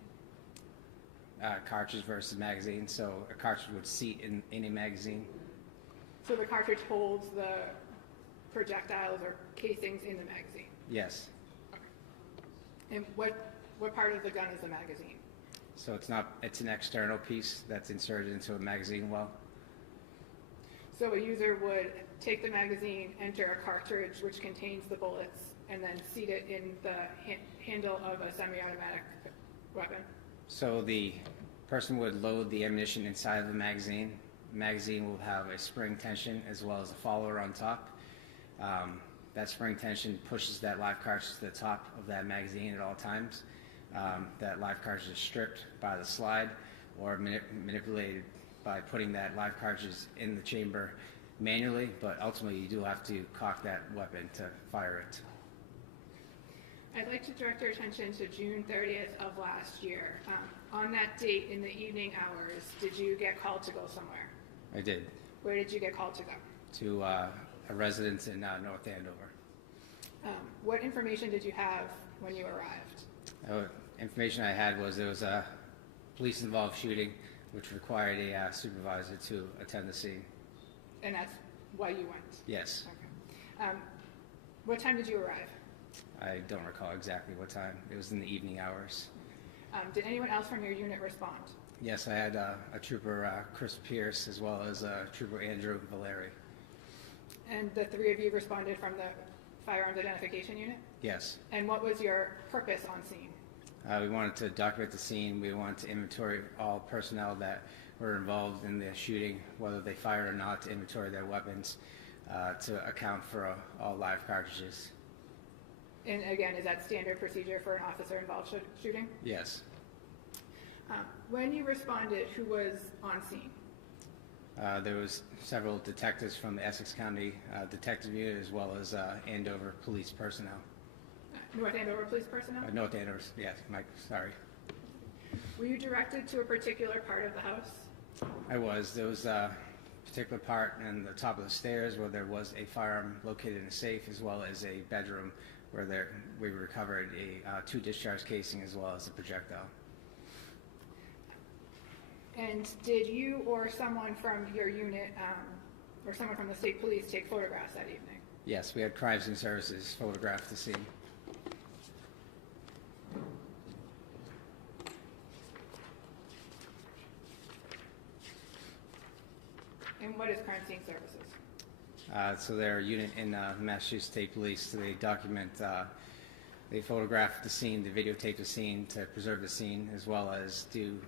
Cartridge versus magazine, so a cartridge would seat in a magazine. So the cartridge holds the projectiles or casings in the magazine? Yes. Okay. And what part of the gun is the magazine? So it's an external piece that's inserted into a magazine well. So a user would take the magazine, enter a cartridge which contains the bullets, and then seat it in the handle of a semi-automatic weapon? So the person would load the ammunition inside of the magazine. The magazine will have a spring tension as well as a follower on top. That spring tension pushes that live cartridge to the top of that magazine at all times. That live cartridge is stripped by the slide or manipulated by putting that live cartridge in the chamber manually, but ultimately you do have to cock that weapon to fire it. I'd like to direct your attention to June 30th of last year. On that date, in the evening hours, did you get called to go somewhere? I did. Where did you get called to go? To a residence in North Andover. What information did you have when you arrived? Information I had was there was a police-involved shooting, which required a supervisor to attend the scene. And that's why you went? Yes. Okay. What time did you arrive? I don't recall exactly what time. It was in the evening hours. Did anyone else from your unit respond? Yes, I had a trooper, Chris Pierce, as well as trooper Andrew Valeri. And the three of you responded from the firearms identification unit? Yes. And what was your purpose on scene? We wanted to document the scene. We wanted to inventory all personnel that were involved in the shooting, whether they fired or not, to inventory their weapons, to account for all live cartridges. And again, is that standard procedure for an officer involved shooting? Yes. When you responded, who was on scene? There was several detectives from the Essex County Detective Unit, as well as Andover police personnel. North Andover police personnel? North Andover, yes, Mike, sorry. Were you directed to a particular part of the house? I was. There was a particular part in the top of the stairs where there was a firearm located in a safe, as well as a bedroom where we recovered a 2 discharge casing as well as a projectile. And did you or someone from your unit or someone from the state police take photographs that evening? Yes, we had crimes and services photograph the scene. And what is crime scene services? So they're a unit in Massachusetts State Police. So they document, they photograph the scene, they videotape the scene to preserve the scene, as well as do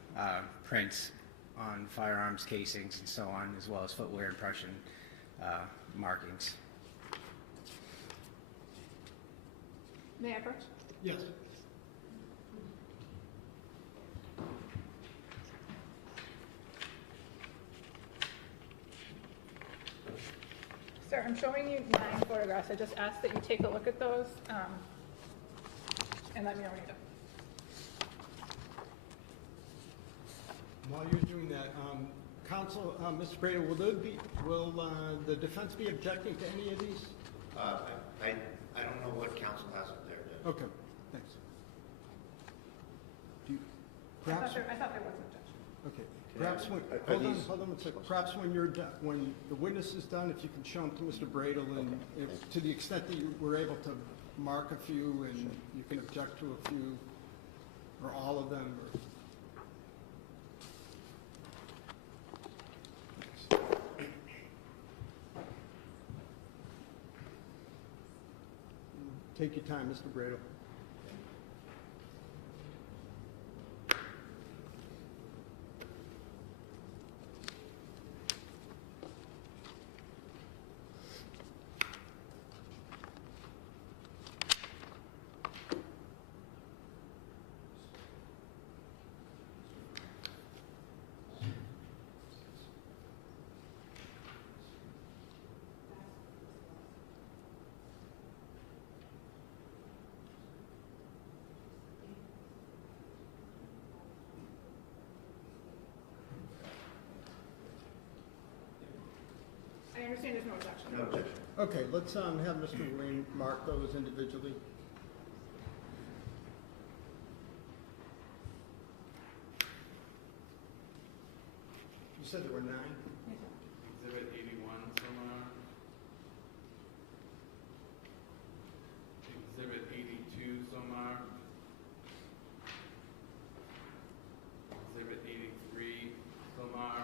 prints on firearms casings and so on, as well as footwear impression markings. May I approach? Yes. Sir, I'm showing you 9 photographs. I just ask that you take a look at those and let me know when you're done. While you're doing that, Counsel, Mr. Breda, will the defense be objecting to any of these? I don't know what counsel has up there. Okay, thanks. I Perhaps, thought there was an objection. okay, perhaps when, hold on a second. Perhaps when you're done, when the witness is done, if you can show them to Mr. Bradel, and if, to the extent that you were able to mark a few and you can object to a few, or all of them, or. Take your time, Mr. Bradel. I understand there's no objection. No objection. Okay, let's have Mr. Lane mark those individually. You said there were 9? Exhibit 81 somewhere. Exhibit 82 somewhere. Exhibit 83 somewhere.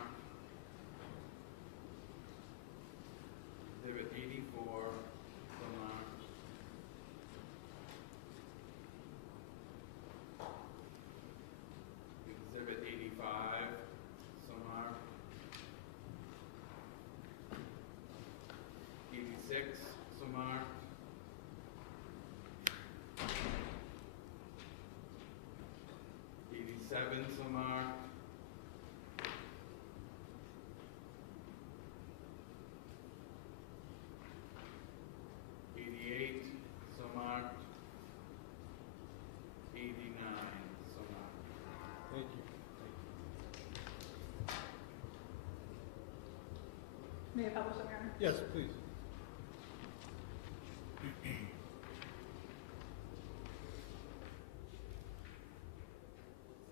Exhibit 84 somewhere. Exhibit 85 somewhere. 86 somewhere. 87 somewhere. 88 somewhere. 89 somewhere. Thank you. May I publish them, Your Honor? Yes, please.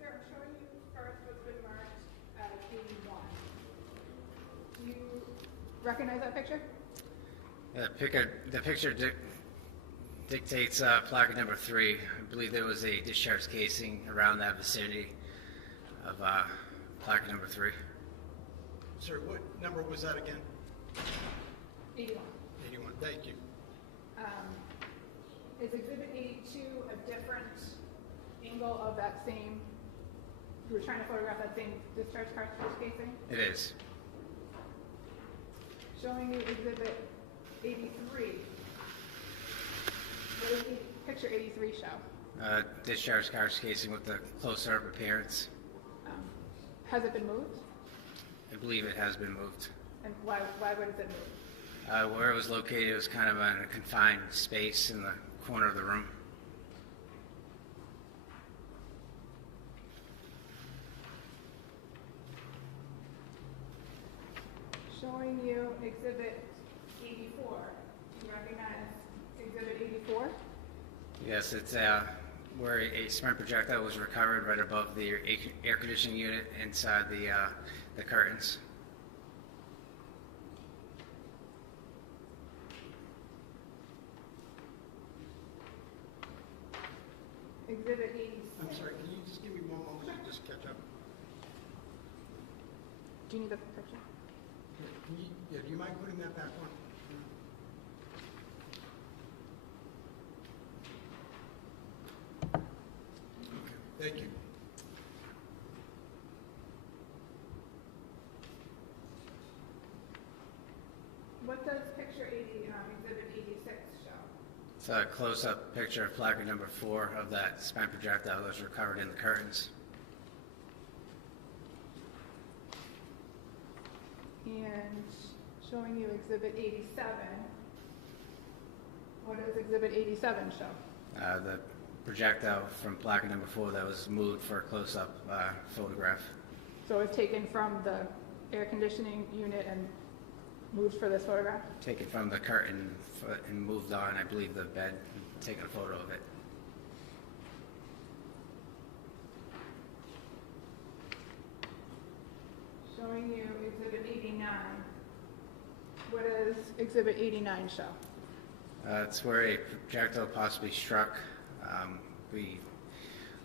Sir, I'm showing you first what's been marked as 81. Do you recognize that picture? The picture dictates plaque number 3. I believe there was a discharge casing around that vicinity of plaque number 3. Sir, what number was that again? 81. 81, thank you. Is Exhibit 82 a different angle of that same, you were trying to photograph that same discharge cartridge casing? It is. Showing you exhibit 83. What does picture 83 show? Discharge cartridge casing with the closer up appearance. Has it been moved? I believe it has been moved. And why would it been moved? Where it was located, it was kind of in a confined space in the corner of the room. Showing you exhibit 84. Do you recognize exhibit 84? Yes, it's where a smart projectile was recovered right above the air conditioning unit inside the curtains. Exhibit 86. I'm sorry, can you just give me one moment to just catch up? Do you need the picture? Do you mind putting that back on? Okay, thank you. What does picture 80, exhibit 86 show? It's a close-up picture of placard number 4 of that spent projectile that was recovered in the curtains. And showing you exhibit 87. What does exhibit 87 show? The projectile from placard number 4 that was moved for a close-up photograph. So it's taken from the air conditioning unit and moved for this photograph? Taken from the curtain and moved on, I believe, the bed, and taken a photo of it. Showing you exhibit 89. What does exhibit 89 show? It's where a projectile possibly struck. We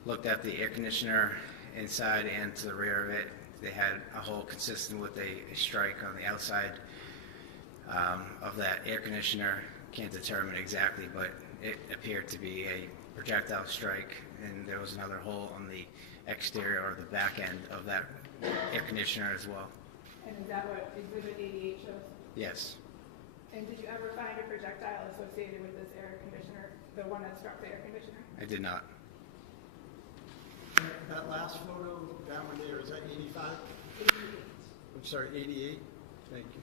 looked at the air conditioner inside and to the rear of it. They had a hole consistent with a strike on the outside of that air conditioner. Can't determine exactly, but it appeared to be a projectile strike, and there was another hole on the exterior or the back end of that air conditioner as well. And is that what exhibit 88 shows? Yes. And did you ever find a projectile associated with this air conditioner, the one that struck the air conditioner? I did not. That last photo, that one there, is that 85? 88. I'm sorry, 88? Thank you.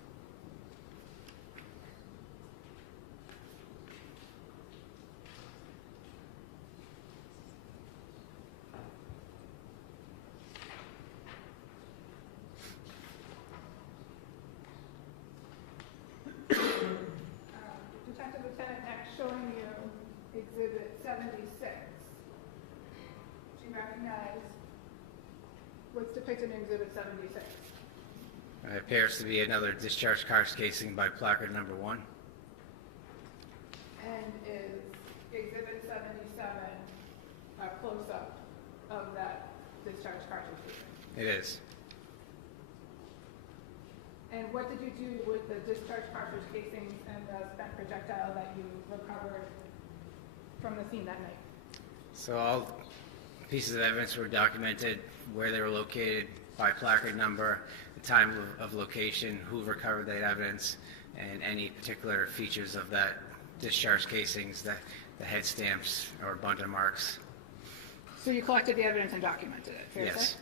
Detective Lieutenant, next showing you exhibit 76. Do you recognize what's depicted in exhibit 76? It appears to be another discharge cartridge casing by placard number 1. And is exhibit 77 a close-up of that discharge cartridge casing? It is. And what did you do with the discharge cartridge casings and the spent projectile that you recovered from the scene that night? So all pieces of evidence were documented, where they were located by placard number, the time of location, who recovered that evidence, and any particular features of that discharge casings, the head stamps or bunter marks. So you collected the evidence and documented it, fair to say? Yes.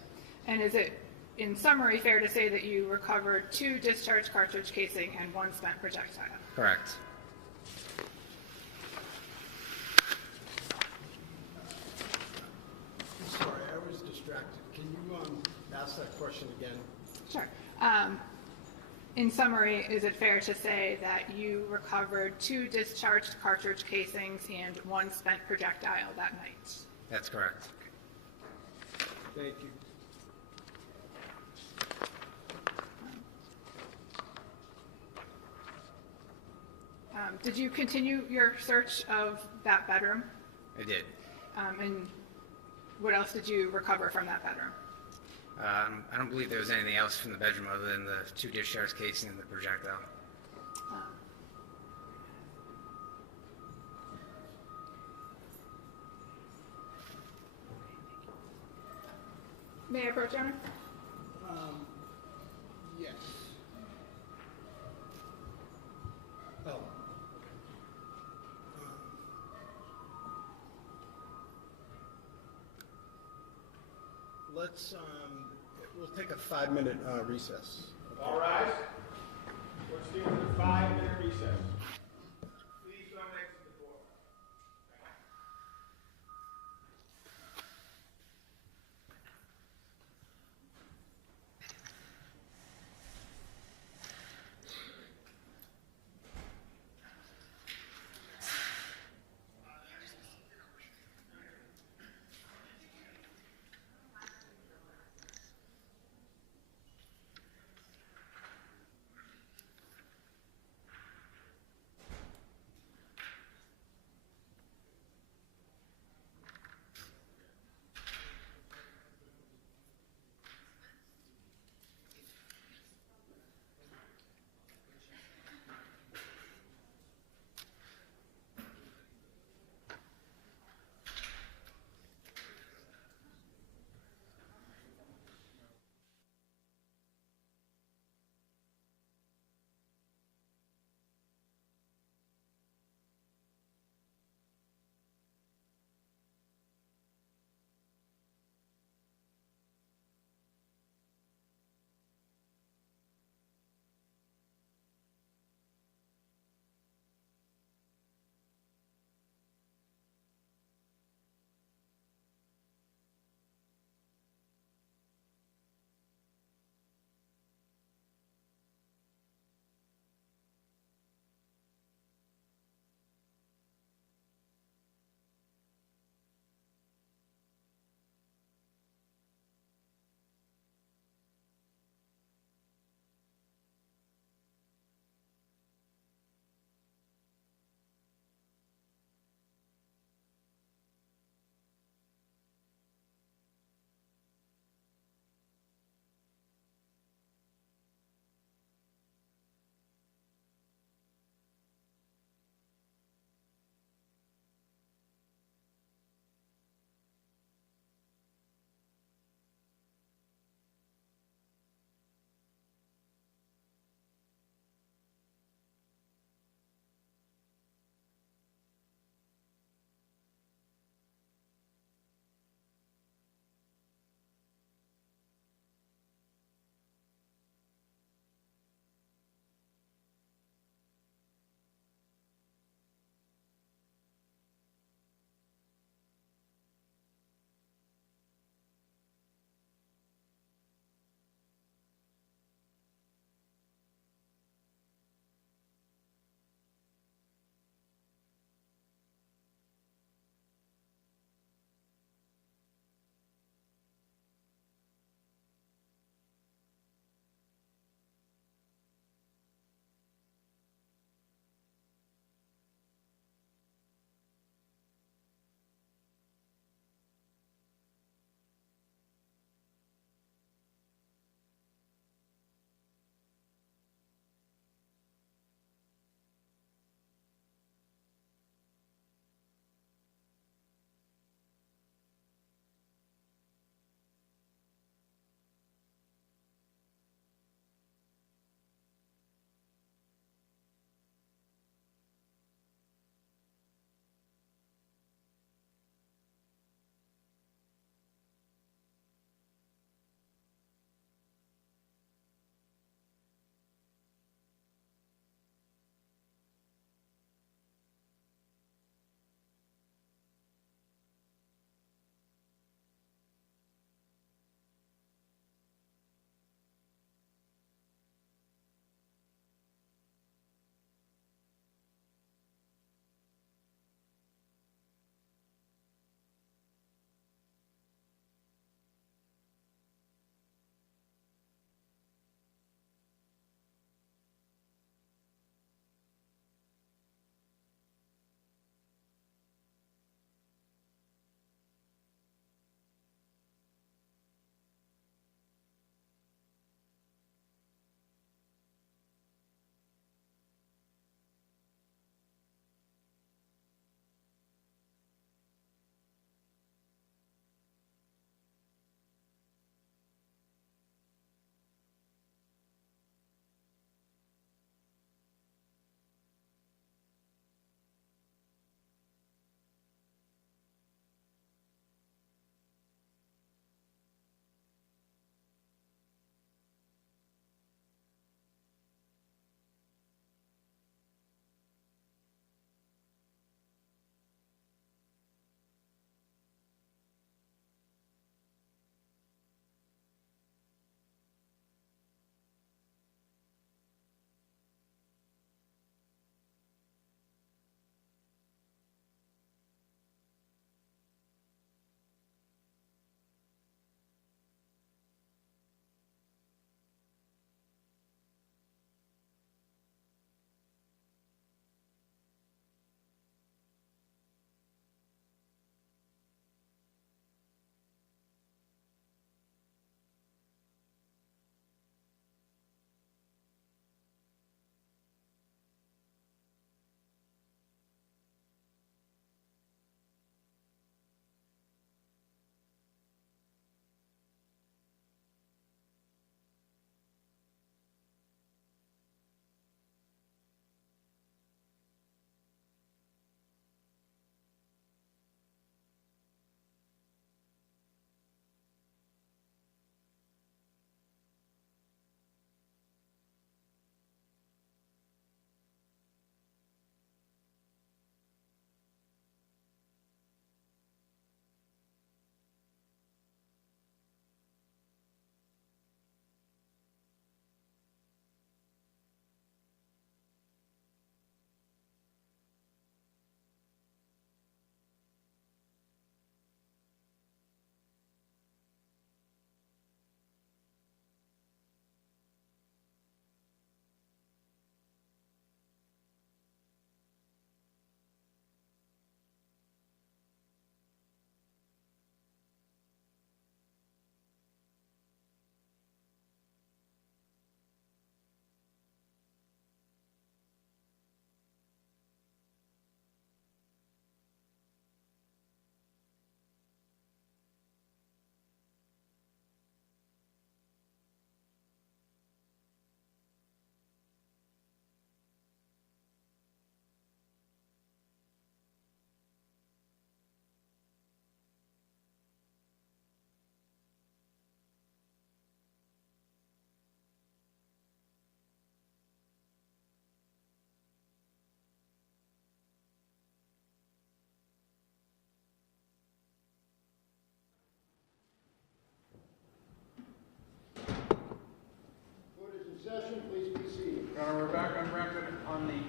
And is it, in summary, fair to say that you recovered 2 discharge cartridge casing and 1 spent projectile? Correct. I'm sorry, I was distracted. Can you ask that question again? Sure. In summary, is it fair to say that you recovered 2 discharged cartridge casings and 1 spent projectile that night? That's correct. Thank you. Did you continue your search of that bedroom? I did. And what else did you recover from that bedroom? I don't believe there was anything else from the bedroom other than the 2 discharge casing and the projectile. May I approach, Your Honor? Yes. Oh. Let's, we'll take a 5-minute recess. All rise. Let's do a 5-minute recess. Please don't exit the door.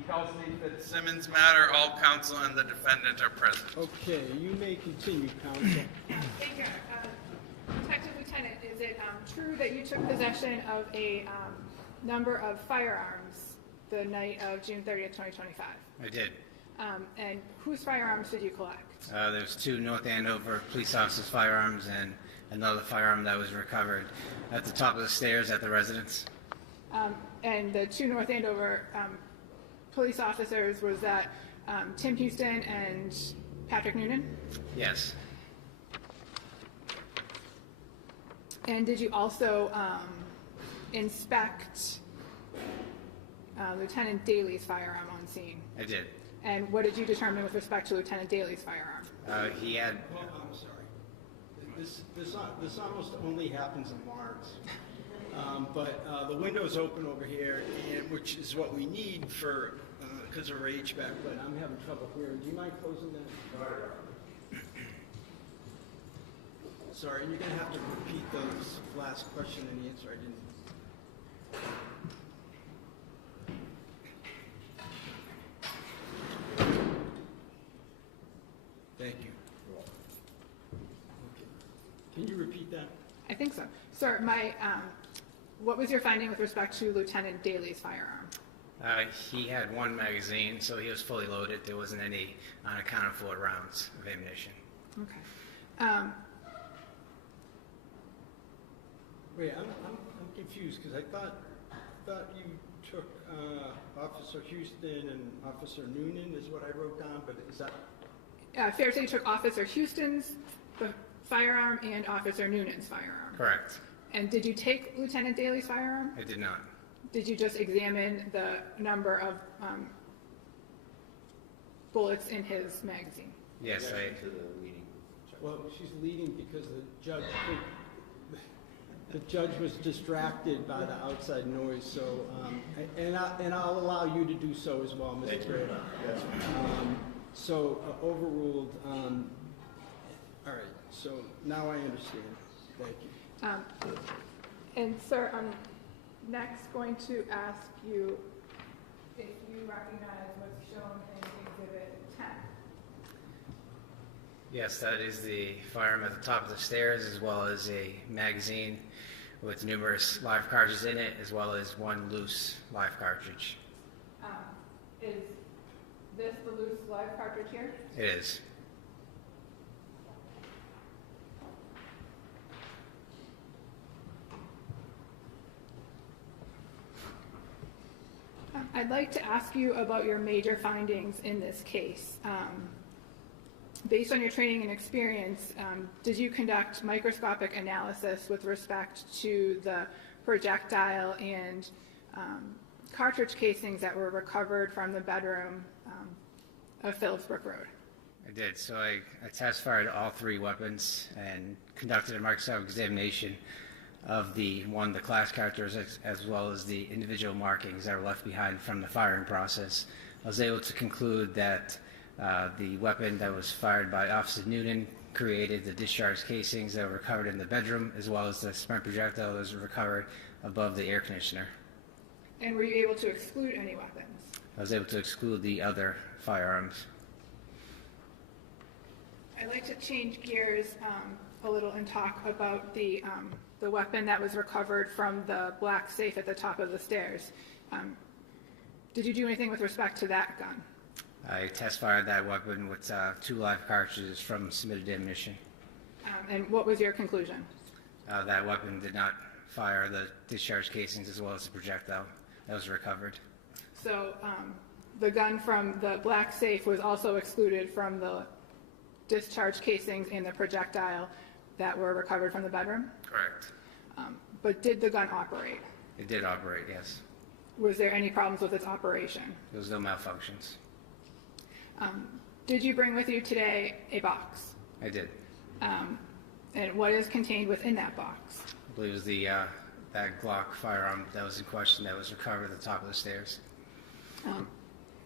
Kelsey Fitzsimmons matter, all counsel and the defendant are present. Okay, you may continue, counsel. Thank you. Detective Lieutenant, is it true that you took possession of a number of firearms the night of June 30th, 2025? I did. And whose firearms did you collect? There's 2 North Andover police officers' firearms and another firearm that was recovered at the top of the stairs at the residence. And the 2 North Andover police officers, was that Tim Houston and Patrick Noonan? Yes. And did you also inspect Lieutenant Daly's firearm on scene? I did. And what did you determine with respect to Lieutenant Daly's firearm? He had, Well, I'm sorry. This almost only happens in Lawrence. But the window's open over here, and, which is what we need for, because of our HVAC, but I'm having trouble hearing. Do you mind closing that? Sorry, and you're going to have to repeat those last question and answer. I didn't. Thank you. Okay. Can you repeat that? I think so. Sir, what was your finding with respect to Lieutenant Daly's firearm? he had 1 magazine, so he was fully loaded. There wasn't any unaccounted for rounds of ammunition. Okay. Wait, I'm confused because I thought you took Officer Houston and Officer Noonan is what I wrote down, but is that? Fair to say you took Officer Houston's firearm and Officer Noonan's firearm? Correct. And did you take Lieutenant Daly's firearm? I did not. Did you just examine the number of bullets in his magazine? Yes, Well, she's leading because the judge was distracted by the outside noise. So, and I'll allow you to do so as well, Mr. Gray. So overruled. All right. So now I understand. Thank you. And sir, I'm next going to ask you if you recognize what's shown in Exhibit 10. Yes, that is the firearm at the top of the stairs, as well as a magazine with numerous live cartridges in it, as well as 1 loose live cartridge. Is this the loose live cartridge here? It is. I'd like to ask you about your major findings in this case. Based on your training and experience, did you conduct microscopic analysis with respect to the projectile and cartridge casings that were recovered from the bedroom of Phillipsbrook Road? I did. So I test fired all 3 weapons and conducted a microscopic examination of the class characters as well as the individual markings that were left behind from the firing process. I was able to conclude that the weapon that was fired by Officer Noonan created the discharge casings that were recovered in the bedroom, as well as the spent projectile that was recovered above the air conditioner. And were you able to exclude any weapons? I was able to exclude the other firearms. I'd like to change gears a little and talk about the weapon that was recovered from the black safe at the top of the stairs. Did you do anything with respect to that gun? I test fired that weapon with 2 live cartridges from submitted ammunition. And what was your conclusion? That weapon did not fire the discharge casings as well as the projectile that was recovered. So the gun from the black safe was also excluded from the discharge casings and the projectile that were recovered from the bedroom? Correct. But did the gun operate? It did operate, yes. Was there any problems with its operation? There was no malfunctions. Did you bring with you today a box? I did. And what is contained within that box? I believe it was the that Glock firearm that was in question that was recovered at the top of the stairs.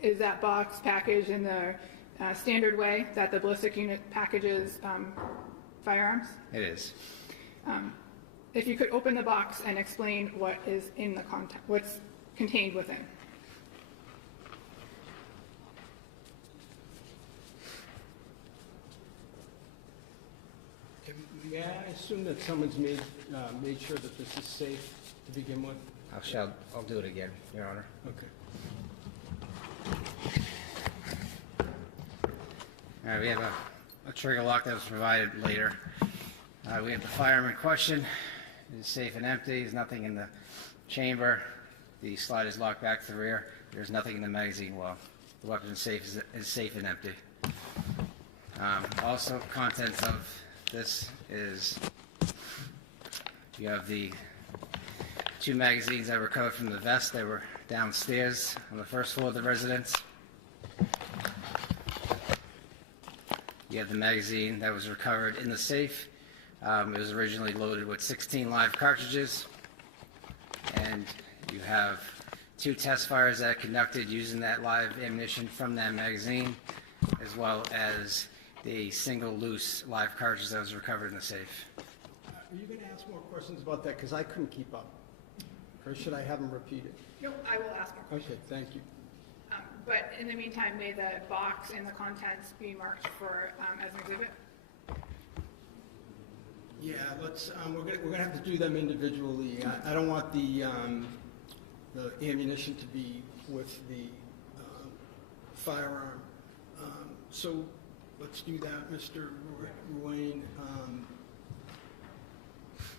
Is that box packaged in the standard way that the ballistic unit packages firearms? It is. If you could open the box and explain what is in the what's contained within. May I assume that someone's made sure that this is safe to begin with? I'll do it again, Your Honor. Okay. All right, we have a trigger lock that was provided later. We have the firearm in question. It is safe and empty. There's nothing in the chamber. The slide is locked back to the rear. There's nothing in the magazine wall. The weapon is safe and empty. Also, contents of this is you have the 2 magazines that were recovered from the vest. They were downstairs on the first floor of the residence. You have the magazine that was recovered in the safe. It was originally loaded with 16 live cartridges. And you have 2 test fires that are conducted using that live ammunition from that magazine, as well as the single loose live cartridge that was recovered in the safe. Are you going to ask more questions about that? Because I couldn't keep up. Or should I have them repeated? No, I will ask more. Okay, thank you. But in the meantime, may the box and the contents be marked for, as an exhibit? Yeah, let's, we're gonna have to do them individually. I don't want the ammunition to be with the firearm. So let's do that, Mr. Ruane.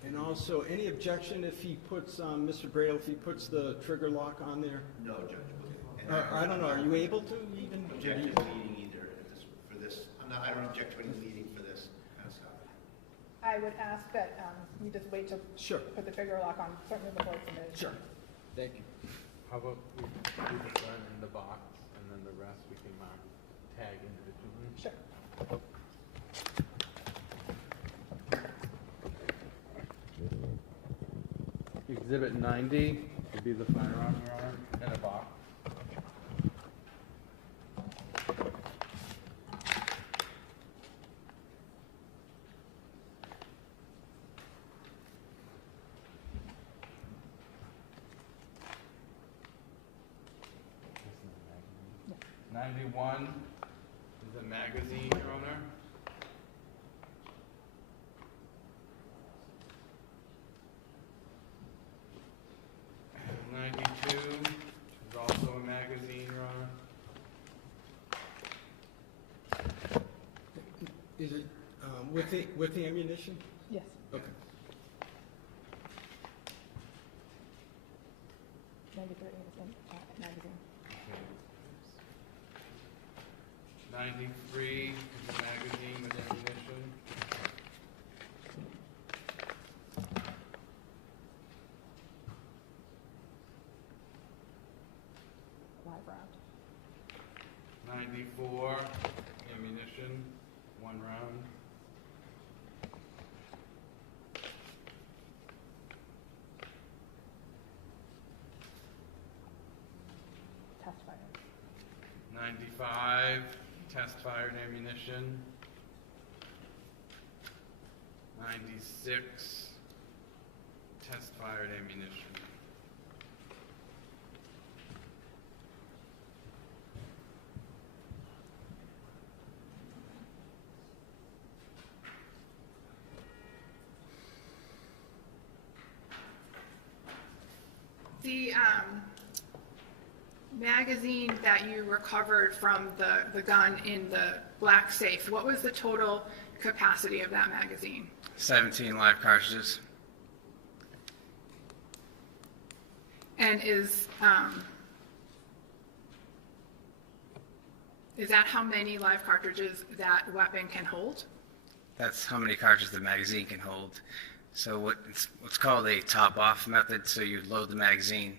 And also, any objection if he puts, Mr. Bradle, if he puts the trigger lock on there? No, Judge. I don't know, are you able to even? Object to leading either for this. I don't object to any leading for this kind of stuff. I would ask that you just wait to Sure. put the trigger lock on, certainly before it's submitted. Sure. Thank you. How about we do the gun in the box, and then the rest we can mark, tag individually? Sure. Exhibit 90 would be the firearm, Your Honor, in a box. Yeah. 91 is a magazine, Your Honor. 92 is also a magazine, Your Honor. Is it with the ammunition? Yes. Okay. 93 is in magazine. 93 is a magazine with ammunition. Live round. 94 ammunition, 1 round. Test fire. 95 test fired ammunition. 96 test fired ammunition. The magazine that you recovered from the gun in the black safe, what was the total capacity of that magazine? 17 live cartridges. And is that how many live cartridges that weapon can hold? That's how many cartridges the magazine can hold. So what's called a top-off method. So you load the magazine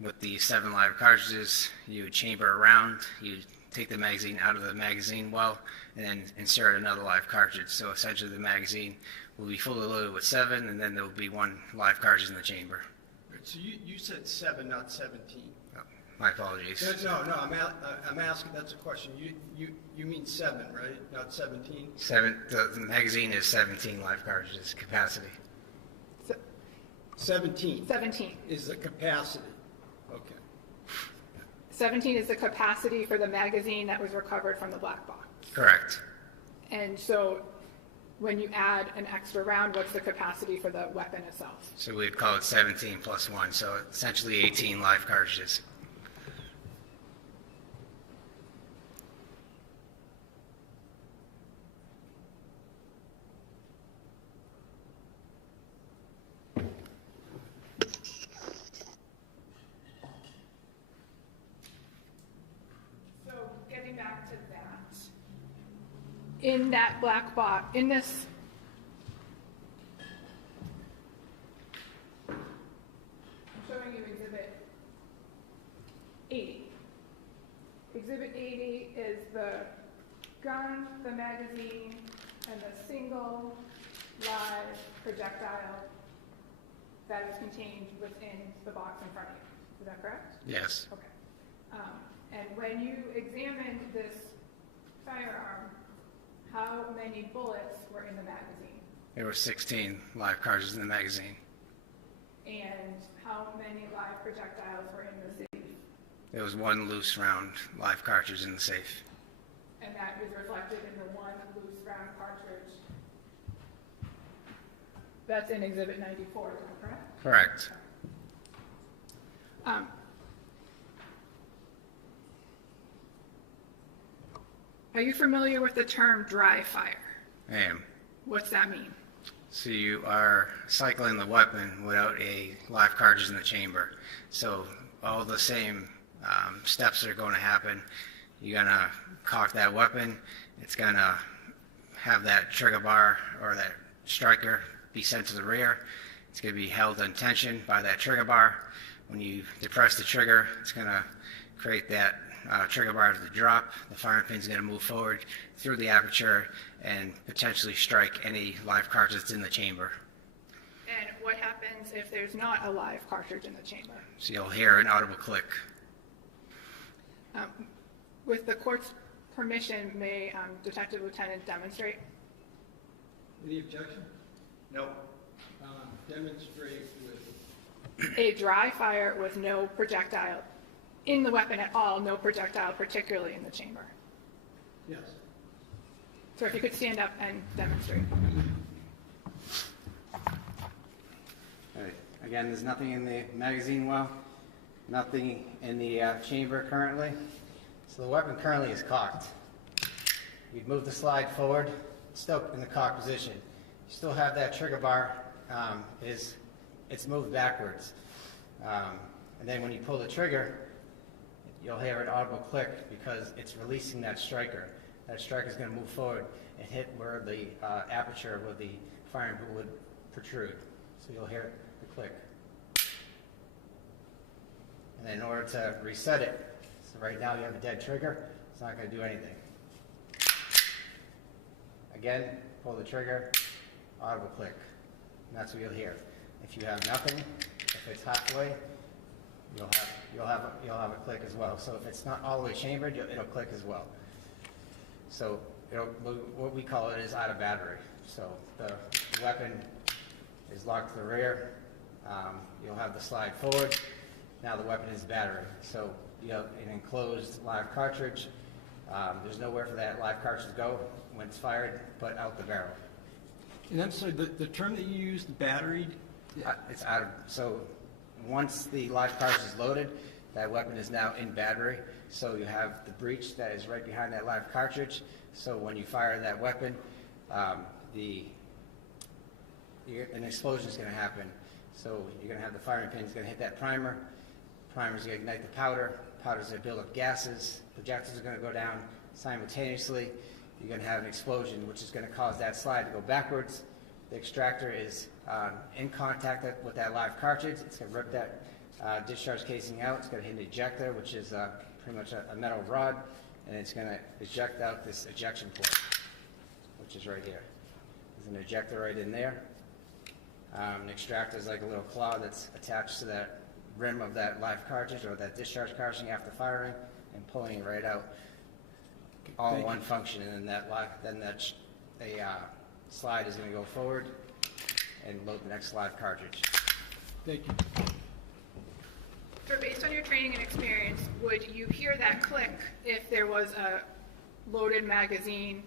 with the 7 live cartridges, you chamber around, you take the magazine out of the magazine well, and then insert another live cartridge. So essentially the magazine will be fully loaded with 7, and then there will be 1 live cartridge in the chamber. So you said 7, not 17. Oh, my apologies. No, I'm asking, that's a question. You mean 7, right? Not 17? 7. The magazine is 17 live cartridges capacity. 17 17. is the capacity. Okay. 17 is the capacity for the magazine that was recovered from the black box. Correct. And so when you add an extra round, what's the capacity for the weapon itself? So we'd call it 17 plus 1, so essentially 18 live cartridges. So getting back to that, in that black box, in this, I'm showing you Exhibit 80. Exhibit 80 is the gun, the magazine, and the single live projectile that is contained within the box in front of you. Is that correct? Yes. Okay. And when you examined this firearm, how many bullets were in the magazine? There were 16 live cartridges in the magazine. And how many live projectiles were in the safe? There was 1 loose round live cartridge in the safe. And that is reflected in the 1 loose round cartridge. That's in Exhibit 94, is that correct? Correct. Are you familiar with the term dry fire? I am. What's that mean? So you are cycling the weapon without a live cartridge in the chamber. So all the same steps are going to happen. You're going to cock that weapon. It's going to have that trigger bar or that striker be sent to the rear. It's going to be held in tension by that trigger bar. When you depress the trigger, it's going to create that trigger bar to drop. The firing pin is going to move forward through the aperture and potentially strike any live cartridge that's in the chamber. And what happens if there's not a live cartridge in the chamber? So you'll hear an audible click. With the court's permission, may Detective Lieutenant demonstrate? Any objection? No. Demonstrate with... A dry fire with no projectile in the weapon at all, no projectile particularly in the chamber. Yes. So if you could stand up and demonstrate. All right. Again, there's nothing in the magazine well, nothing in the chamber currently. So the weapon currently is cocked. You'd move the slide forward, still in the cocked position. You still have that trigger bar, it's moved backwards. And then when you pull the trigger, you'll hear an audible click because it's releasing that striker. That striker is going to move forward and hit where the aperture where the firing pin would protrude. So you'll hear the click. And then in order to reset it, so right now you have a dead trigger, it's not going to do anything. Again, pull the trigger, audible click. And that's what you'll hear. If you have nothing, if it's halfway, you'll have a click as well. So if it's not all the way chambered, it'll click as well. So what we call it is out of battery. So the weapon is locked to the rear. You'll have the slide forward. Now the weapon is battery. So you have an enclosed live cartridge. There's nowhere for that live cartridge to go when it's fired, but out the barrel. And I'm sorry, the term that you used, battery? It's out of, so once the live cartridge is loaded, that weapon is now in battery. So you have the breech that is right behind that live cartridge. So when you fire that weapon, an explosion is going to happen. So you're going to have the firing pin is going to hit that primer. Primer is going to ignite the powder. Powder is going to build up gases. Projectors are going to go down simultaneously. You're going to have an explosion, which is going to cause that slide to go backwards. The extractor is in contact with that live cartridge. It's going to rip that discharge casing out. It's going to hit an ejector, which is pretty much a metal rod, and it's going to eject out this ejection port, which is right here. There's an ejector right in there. An extractor is like a little claw that's attached to that rim of that live cartridge or that discharge cartridge after firing and pulling it right out. All in one function, and then that slide is going to go forward and load the next live cartridge. Thank you. So based on your training and experience, would you hear that click if there was a loaded magazine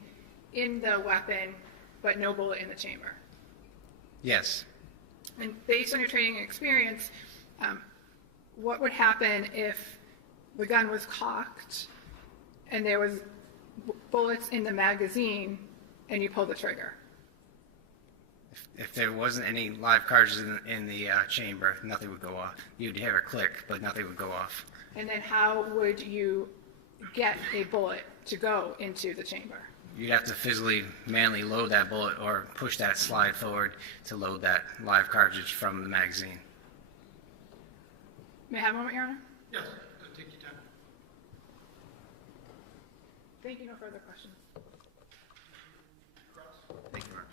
in the weapon but no bullet in the chamber. Yes. And based on your training and experience, what would happen if the gun was cocked and there was bullets in the magazine and you pulled the trigger? If there wasn't any live cartridges in the chamber, nothing would go off. You'd hear a click, but nothing would go off. And then how would you get a bullet to go into the chamber? You'd have to physically, manually load that bullet or push that slide forward to load that live cartridge from the magazine. May I have a moment, Your Honor? Yes, take your time. Thank you. No further questions. Thank you, Mark.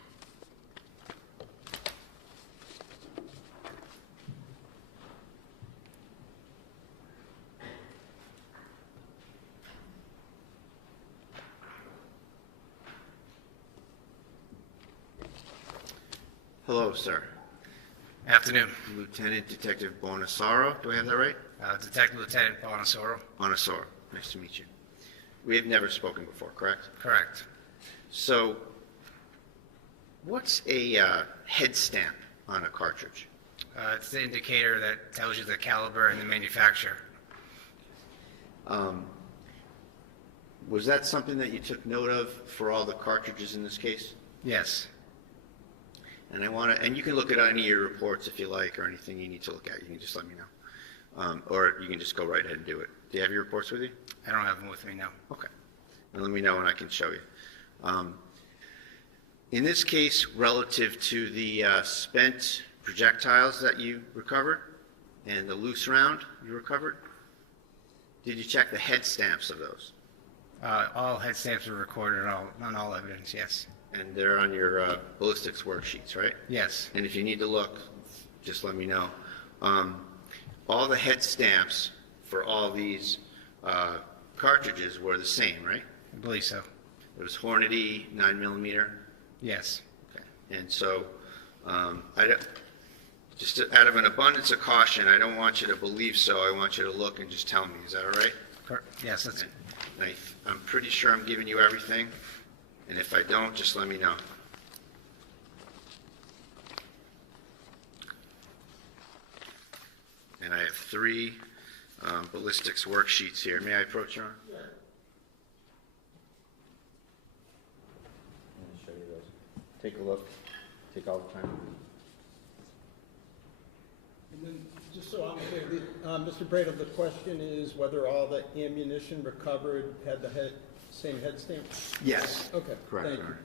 Hello, sir. Afternoon. Lieutenant Detective Bonasaro, do I have that right? Detective Lieutenant Bonasoro. Bonasaro, nice to meet you. We have never spoken before, correct? Correct. So, what's a head stamp on a cartridge? It's the indicator that tells you the caliber and the manufacturer. Was that something that you took note of for all the cartridges in this case? Yes. And and you can look at any of your reports if you like, or anything you need to look at, you can just let me know. Or you can just go right ahead and do it. Do you have your reports with you? I don't have them with me now. Okay. And let me know when I can show you. In this case, relative to the spent projectiles that you recovered and the loose round you recovered, did you check the head stamps of those? All head stamps were recorded on all evidence, yes. And they're on your ballistics worksheets, right? Yes. And if you need to look, just let me know. All the head stamps for all these cartridges were the same, right? I believe so. It was Hornady 9mm? Yes. Okay. And so, just out of an abundance of caution, I don't want you to believe so. I want you to look and just tell me. Is that all right? Yes, that's Okay. I'm pretty sure I'm giving you everything. And if I don't, just let me know. And I have 3 ballistics worksheets here. May I approach, Your Honor? Yeah. Let me show you those. Take a look. Take all the time. And then, just so I'm clear, Mr. Brado, the question is whether all the ammunition recovered had the same head stamp? Yes. Okay, Correct, thank Your you. Honor.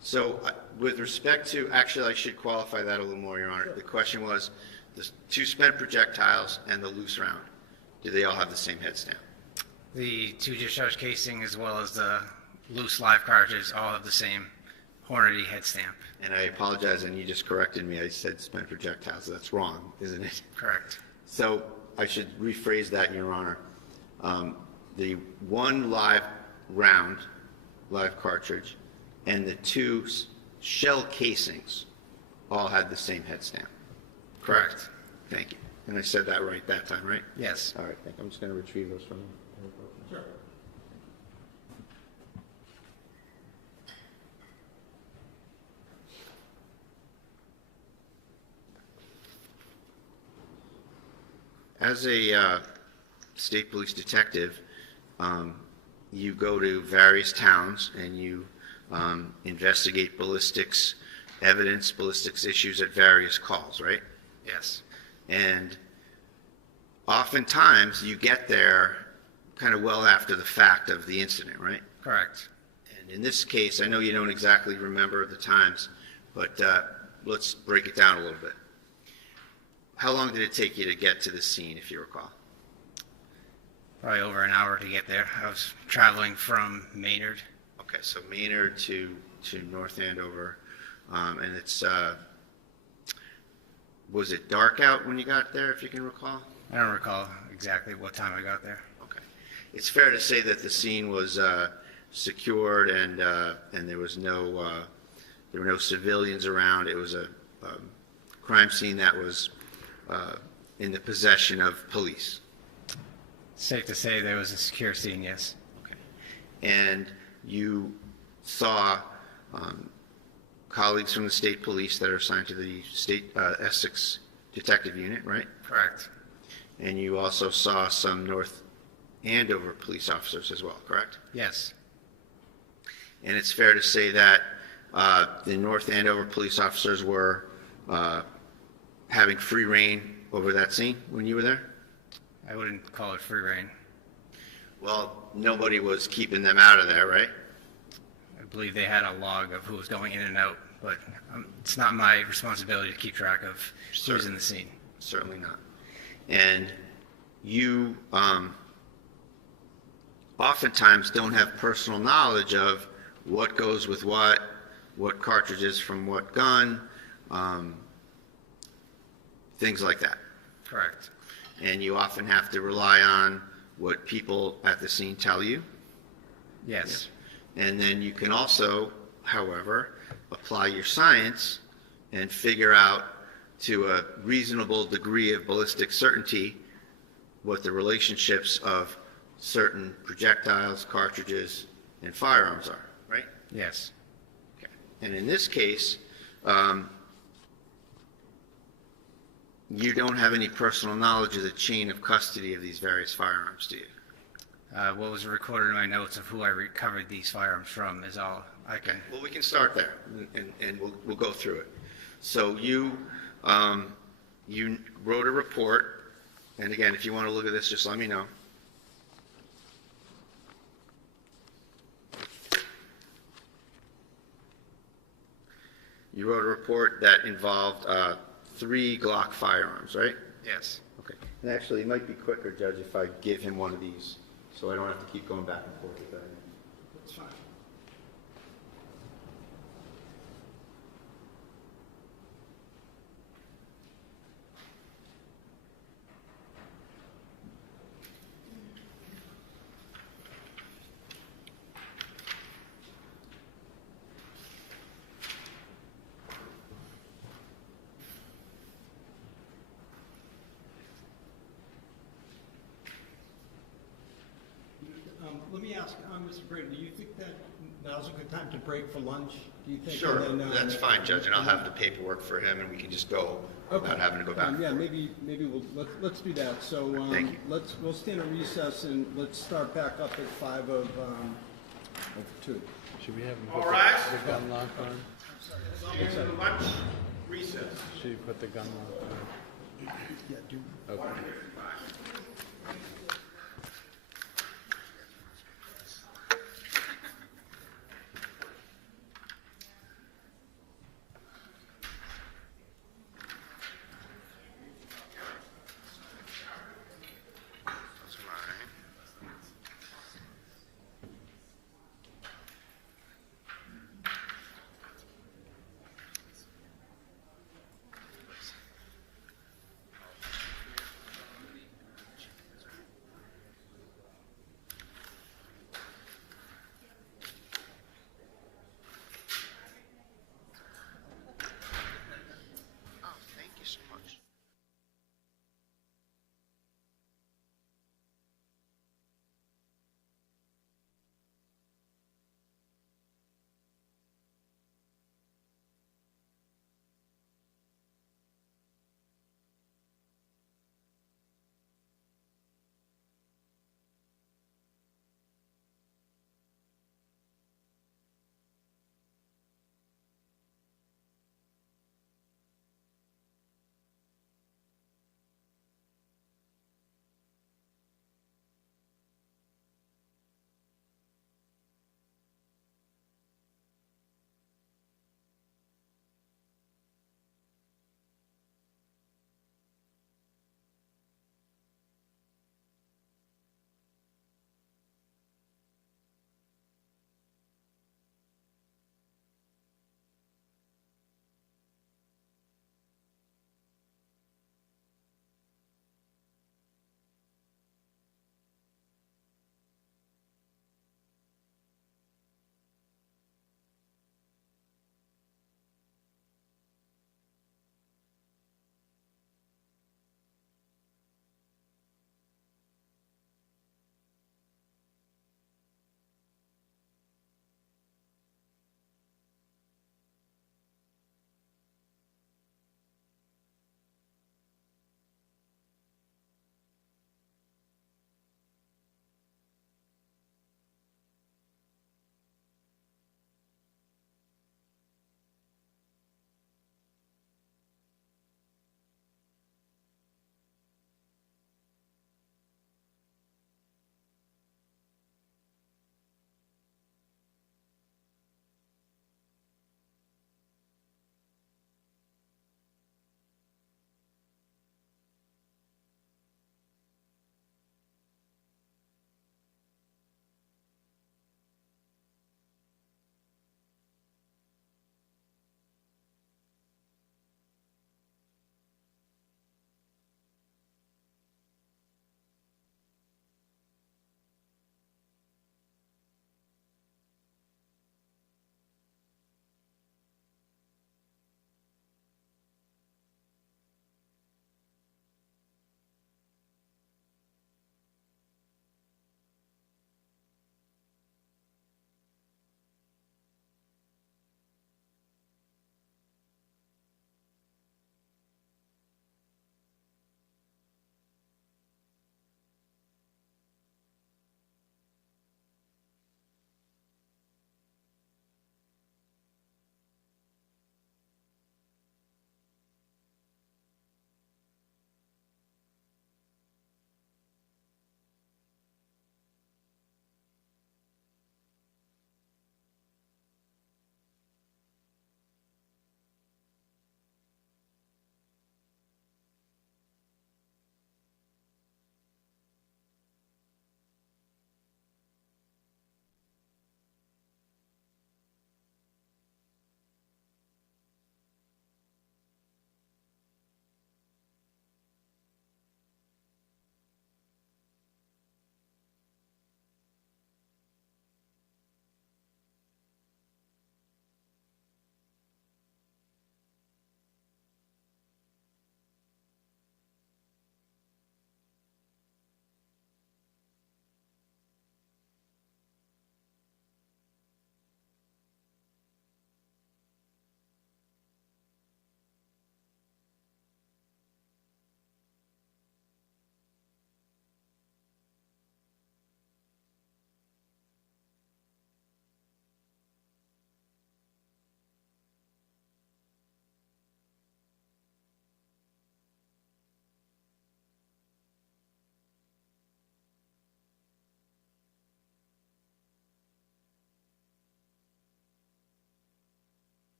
So with respect to, actually, I should qualify that a little more, Your Honor. Sure. The question was, the 2 spent projectiles and the loose round, do they all have the same head stamp? the 2 discharge casing as well as the loose live cartridges all have the same Hornady head stamp. And I apologize, and you just corrected me. I said spent projectiles. That's wrong, isn't it? Correct. So I should rephrase that, Your Honor. The 1 live round, live cartridge, and the 2 shell casings all had the same head stamp. Correct. Thank you. And I said that right that time, right? Yes. All right, thank you. I'm just going to retrieve those from you. Sure. As a state police detective, you go to various towns and you investigate ballistics evidence, ballistics issues at various calls, right? Yes. And oftentimes you get there kind of well after the fact of the incident, right? Correct. And in this case, I know you don't exactly remember the times, but let's break it down a little bit. How long did it take you to get to the scene, if you recall? Probably over an hour to get there. I was traveling from Maynard. Okay, so Maynard to North Andover, and it's, was it dark out when you got there, if you can recall? I don't recall exactly what time I got there. Okay. It's fair to say that the scene was secured and there was there were no civilians around. It was a crime scene that was in the possession of police. Safe to say there was a secure scene, yes. Okay. And you saw colleagues from the state police that are assigned to the state Essex Detective Unit, right? Correct. And you also saw some North Andover police officers as well, correct? Yes. And it's fair to say that the North Andover police officers were having free reign over that scene when you were there? I wouldn't call it free reign. Well, nobody was keeping them out of there, right? I believe they had a log of who was going in and out, but it's not my responsibility to keep track of who's in the scene. Certainly not. And you oftentimes don't have personal knowledge of what goes with what cartridges from what gun, things like that. Correct. And you often have to rely on what people at the scene tell you. Yes. And then you can also, however, apply your science and figure out to a reasonable degree of ballistic certainty what the relationships of certain projectiles, cartridges, and firearms are, right? Yes. Okay. And in this case, you don't have any personal knowledge of the chain of custody of these various firearms, do you? What was recorded in my notes of who I recovered these firearms from is all I can. Okay. Well, we can start there, and we'll go through it. So you wrote a report, and again, if you want to look at this, just let me know. You wrote a report that involved 3 Glock firearms, right? Yes. Okay. And actually, it might be quicker, Judge, if I give him one of these, so I don't have to keep going back and forth with that. That's fine. Let me ask, Mr. Brady, do you think that now's a good time to break for lunch? Do you think? Sure, And then, that's fine, Judge, and I'll have the paperwork for him, and we can just go without having to go back. Yeah, maybe let's do that. So Thank you. we'll stand at recess and let's start back up at 5 of 2. Should we have him All put right. the gun lock on? Stand in lunch recess. Should you put the gun lock on? Yeah, do. Okay.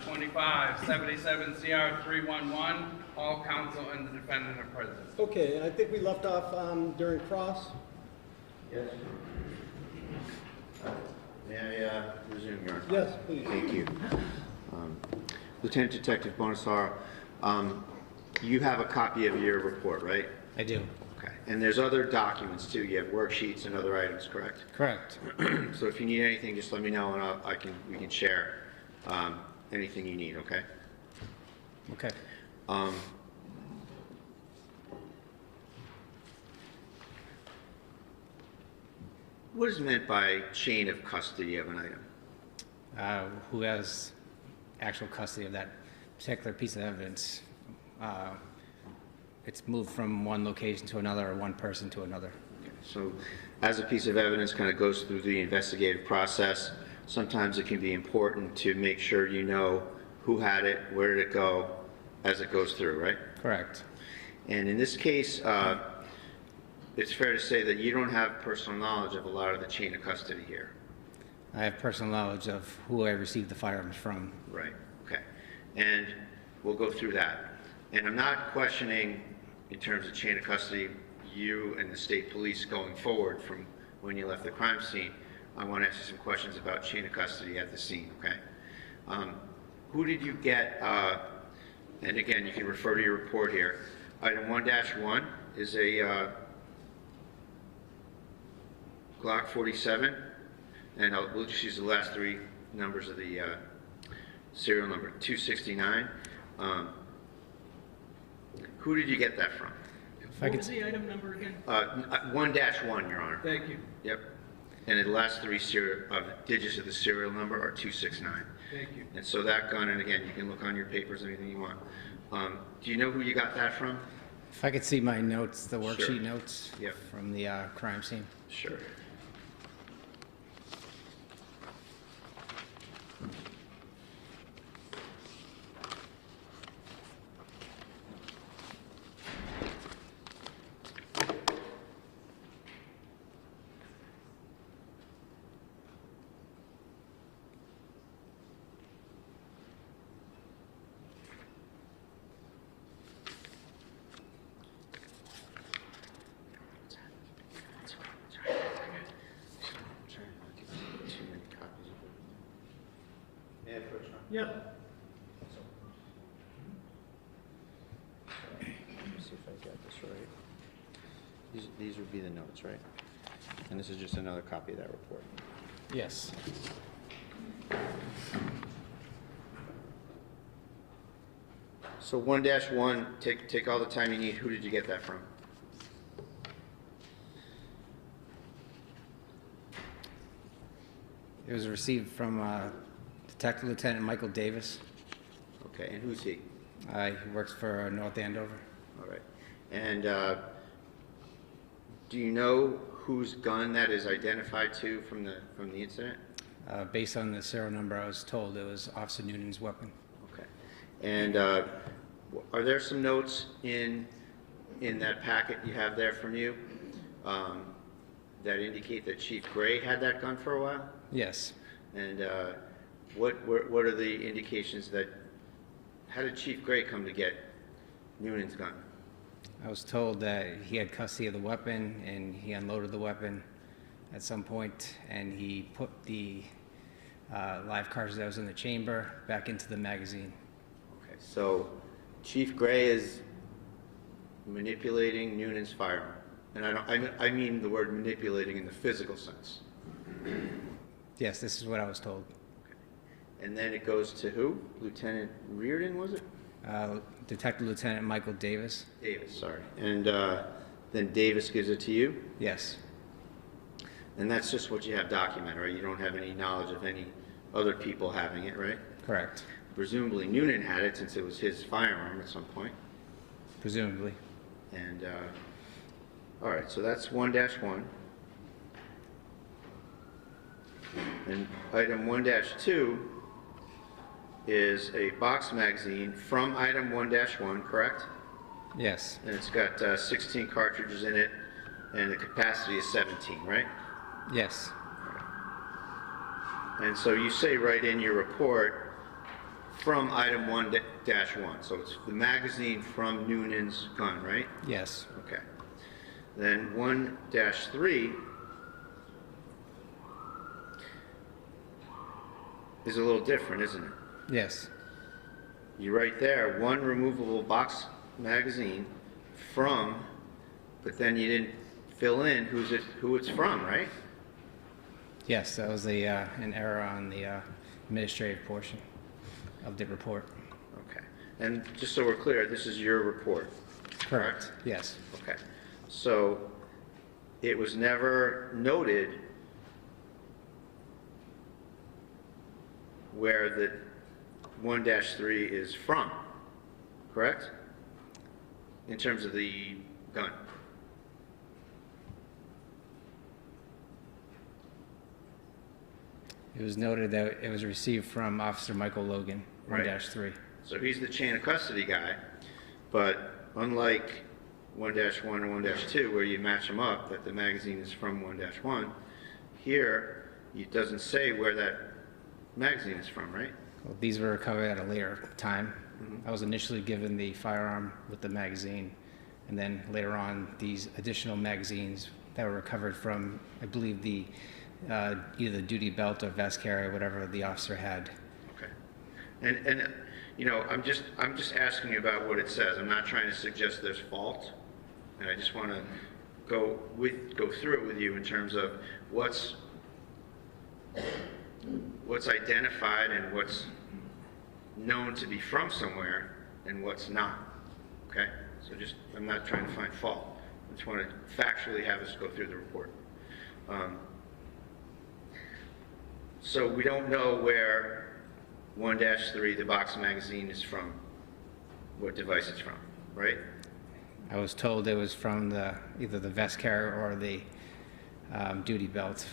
2025, 77 CR 311. All counsel and the defendant are present. Okay, and I think we left off during cross. Yes. May I resume, Your Honor? Yes, please. Thank you. Lieutenant Detective Bonasaro, you have a copy of your report, right? I do. Okay. And there's other documents too. You have worksheets and other items, correct? Correct. So if you need anything, just let me know and we can share anything you need, okay? Okay. What is meant by chain of custody of an item? Who has actual custody of that particular piece of evidence? It's moved from one location to another or one person to another. Okay. So as a piece of evidence kind of goes through the investigative process, sometimes it can be important to make sure you know who had it, where did it go, as it goes through, right? Correct. And in this case, it's fair to say that you don't have personal knowledge of a lot of the chain of custody here. I have personal knowledge of who I received the firearms from. Right, okay. And we'll go through that. And I'm not questioning, in terms of chain of custody, you and the state police going forward from when you left the crime scene. I want to ask you some questions about chain of custody at the scene, okay? Who did you get, and again, you can refer to your report here. Item 1-1 is a Glock 47, and we'll just use the last three numbers of the serial number, 269. Who did you get that from? What was the item number again? 1-1, Your Honor. Thank you. Yep. And the last three digits of the serial number are 269. Thank you. And so that gun, and again, you can look on your papers, anything you want. Do you know who you got that from? If I could see my notes, the Sure. worksheet notes Yep. from the crime scene. Sure. Yeah. Let's see if I got this right. These would be the notes, right? And this is just another copy of that report. Yes. So 1-1, take all the time you need. Who did you get that from? It was received from Detective Lieutenant Michael Davis. Okay, and who's he? He works for North Andover. All right. And do you know whose gun that is identified to from the incident? Based on the serial number, I was told it was Officer Noonan's weapon. Okay. And are there some notes in that packet you have there from you that indicate that Chief Gray had that gun for a while? Yes. And what are the indications that, how did Chief Gray come to get Noonan's gun? I was told that he had custody of the weapon and he unloaded the weapon at some point and he put the live cartridge that was in the chamber back into the magazine. Okay, so Chief Gray is manipulating Noonan's firearm. And I mean the word manipulating in the physical sense. Yes, this is what I was told. Okay. And then it goes to who? Lieutenant Reardon, was it? Detective Lieutenant Michael Davis. Davis, sorry. And then Davis gives it to you? Yes. And that's just what you have documented, right? You don't have any knowledge of any other people having it, right? Correct. Presumably Noonan had it since it was his firearm at some point. Presumably. And, all right, so that's 1-1. And item 1-2 is a box magazine from item 1-1, correct? Yes. And it's got 16 cartridges in it, and the capacity is 17, right? Yes. And so you say right in your report from item 1-1, so it's the magazine from Noonan's gun, right? Yes. Okay. Then 1-3 is a little different, isn't it? Yes. You write there, one removable box magazine from, but then you didn't fill in who it's from, right? Yes, that was an error on the administrative portion of the report. Okay. And just so we're clear, this is your report. Correct. Yes. Okay. So it was never noted where the 1-3 is from, correct? In terms of the gun. It was noted that it was received from Officer Michael Logan, 1-3. So he's the chain of custody guy, but unlike 1-1 and 1-2, where you match them up, that the magazine is from 1-1, here it doesn't say where that magazine is from, right? Well, these were recovered at a later time. I was initially given the firearm with the magazine, and then later on, these additional magazines that were recovered from, I believe, the either the duty belt or vest carrier, whatever the officer had. Okay. And you know, I'm just asking you about what it says. I'm not trying to suggest there's fault, and I just want to go through it with you in terms of what's identified and what's known to be from somewhere and what's not. Okay? So I'm not trying to find fault. I just want to factually have us go through the report. So we don't know where 1-3, the box magazine, is from, what device it's from, right? I was told it was from either the vest carrier or the duty belt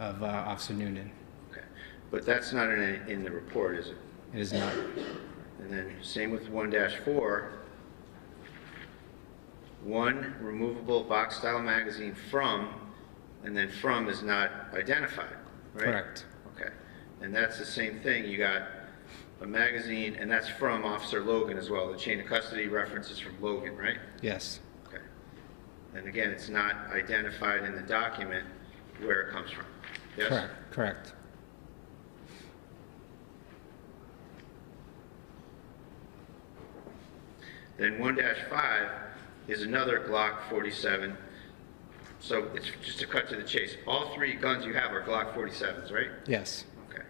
of Officer Noonan. Okay. But that's not in the report, is it? It is not. And then same with 1-4, one removable box style magazine from, and then from is not identified, right? Correct. Okay. And that's the same thing. You got a magazine, and that's from Officer Logan as well. The chain of custody reference is from Logan, right? Yes. Okay. And again, it's not identified in the document where it comes from. Yes? Correct. Correct. Then 1-5 is another Glock 47. So it's just to cut to the chase. All three guns you have are Glock 47s, right? Yes. Okay.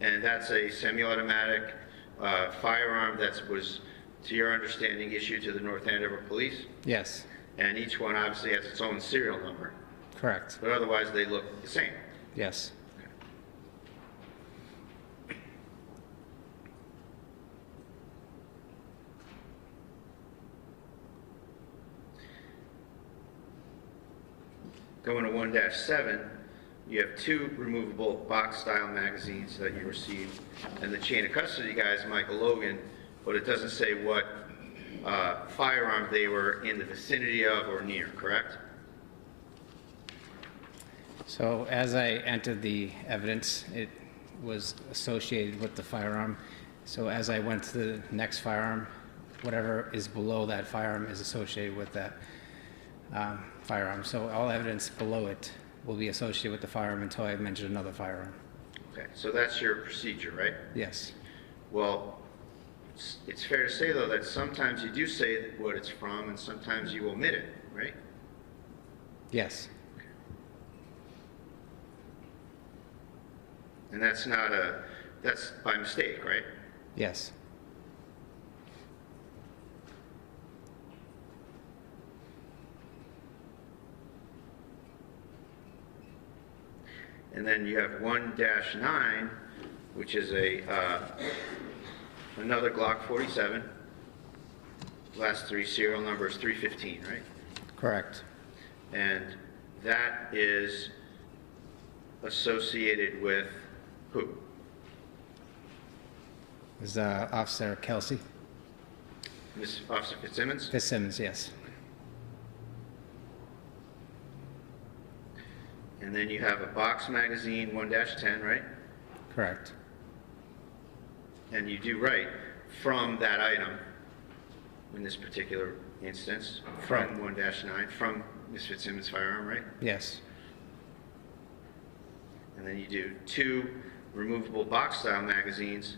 And that's a semi-automatic firearm that was, to your understanding, issued to the North Andover Police? Yes. And each one obviously has its own serial number. Correct. But otherwise they look the same. Yes. Going to 1-7, you have two removable box-style magazines that you received, and the chain of custody guy is Michael Logan, but it doesn't say what firearm they were in the vicinity of or near, correct? So as I entered the evidence, it was associated with the firearm. So as I went to the next firearm, whatever is below that firearm is associated with that firearm. So all evidence below it will be associated with the firearm until I mention another firearm. Okay, so that's your procedure, right? Yes. Well, it's fair to say, though, that sometimes you do say what it's from, and sometimes you omit it, right? Yes. And that's by mistake, right? Yes. And then you have 1-9, which is another Glock 47. Last three serial number is 315, right? Correct. And that is associated with who? Is Officer Kelsey Miss Officer Fitzsimmons? Fitzsimmons? Yes. And then you have a box magazine, 1-10, right? Correct. and you do write from that item, in this particular instance, from Right. 1-9, from Ms. Fitzsimmons' firearm, right? Yes. And then you do 2 removable box-style magazines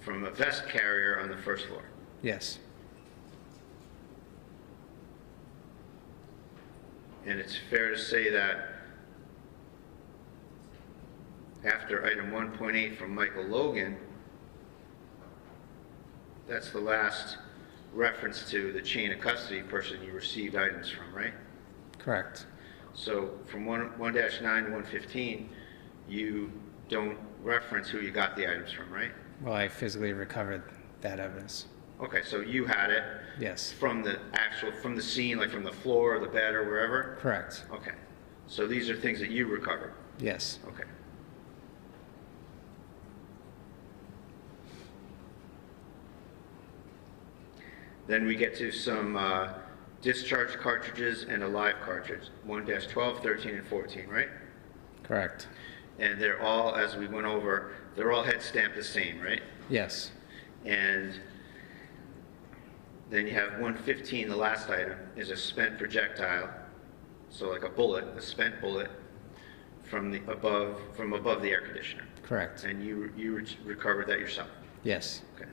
from a vest carrier on the first floor. Yes. And it's fair to say that after item 1.8 from Michael Logan, that's the last reference to the chain of custody person you received items from, right? Correct. So from 1-9 to 115, you don't reference who you got the items from, right? Well, I physically recovered that evidence. Okay, so you had it Yes. from the scene, like from the floor or the bed or wherever? Correct. Okay. So these are things that you recovered? Yes. Okay. Then we get to some discharge cartridges and a live cartridge, 1-12, 13, and 14, right? Correct. And they're all, as we went over, they're all head stamped the same, right? Yes. And then you have 115, the last item, is a spent projectile, so like a bullet, a spent bullet from above the air conditioner. Correct. And you recovered that yourself. Yes. Okay.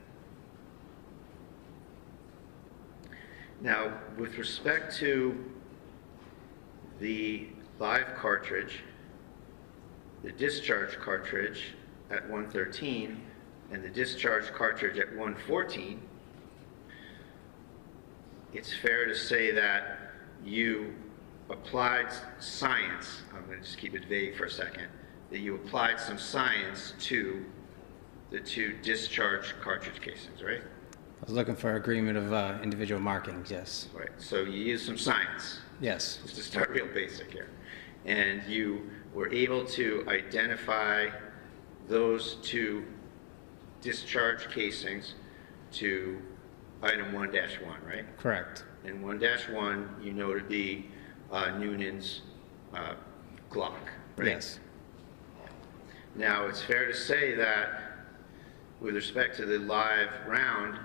Now, with respect to the live cartridge, the discharge cartridge at 113 and the discharge cartridge at 114, it's fair to say that you applied science, I'm going to just keep it vague for a second, that you applied some science to the 2 discharge cartridge casings, right? I was looking for agreement of individual markings, yes. Right, so you used some science. Yes. Just to start real basic here. And you were able to identify those 2 discharge casings to item 1-1, right? Correct. And 1-1, you know to be Noonan's Glock, right? Yes. Now, it's fair to say that with respect to the live round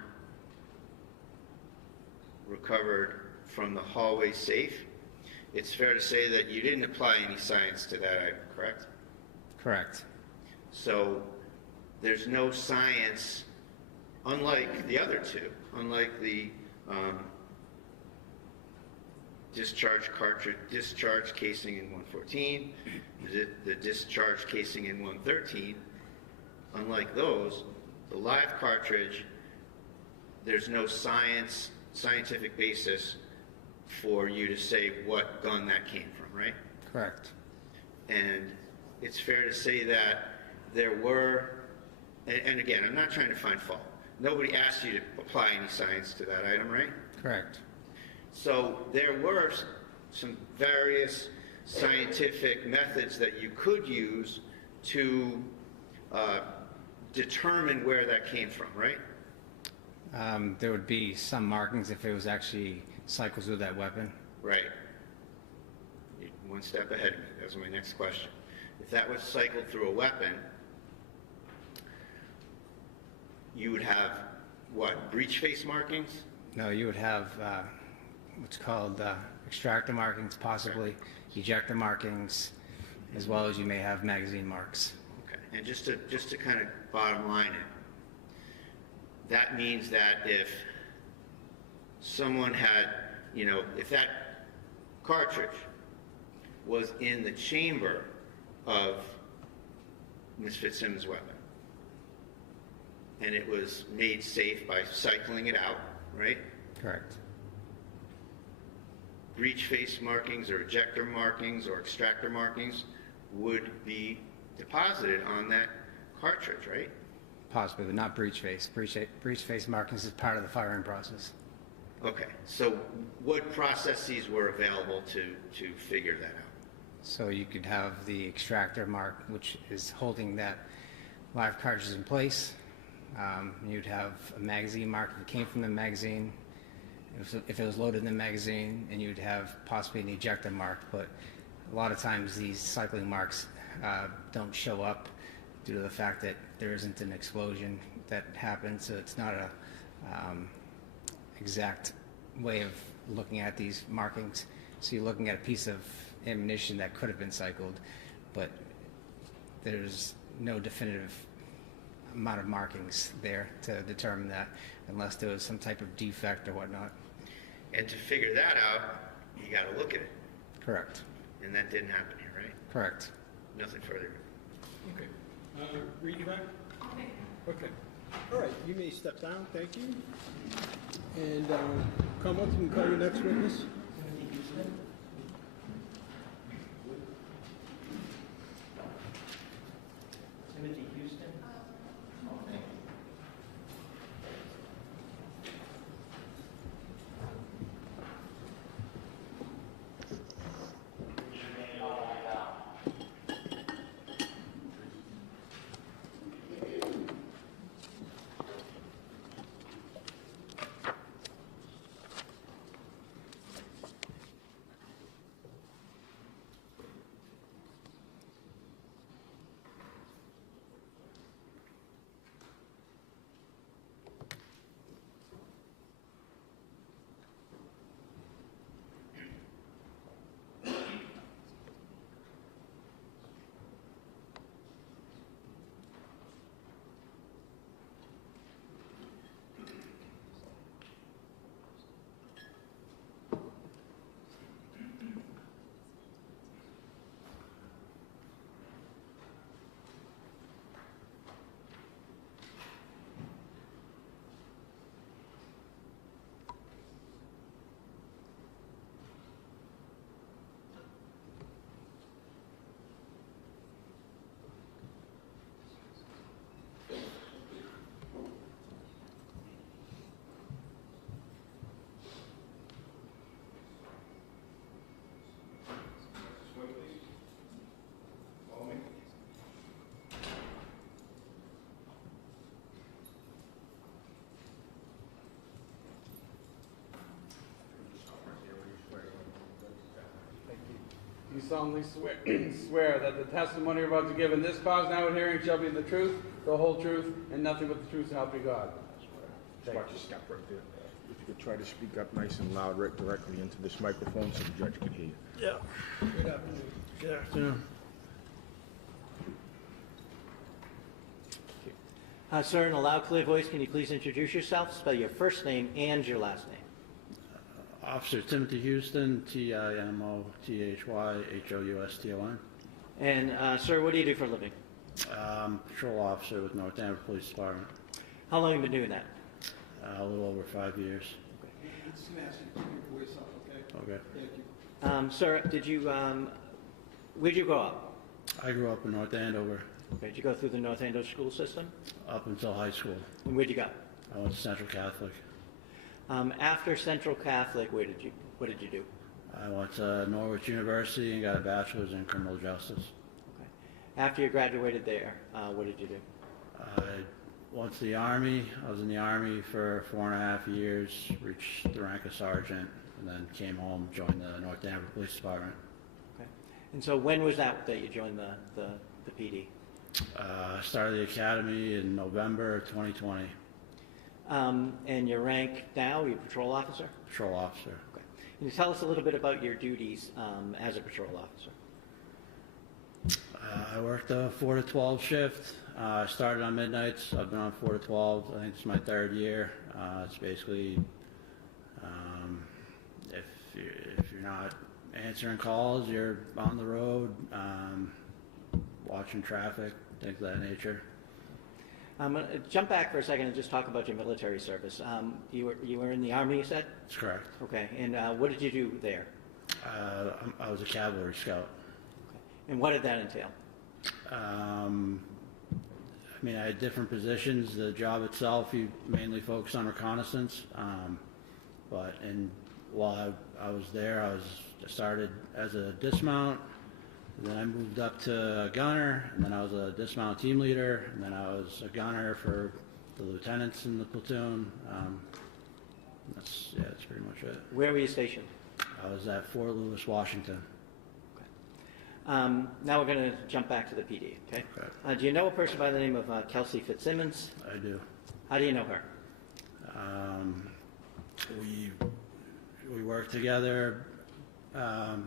recovered from the hallway safe, it's fair to say that you didn't apply any science to that item, correct? Correct. So there's no science, unlike the other 2, unlike the discharge casing in 114, the discharge casing in 113, unlike those, the live cartridge, there's no scientific basis for you to say what gun that came from, right? Correct. And it's fair to say that there were, and again, I'm not trying to find fault. Nobody asked you to apply any science to that item, right? Correct. So there were some various scientific methods that you could use to determine where that came from, right? There would be some markings if it was actually cycles with that weapon. Right. You're one step ahead of me. That was my next question. If that was cycled through a weapon, you would have, what, breech face markings? No, you would have what's called extractor markings, possibly ejector markings, as well as you may have magazine marks. Okay. And just to kind of bottom line it, that means that if someone had, if that cartridge was in the chamber of Ms. Fitzsimmons' weapon, and it was made safe by cycling it out, right? Correct. Breech face markings or ejector markings or extractor markings would be deposited on that cartridge, right? Possibly, but not breech face. Breech face markings is part of the firing process. Okay, so what processes were available to figure that out? So you could have the extractor mark, which is holding that live cartridge in place. You'd have a magazine mark if it came from the magazine, if it was loaded in the magazine, and you'd have possibly an ejector mark. But a lot of times these cycling marks don't show up due to the fact that there isn't an explosion that happened, so it's not a exact way of looking at these markings. So you're looking at a piece of ammunition that could have been cycled, but there's no definitive amount of markings there to determine that, unless there was some type of defect or whatnot. And to figure that out, you got to look at it. Correct. And that didn't happen here, right? Correct. Nothing further. Okay. Read you back? Okay. All right, you may step down, thank you. And Commonwealth, you can call your next witness. Timothy Houston. You solemnly swear that the testimony you're about to give in this cause now hearing shall be the truth, the whole truth, and nothing but the truth, so help you God. Watch your step right there. If you could try to speak up nice and loud right directly into this microphone so the judge can hear you. Yeah. Good afternoon. Good afternoon. Sir, in a loud, clear voice, can you please introduce yourself? Spell your first name and your last name. Officer Timothy Houston, TIMOTHYHOUSTON. And, sir, what do you do for a living? Patrol officer with North Andover Police Department. How long have you been doing that? A little over 5 years. Just gonna ask you to keep your voice up, okay? Okay. Thank you. Sir, did you, where'd you grow up? I grew up in North Andover Okay, did you go through the North Andover school system? up until high school. And where'd you go? I went to Central Catholic. After Central Catholic, what did you do? I went to Norwich University and got a bachelor's in criminal justice. Okay. After you graduated there, what did you do? I went to the Army. I was in the Army for 4.5 years, reached the rank of sergeant, and then came home, joined the North Andover Police Department. Okay. And so when was that you joined the PD? I started the academy in November 2020. And your rank now, you're a patrol officer? Patrol officer. Okay. Can you tell us a little bit about your duties as a patrol officer? I worked a 4 to 12 shift. I started on midnights. I've been on 4 to 12. I think it's my 3rd year. It's basically if you're not answering calls, you're on the road, watching traffic, things of that nature. I'm going to jump back for a second and just talk about your military service. You were in the Army, you said? That's correct. Okay. And what did you do there? I was a cavalry scout. Okay. And what did that entail? I mean, I had different positions. The job itself, you mainly focus on reconnaissance. While I was there, I started as a dismount. Then I moved up to a gunner, and then I was a dismount team leader, and then I was a gunner for the lieutenants in the platoon. That's pretty much it. Where were you stationed? I was at Fort Lewis, Washington. Now we're going to jump back to the PD, okay? Do you know a person by the name of Kelsey Fitzsimmons? I do. How do you know her? We worked together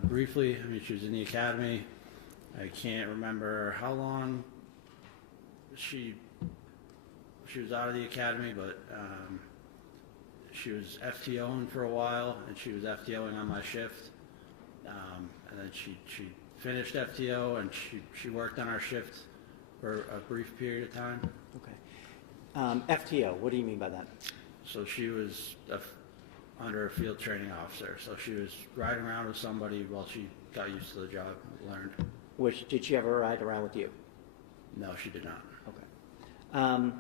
briefly. I mean, she was in the academy. I can't remember how long she was out of the academy, but she was FTOing for a while, and she was FTOing on my shift. And then she finished FTO, and she worked on our shift for a brief period of time. Okay. FTO, what do you mean by that? So she was under a field training officer. So she was riding around with somebody while she got used to the job, learned. Did she ever ride around with you? No, she did not. Okay.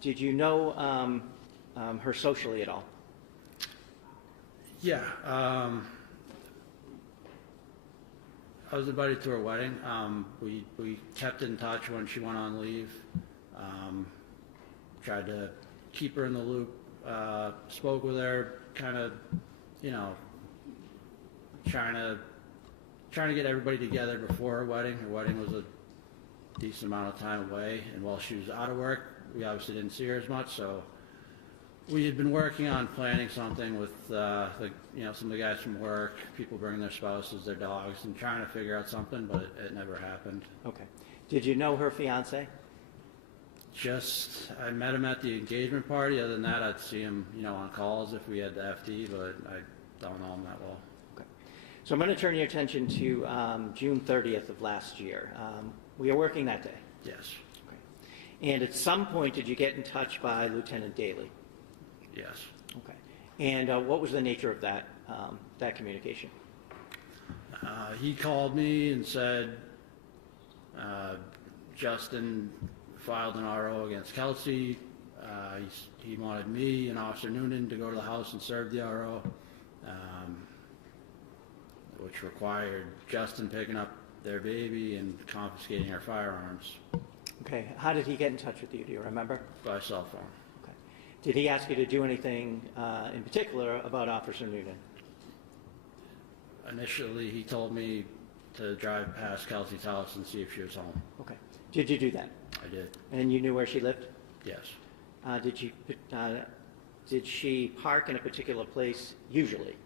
Did you know her socially at all? Yeah. I was invited to her wedding. We kept in touch when she went on leave. Tried to keep her in the loop. Spoke with her, kind of, trying to get everybody together before her wedding. Her wedding was a decent amount of time away, and while she was out of work, we obviously didn't see her as much. So we had been working on planning something with some of the guys from work, people bringing their spouses, their dogs, and trying to figure out something, but it never happened. Okay. Did you know her fiance? I met him at the engagement party. Other than that, I'd see him, on calls if we had the FD, but I don't know him that well. Okay. So I'm going to turn your attention to June 30th of last year. We are working that day. Yes. Okay. And at some point, did you get in touch by Lieutenant Daly? Yes. Okay. And what was the nature of that communication? He called me and said Justin filed an RO against Kelsey. He wanted me and Officer Noonan to go to the house and serve the RO, which required Justin picking up their baby and confiscating our firearms. Okay. How did he get in touch with you? Do you remember? By cell phone. Okay. Did he ask you to do anything in particular about Officer Noonan? Initially, he told me to drive past Kelsey's house and see if she was home. Okay. Did you do that? I did. And you knew where she lived? Yes. Did she park in a particular place usually?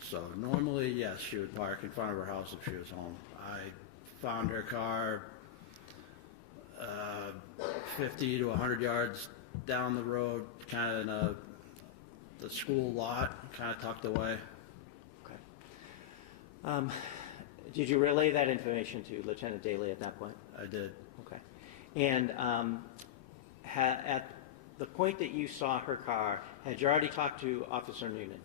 So normally, yes, she would park in front of her house if she was home. I found her car 50 to 100 yards down the road, kind of in the school lot, kind of tucked away. Okay. Did you relay that information to Lieutenant Daly at that point? I did. Okay. And at the point that you saw her car, had you already talked to Officer Noonan?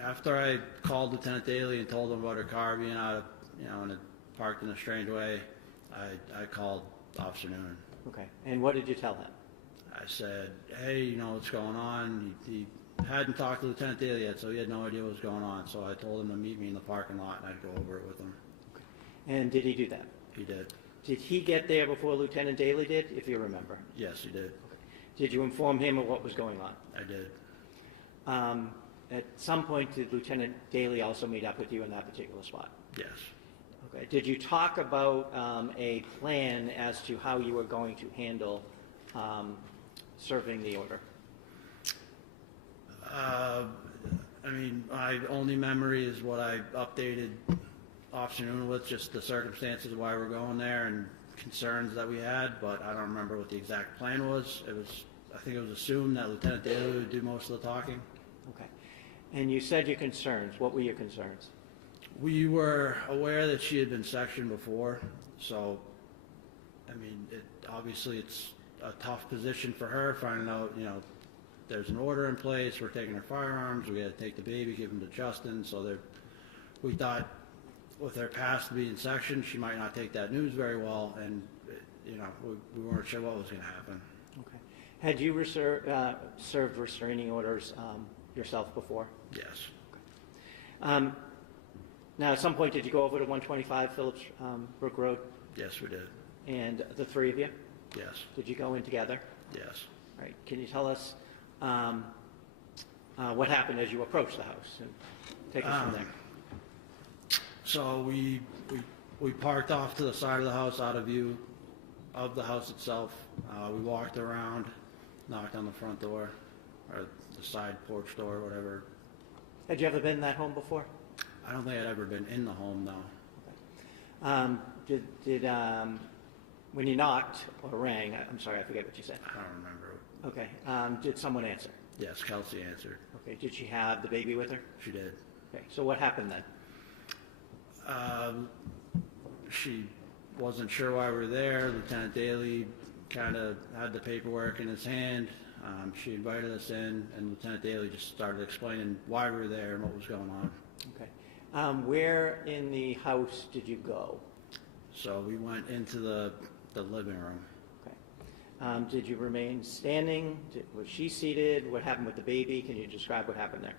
After I called Lieutenant Daly and told him about her car being out of, and it parked in a strange way, I called Officer Noonan. Okay. And what did you tell him? I said, hey, what's going on? He hadn't talked to Lieutenant Daly yet, so he had no idea what was going on. So I told him to meet me in the parking lot, and I'd go over it with him. Okay. And did he do that? He did. Did he get there before Lieutenant Daly did, if you remember? Yes, he did. Okay. Did you inform him of what was going on? I did. At some point, did Lieutenant Daly also meet up with you in that particular spot? Yes. Okay. Did you talk about a plan as to how you were going to handle serving the order? My only memory is what I updated Officer Noonan with, just the circumstances why we're going there and concerns that we had, but I don't remember what the exact plan was. I think it was assumed that Lieutenant Daly would do most of the talking. Okay. And you said your concerns. What were your concerns? We were aware that she had been sectioned before, so, obviously it's a tough position for her, finding out, there's an order in place, we're taking her firearms, we got to take the baby, give them to Justin, so we thought with her past being sectioned, she might not take that news very well, and, we weren't sure what was going to happen. Okay. Had you served restraining orders yourself before? Yes. Okay. Now, at some point, did you go over to 125 Phillips Brook Road? Yes, we did. And the three of you? Yes. Did you go in together? Yes. All right. Can you tell us what happened as you approached the house and take us from there? So we parked off to the side of the house, out of view of the house itself. We walked around, knocked on the front door, or the side porch door, whatever. Had you ever been in that home before? I don't think I'd ever been in the home, no. When you knocked or rang, I'm sorry, I forget what you said. I don't remember. Okay. Did someone answer? Yes, Kelsey answered. Okay. Did she have the baby with her? She did. Okay. So what happened then? She wasn't sure why we were there. Lieutenant Daly kind of had the paperwork in his hand. She invited us in, and Lieutenant Daly just started explaining why we were there and what was going on. Okay. Where in the house did you go? So we went into the living room. Okay. Did you remain standing? Was she seated? What happened with the baby? Can you describe what happened there?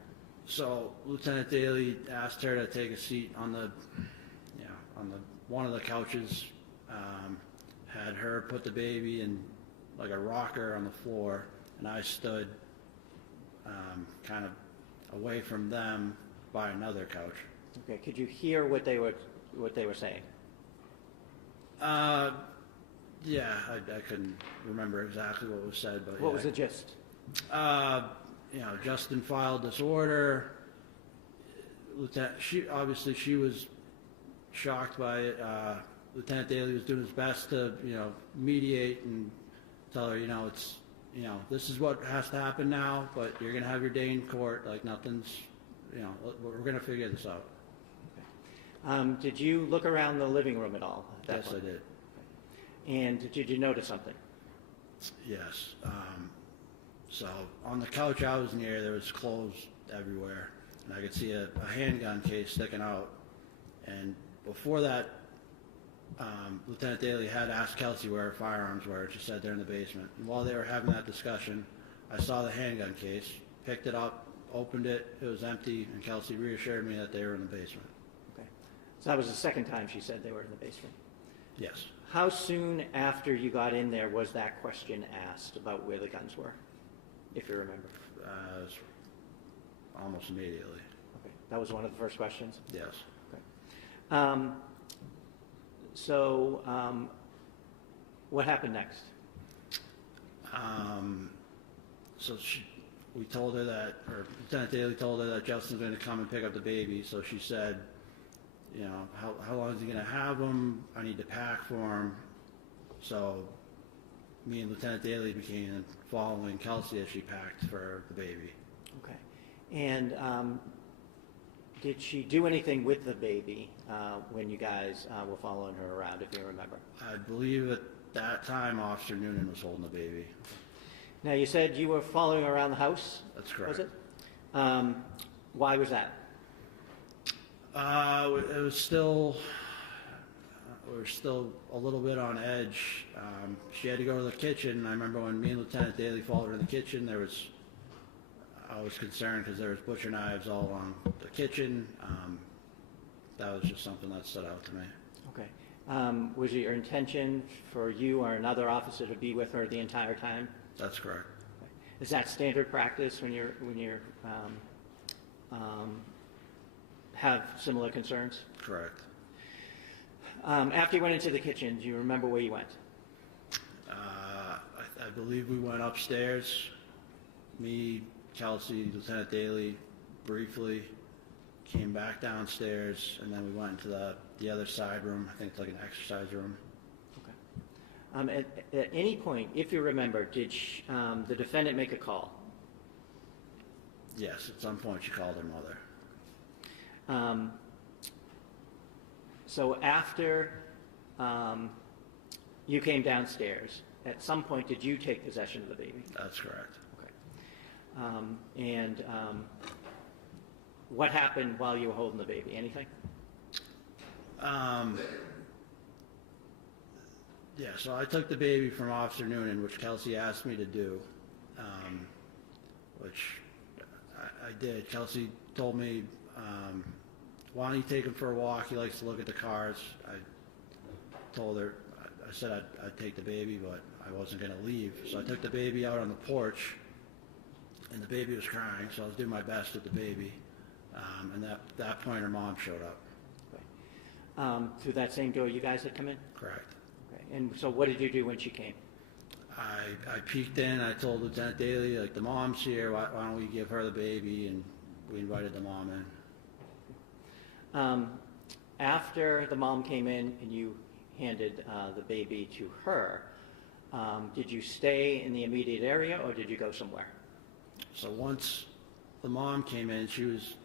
So Lieutenant Daly asked her to take a seat on one of the couches. Had her put the baby in like a rocker on the floor, and I stood kind of away from them by another couch. Okay. Could you hear what they were saying? Yeah, I couldn't remember exactly what was said, but What was the gist? Justin filed this order. She was shocked by it. Lieutenant Daly was doing his best to, mediate and tell her, this is what has to happen now, but you're going to have your day in court. Like nothing's, we're going to figure this out. Okay. Did you look around the living room at all? At that Yes, point? I did. And did you notice something? Yes. So on the couch I was near, there was clothes everywhere, and I could see a handgun case sticking out. And before that, Lieutenant Daly had asked Kelsey where her firearms were. She said they're in the basement. And while they were having that discussion, I saw the handgun case, picked it up, opened it, it was empty, and Kelsey reassured me that they were in the basement. Okay. So that was the second time she said they were in the basement? Yes. How soon after you got in there was that question asked about where the guns were, if you remember? It was almost immediately. Okay. That was one of the first questions? Yes. Okay. What happened next? We told her that, or Lieutenant Daly told her that Justin's going to come and pick up the baby. So she said, how long is he going to have him? I need to pack for him. So me and Lieutenant Daly began following Kelsey as she packed for the baby. Okay. And did she do anything with the baby when you guys were following her around, if you remember? I believe at that time Officer Noonan was holding the baby. Now, you said you were following her around the house? That's correct. Was it? Why was that? It was still, we were still a little bit on edge. She had to go to the kitchen. I remember when me and Lieutenant Daly followed her in the kitchen, I was concerned because there was butcher knives all along the kitchen. That was just something that stood out to me. Okay. Was it your intention for you or another officer to be with her the entire time? That's correct. Okay. Is that standard practice when you're have similar concerns? Correct. After you went into the kitchen, do you remember where you went? I believe we went upstairs. Me, Kelsey, Lieutenant Daly, briefly came back downstairs, and then we went into the other side room. I think it's like an exercise room. Okay. At any point, if you remember, did the defendant make a call? Yes, at some point she called her mother. So after you came downstairs, at some point did you take possession of the baby? That's correct. Okay. What happened while you were holding the baby? Anything? Yeah, so I took the baby from Officer Noonan, which Kelsey asked me to do, which I did. Kelsey told me, why don't you take him for a walk? He likes to look at the cars. I told her, I said I'd take the baby, but I wasn't going to leave. So I took the baby out on the porch, and the baby was crying, so I was doing my best with the baby. And at that point, her mom showed up. Okay. through that same door you guys had come in? Correct. Okay. And so what did you do when she came? I peeked in, I told Lieutenant Daly, like, the mom's here, why don't we give her the baby, and we invited the mom in. After the mom came in and you handed the baby to her, did you stay in the immediate area or did you go somewhere? So once the mom came in, she was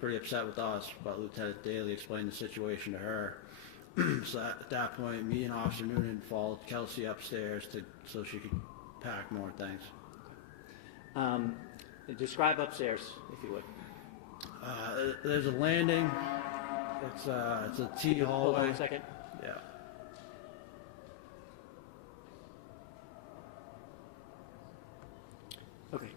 pretty upset with us, but Lieutenant Daly explained the situation to her. So at that point, me and Officer Noonan followed Kelsey upstairs so she could pack more things. Describe upstairs, if you would. There's a landing. It's a T hallway. Hold on a second. Yeah. Okay.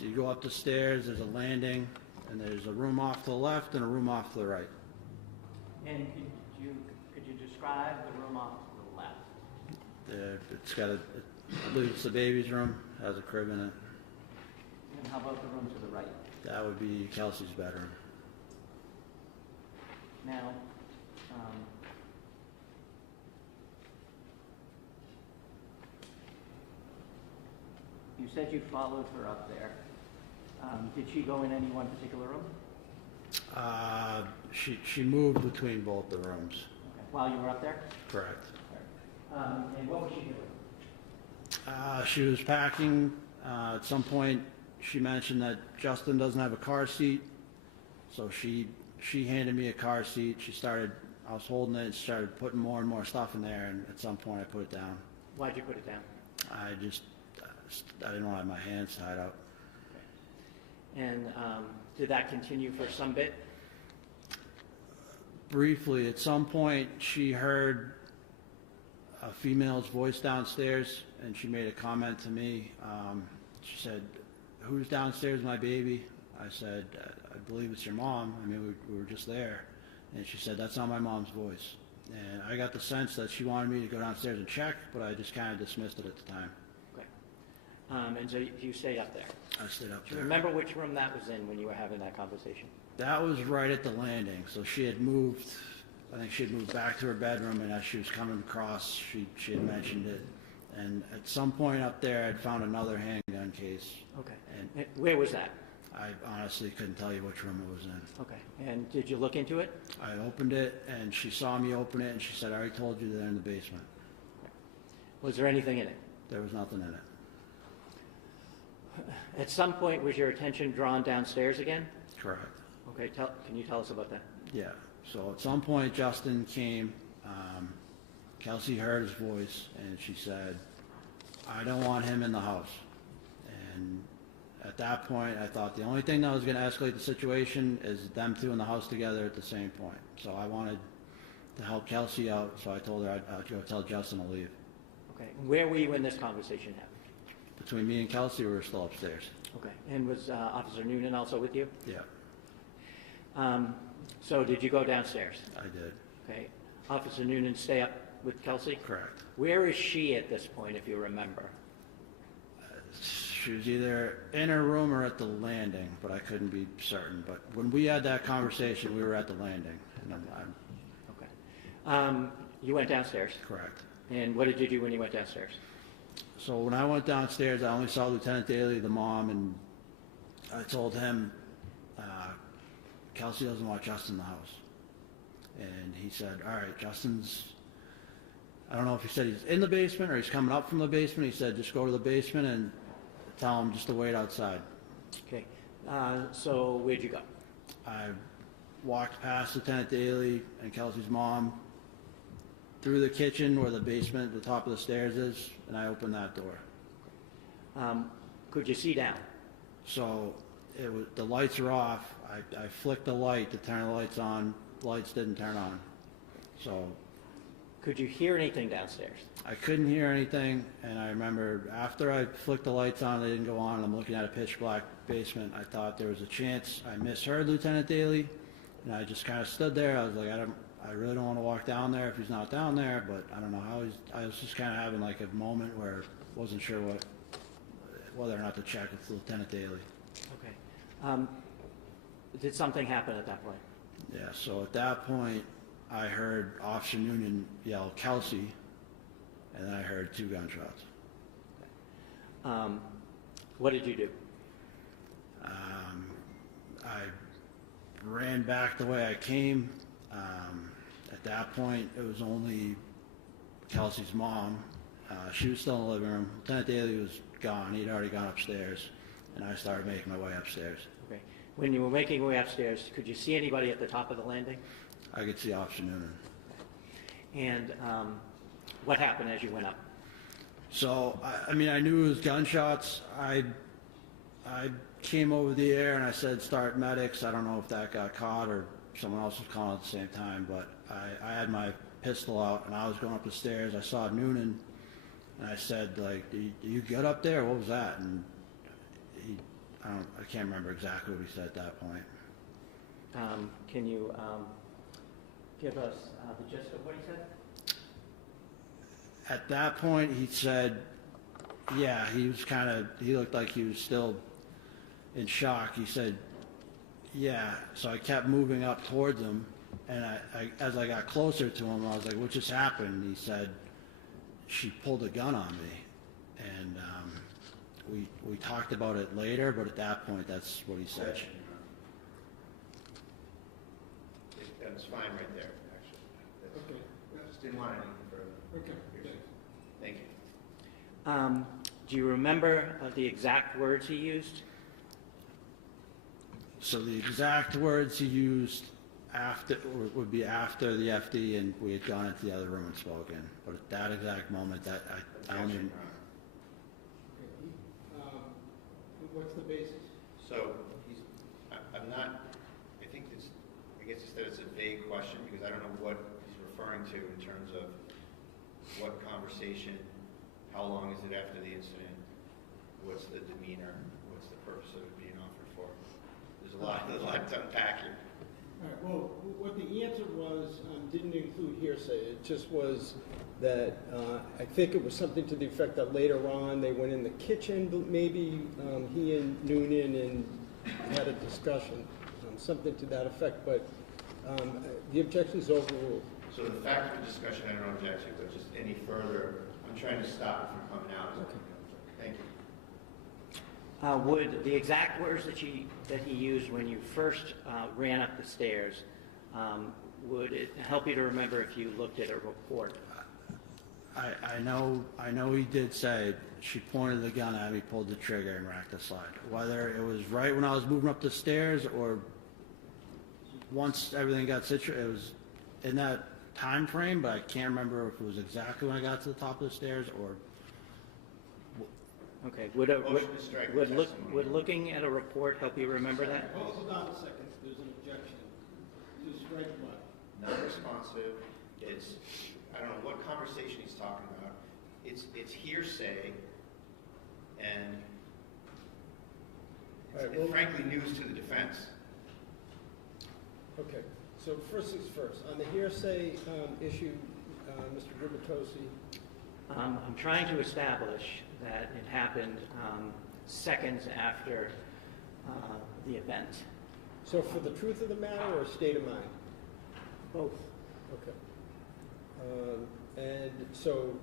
You go up the stairs, there's a landing, and there's a room off to the left and a room off to the right. And could you describe the room off to the left? It's got I believe it's the baby's room, has a crib in it. And how about the room to the right? That would be Kelsey's bedroom. Now, you said you followed her up there. Did she go in any one particular room? She moved between both the rooms. Okay. While you were up there? Correct. And what was she doing? She was packing. At some point, she mentioned that Justin doesn't have a car seat, so she handed me a car seat. I was holding it, and started putting more and more stuff in there, and at some point I put it down. Why'd you put it down? I didn't want to have my hands tied up. Okay. And did that continue for some bit? Briefly, at some point, she heard a female's voice downstairs, and she made a comment to me. She said, "Who's downstairs, my baby?" I said, "I believe it's your mom. I mean, we were just there." And she said, "That's not my mom's voice." And I got the sense that she wanted me to go downstairs and check, but I just kind of dismissed it at the time. Okay. And so you stayed up there? I stayed up Do you there. remember which room that was in when you were having that conversation? That was right at the landing. So she had moved, I think she had moved back to her bedroom, and as she was coming across, she had mentioned it. And at some point up there, I'd found another handgun case. Okay. And where was that? I honestly couldn't tell you which room it was in. Okay. And did you look into it? I opened it, and she saw me open it, and she said, "I already told you they're in the basement." Was there anything in it? There was nothing in it. At some point, was your attention drawn downstairs again? Correct. Okay. Can you tell us about that? Yeah. So at some point, Justin came. Kelsey heard his voice, and she said, "I don't want him in the house." And at that point, I thought the only thing that was going to escalate the situation is them two in the house together at the same point. So I wanted to help Kelsey out, so I told her I'd go tell Justin to leave. Okay. Where were you when this conversation happened? Between me and Kelsey, we were still upstairs. Okay. And was Officer Noonan also with you? Yeah, So did you go downstairs? I did. Okay. Officer Noonan stay up with Kelsey? Correct. Where is she at this point, if you remember? She was either in her room or at the landing, but I couldn't be certain. But when we had that conversation, we were at the landing. And Okay. You went downstairs? Correct. And what did you do when you went downstairs? So when I went downstairs, I only saw Lieutenant Daly, the mom, and I told him, Kelsey doesn't want Justin in the house. And he said, "All right, Justin's," I don't know if he said he's in the basement or he's coming up from the basement. He said, "Just go to the basement and tell him just to wait outside." Okay. So where'd you go? I walked past Lieutenant Daly and Kelsey's mom through the kitchen where the basement, the top of the stairs is, and I opened that door. Could you see down? So the lights are off. I flicked the light to turn the lights on. The lights didn't turn on. So could you hear anything downstairs? I couldn't hear anything, and I remember after I flicked the lights on, they didn't go on, and I'm looking at a pitch black basement. I thought there was a chance I misheard Lieutenant Daly, and I just kind of stood there. I was like, I really don't want to walk down there if he's not down there, but I don't know how I was just kind of having like a moment where I wasn't sure whether or not to check with Lieutenant Daly. Okay. Did something happen at that point? Yeah, so at that point, I heard Officer Noonan yell, "Kelsey," and then I heard 2 gunshots. What did you do? I ran back the way I came. At that point, it was only Kelsey's mom. She was still in the living room. Lieutenant Daly was gone. He'd already gone upstairs, and I started making my way upstairs. Okay. When you were making your way upstairs, could you see anybody at the top of the landing? I could see Officer Noonan. And what happened as you went up? So, I mean, I knew it was gunshots. I came over the air and I said, "Start medics." I don't know if that got caught or someone else was calling at the same time, but I had my pistol out and I was going up the stairs. I saw Noonan and I said, like, "Do you get up there? What was that?" And I can't remember exactly what he said at that point. Can you give us the gist of what he said? At that point, he said, yeah, he looked like he was still in shock. He said, yeah. So I kept moving up towards him, and as I got closer to him, I was like, "What just happened?" He said, "She pulled a gun on me." And we talked about it later, but at that point, that's what he said. That's fine right there, actually. I just didn't want anything further. Okay. Thank you. Do you remember the exact words he used? So the exact words he used would be after the FD and we had gone into the other room and spoken. But at that exact moment, I don't even. What's the basis? So I'm not. I guess it's that it's a vague question because I don't know what he's referring to in terms of what conversation, how long is it after the incident, what's the demeanor, what's the purpose of it being offered for. There's a lot to unpack here. All right, well, what the answer was didn't include hearsay. It just was that I think it was something to the effect that later on they went in the kitchen, maybe he and Noonan and had a discussion, something to that effect, but the objection is overruled. So the fact of the discussion, I don't object to, but just any further, I'm trying to stop it from coming out. Okay. Thank you. Would the exact words that he used when you first ran up the stairs, would it help you to remember if you looked at a report? I know he did say, "She pointed the gun at me, pulled the trigger, and racked the slide." Whether it was right when I was moving up the stairs or once everything got situated, it was in that time frame, but I can't remember if it was exactly when I got to the top of the stairs or. Okay. Motion to strike the testimony. Would looking at a report help you remember that? Hold on a second. There's an objection to strike what? Non-responsive. It's, I don't know what conversation he's talking about. It's hearsay and frankly news to the defense. Okay, so first things first. On the hearsay issue, Mr. Gubitosi. I'm trying to establish that it happened seconds after the event. So for the truth of the matter or state of mind? Both. Okay. And so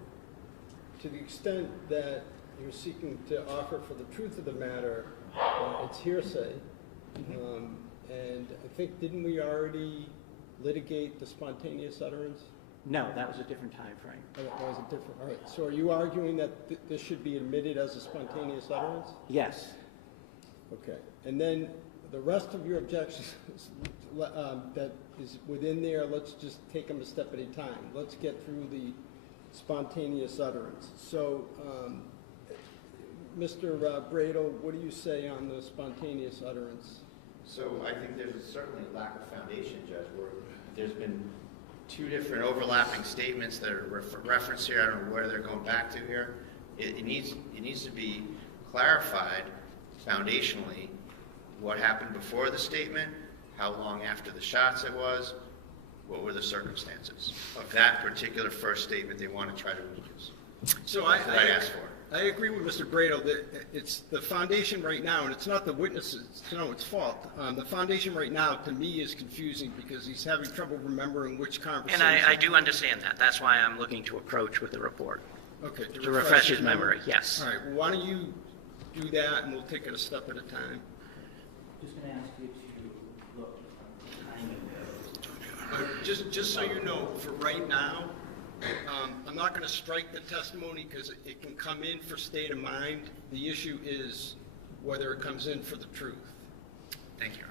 to the extent that you're seeking to offer for the truth of the matter, it's hearsay. And I think, didn't we already litigate the spontaneous utterance? No, that was a different time frame. Oh, that was a different, all right. So are you arguing that this should be admitted as a spontaneous utterance? Yes. Okay. And then the rest of your objections that is within there, let's just take them a step at a time. Let's get through the spontaneous utterance. So, Mr. Bradle, what do you say on the spontaneous utterance? So I think there's certainly a lack of foundation, Judge, where there's been two different overlapping statements that are referenced here. I don't know where they're going back to here. It needs to be clarified foundationally what happened before the statement, how long after the shots it was, what were the circumstances of that particular first statement they want to try to use. So That's what I asked for. I agree with Mr. Brado that it's the foundation right now, and it's not the witnesses, it's no, it's fault. The foundation right now, to me, is confusing because he's having trouble remembering which conversation. And I do understand that. That's why I'm looking to approach with the report. Okay. To refresh his memory, yes. All right, well, why don't you do that, and we'll take it a step at a time. Just going to ask you to look at the timing. Just so you know, for right now, I'm not going to strike the testimony because it can come in for state of mind. The issue is whether it comes in for the truth. Thank you.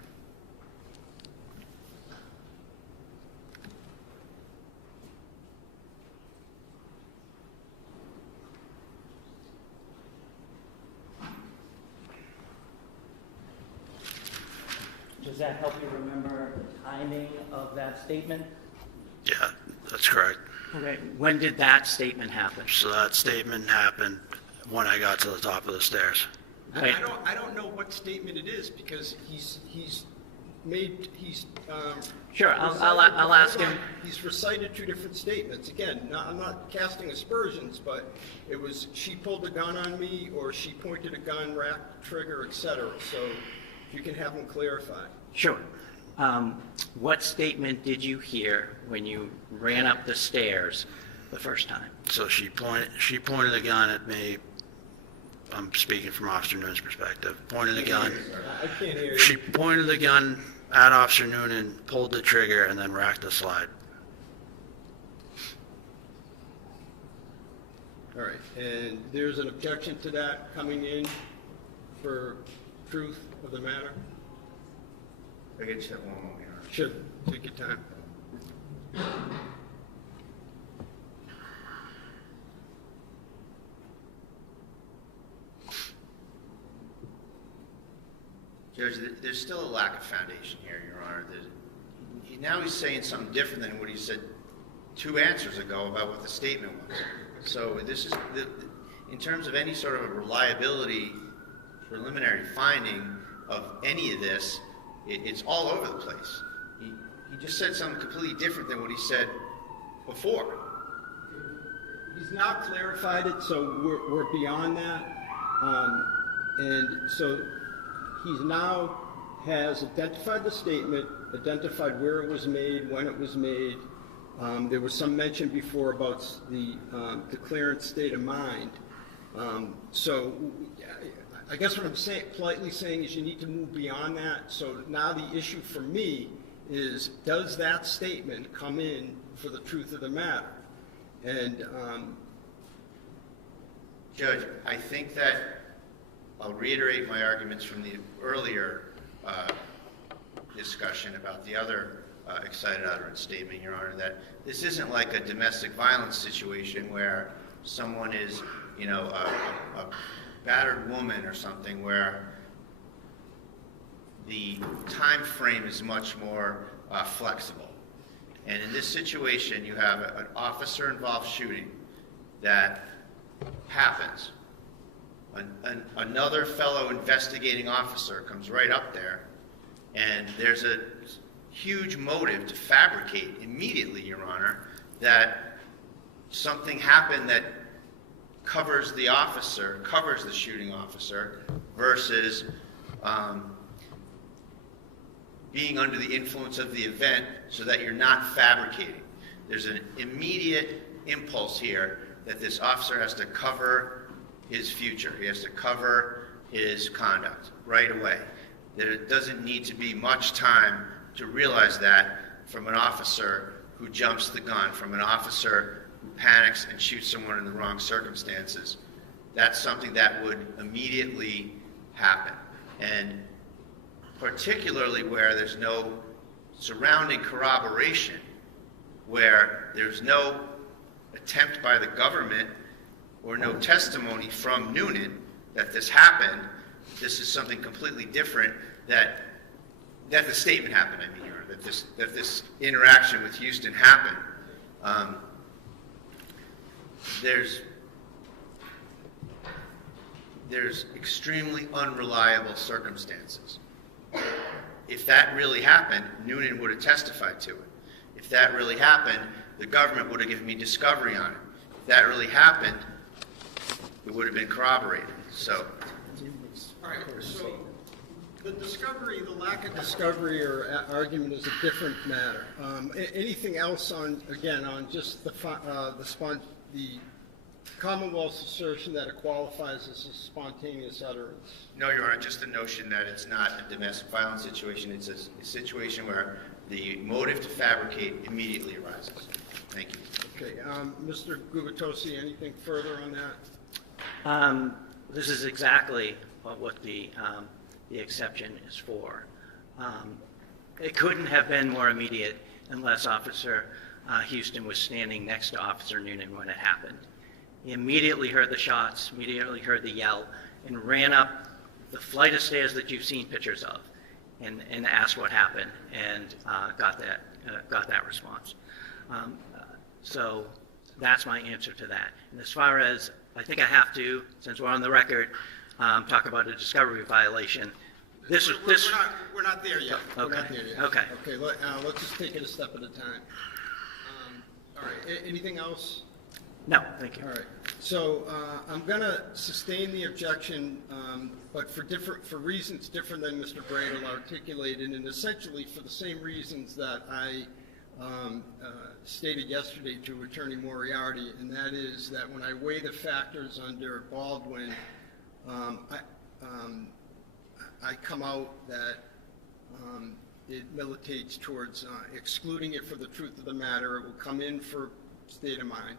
Does that help you remember the timing of that statement? Yeah, that's correct. Okay. When did that statement happen? So that statement happened when I got to the top of the stairs. Okay. I don't know what statement it is because Sure, I'll ask him. He's recited two different statements. Again, I'm not casting aspersions, but it was she pulled a gun on me or she pointed a gun, racked the trigger, etc. So you can have him clarify. Sure. What statement did you hear when you ran up the stairs the first time? So she pointed a gun at me. I'm speaking from Officer Noonan's perspective. Pointed the gun. I can't hear you. She pointed the gun at Officer Noonan, pulled the trigger, and then racked the slide. All right, and there's an objection to that coming in for truth of the matter? I get you that one moment here. Sure, take your time. Judge, there's still a lack of foundation here, Your Honor. Now he's saying something different than what he said 2 answers ago about what the statement was. So this is, in terms of any sort of a reliability preliminary finding of any of this, it's all over the place. He just said something completely different than what he said before. He's now clarified it, so we're beyond that. And so he's now has identified the statement, identified where it was made, when it was made. There was some mention before about the declarant state of mind. So I guess what I'm politely saying is you need to move beyond that. So now the issue for me is, does that statement come in for the truth of the matter? And Judge, I think that I'll reiterate my arguments from the earlier discussion about the other excited utterance statement, Your Honor, that this isn't like a domestic violence situation where someone is, you know, a battered woman or something, where the time frame is much more flexible. And in this situation, you have an officer-involved shooting that happens. Another fellow investigating officer comes right up there, and there's a huge motive to fabricate immediately, Your Honor, that something happened that covers the officer, covers the shooting officer, versus being under the influence of the event so that you're not fabricating. There's an immediate impulse here that this officer has to cover his future. He has to cover his conduct right away. There doesn't need to be much time to realize that from an officer who jumps the gun, from an officer who panics and shoots someone in the wrong circumstances. That's something that would immediately happen. And particularly where there's no surrounding corroboration, where there's no attempt by the government or no testimony from Noonan that this happened. This is something completely different, that the statement happened, I mean, Your Honor, that this interaction with Houston happened. There's extremely unreliable circumstances. If that really happened, Noonan would have testified to it. If that really happened, the government would have given me discovery on it. If that really happened, it would have been corroborated. So, All right, so the discovery, the lack of discovery or argument is a different matter. Anything else on, again, on just the Commonwealth's assertion that it qualifies as a spontaneous utterance? no, Your Honor, just the notion that it's not a domestic violence situation. It's a situation where the motive to fabricate immediately arises. Thank you. Okay, Mr. Gubitosi, anything further on that? This is exactly what the exception is for. It couldn't have been more immediate unless Officer Houston was standing next to Officer Noonan when it happened. He immediately heard the shots, immediately heard the yell, and ran up the flight of stairs that you've seen pictures of, and asked what happened, and got that response. So that's my answer to that. And as far as, I think I have to, since we're on the record, talk about a discovery violation. We're not there yet. Okay. We're not there yet. Okay. Okay, let's just take it a step at a time. All right, anything else? No, thank you. All right, so I'm going to sustain the objection, but for reasons different than Mr. Bradle articulated, and essentially for the same reasons that I stated yesterday to Attorney Moriarty, and that is that when I weigh the factors under Baldwin, I come out that it militates towards excluding it for the truth of the matter. It will come in for state of mind.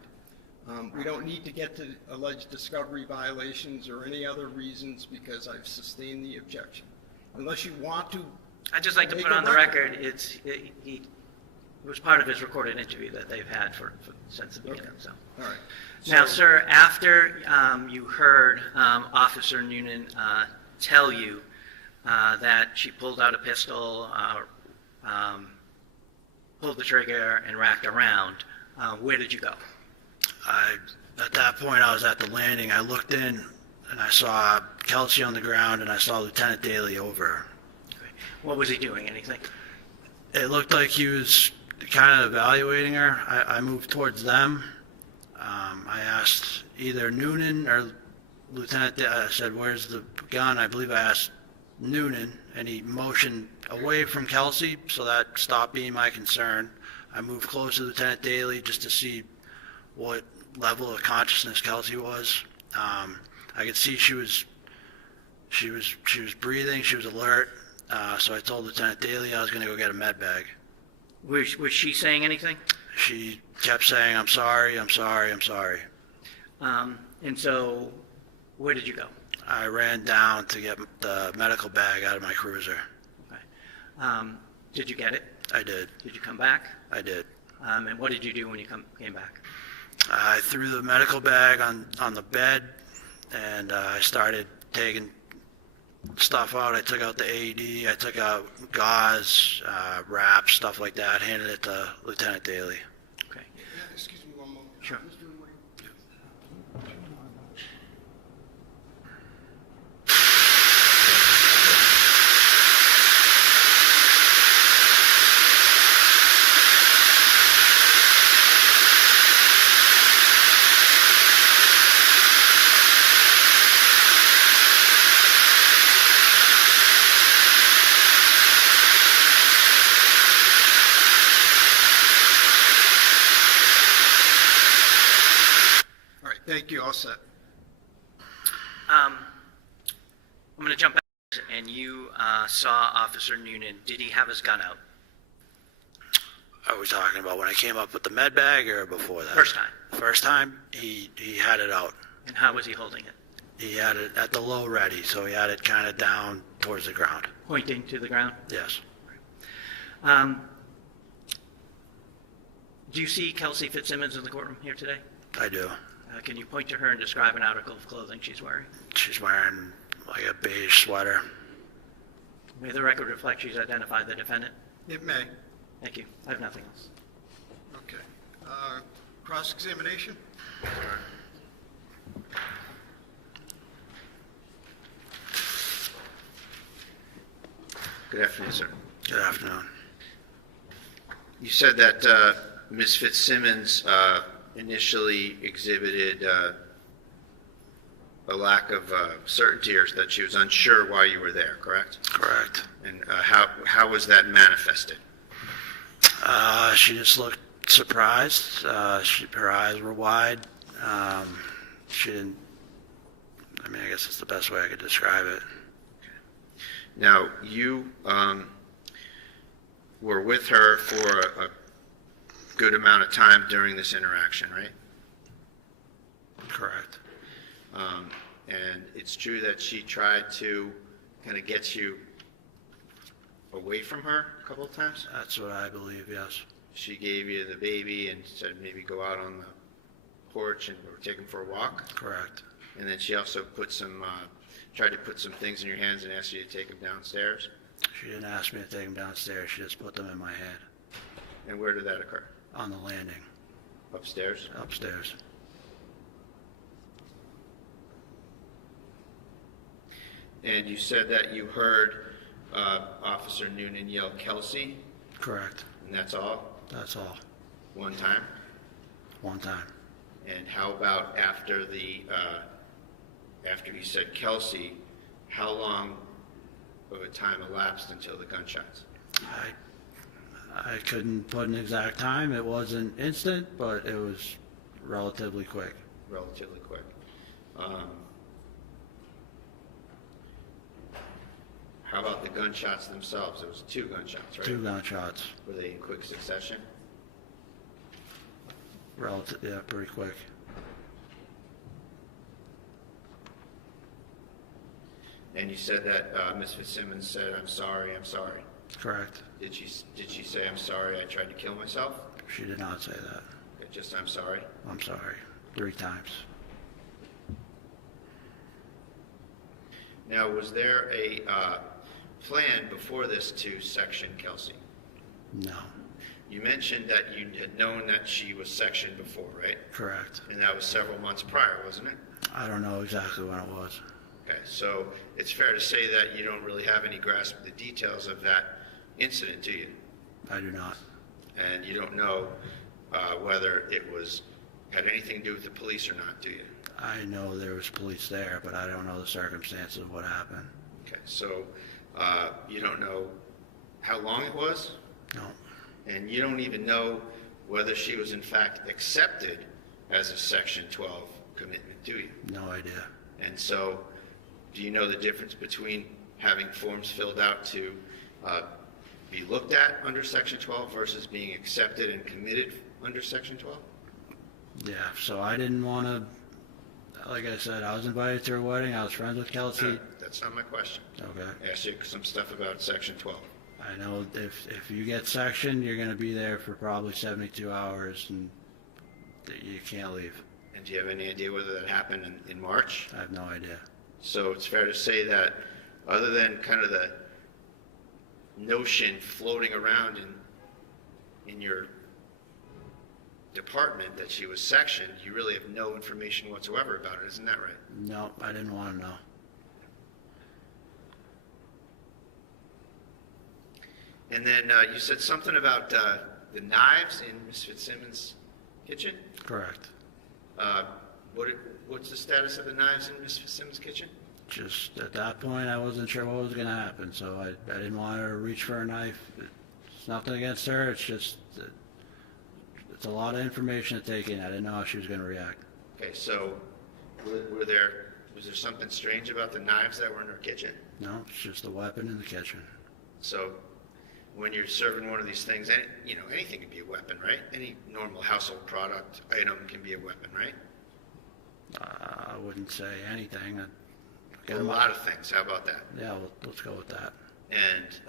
We don't need to get to alleged discovery violations or any other reasons because I've sustained the objection. Unless you want to. I'd just like to put on the record, it was part of his recorded interview that they've had since the beginning. Okay. So. All right. Now, sir, after you heard Officer Noonan tell you that she pulled out a pistol, pulled the trigger, and racked around, where did you go? At that point, I was at the landing. I looked in, and I saw Kelsey on the ground, and I saw Lieutenant Daly over. Okay. What was he doing? Anything? It looked like he was kind of evaluating her. I moved towards them. I asked either Noonan or Lieutenant Daly. I said, "Where's the gun?" I believe I asked Noonan, and he motioned away from Kelsey, so that stopped being my concern. I moved close to Lieutenant Daly just to see what level of consciousness Kelsey was. I could see she was breathing, she was alert. So I told Lieutenant Daly I was going to go get a med bag. Was she saying anything? She kept saying, "I'm sorry, I'm sorry, I'm sorry." And so, where did you go? I ran down to get the medical bag out of my cruiser. Okay. Did you get it? I did. Did you come back? I did. And what did you do when you came back? I threw the medical bag on the bed, and I started taking stuff out. I took out the AED, I took out gauze, wraps, stuff like that, handed it to Lieutenant Daly. Okay. Excuse me one moment. Sure. Mr. Thank you. All set. I'm going to jump back, and you saw Officer Noonan. Did he have his gun out? Are we talking about when I came up with the med bag or before that? First time. First time, he had it out. And how was he holding it? He had it at the low ready, so he had it kind of down towards the ground. Pointing to the ground? Yes. Do you see Kelsey Fitzsimmons in the courtroom here today? I do. Can you point to her and describe an article of clothing she's wearing? She's wearing like a beige sweater. May the record reflect she's identified the defendant? It may. Thank you. I have nothing else. Okay. Cross-examination? Good afternoon, sir. Good afternoon. You said that Ms. Fitzsimmons initially exhibited a lack of certainty or that she was unsure why you were there, correct? Correct. And how was that manifested? She just looked surprised. Her eyes were wide. She didn't, I mean, I guess it's the best way I could describe it. Now, you were with her for a good amount of time during this interaction, right? Correct. And it's true that she tried to kind of get you away from her a couple of times? That's what I believe, yes. She gave you the baby and said maybe go out on the porch and or take him for a walk? Correct. And then she also tried to put some things in your hands and asked you to take them downstairs? She didn't ask me to take them downstairs. She just put them in my hand. And where did that occur? On the landing. Upstairs? Upstairs. And you said that you heard Officer Noonan yell, "Kelsey"? Correct. And that's all? That's all. One time? One time. And how about after after you said Kelsey, how long of a time elapsed until the gunshots? I couldn't put an exact time. It wasn't instant, but it was relatively quick. Relatively quick. How about the gunshots themselves? It was 2 gunshots, right? 2 gunshots. Were they in quick succession? Yeah, pretty quick. And you said that Ms. Fitzsimmons said, "I'm sorry, I'm sorry." Correct. Did she say, "I'm sorry, I tried to kill myself"? She did not say that. Just, "I'm sorry"? I'm sorry. 3 times. Now, was there a plan before this to section Kelsey? No. You mentioned that you had known that she was sectioned before, right? Correct. And that was several months prior, wasn't it? I don't know exactly when it was. Okay, so it's fair to say that you don't really have any grasp of the details of that incident, do you? I do not. And you don't know whether it had anything to do with the police or not, do you? I know there was police there, but I don't know the circumstances of what happened. Okay, so you don't know how long it was? No. And you don't even know whether she was in fact accepted as a Section 12 commitment, do you? No idea. And so, do you know the difference between having forms filled out to be looked at under Section 12 versus being accepted and committed under Section 12? Yeah, so I didn't want to, like I said, I was invited to her wedding. I was friends with Kelsey. No, that's not my question. Okay. I asked you some stuff about Section 12. I know if you get sectioned, you're going to be there for probably 72 hours, and you can't leave. And do you have any idea whether that happened in March? I have no idea. So it's fair to say that other than kind of the notion floating around in your department that she was sectioned, you really have no information whatsoever about it, isn't that right? No, I didn't want to know. And then you said something about the knives in Ms. Fitzsimmons' kitchen? Correct. What's the status of the knives in Ms. Fitzsimmons' kitchen? Just at that point, I wasn't sure what was going to happen, so I didn't want her to reach for a knife. It's nothing against her. It's just it's a lot of information to take in. I didn't know how she was going to react. Okay, so was there something strange about the knives that were in her kitchen? No, it's just a weapon in the kitchen. So when you're serving one of these things, anything can be a weapon, right? Any normal household product item can be a weapon, right? I wouldn't say anything. A lot of things. How about that? Yeah, let's go with that. And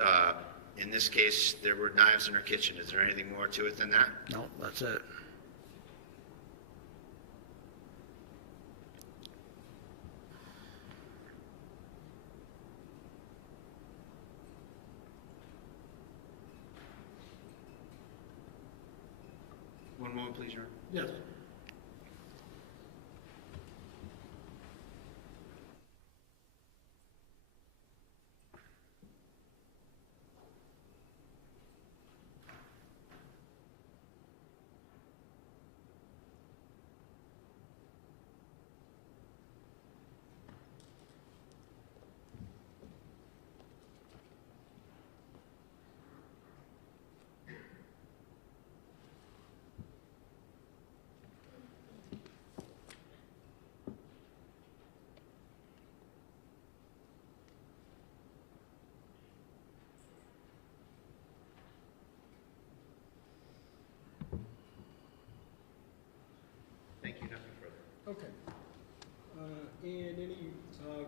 in this case, there were knives in her kitchen. Is there anything more to it than that? No, that's it. One moment, please, Your Honor. Yes.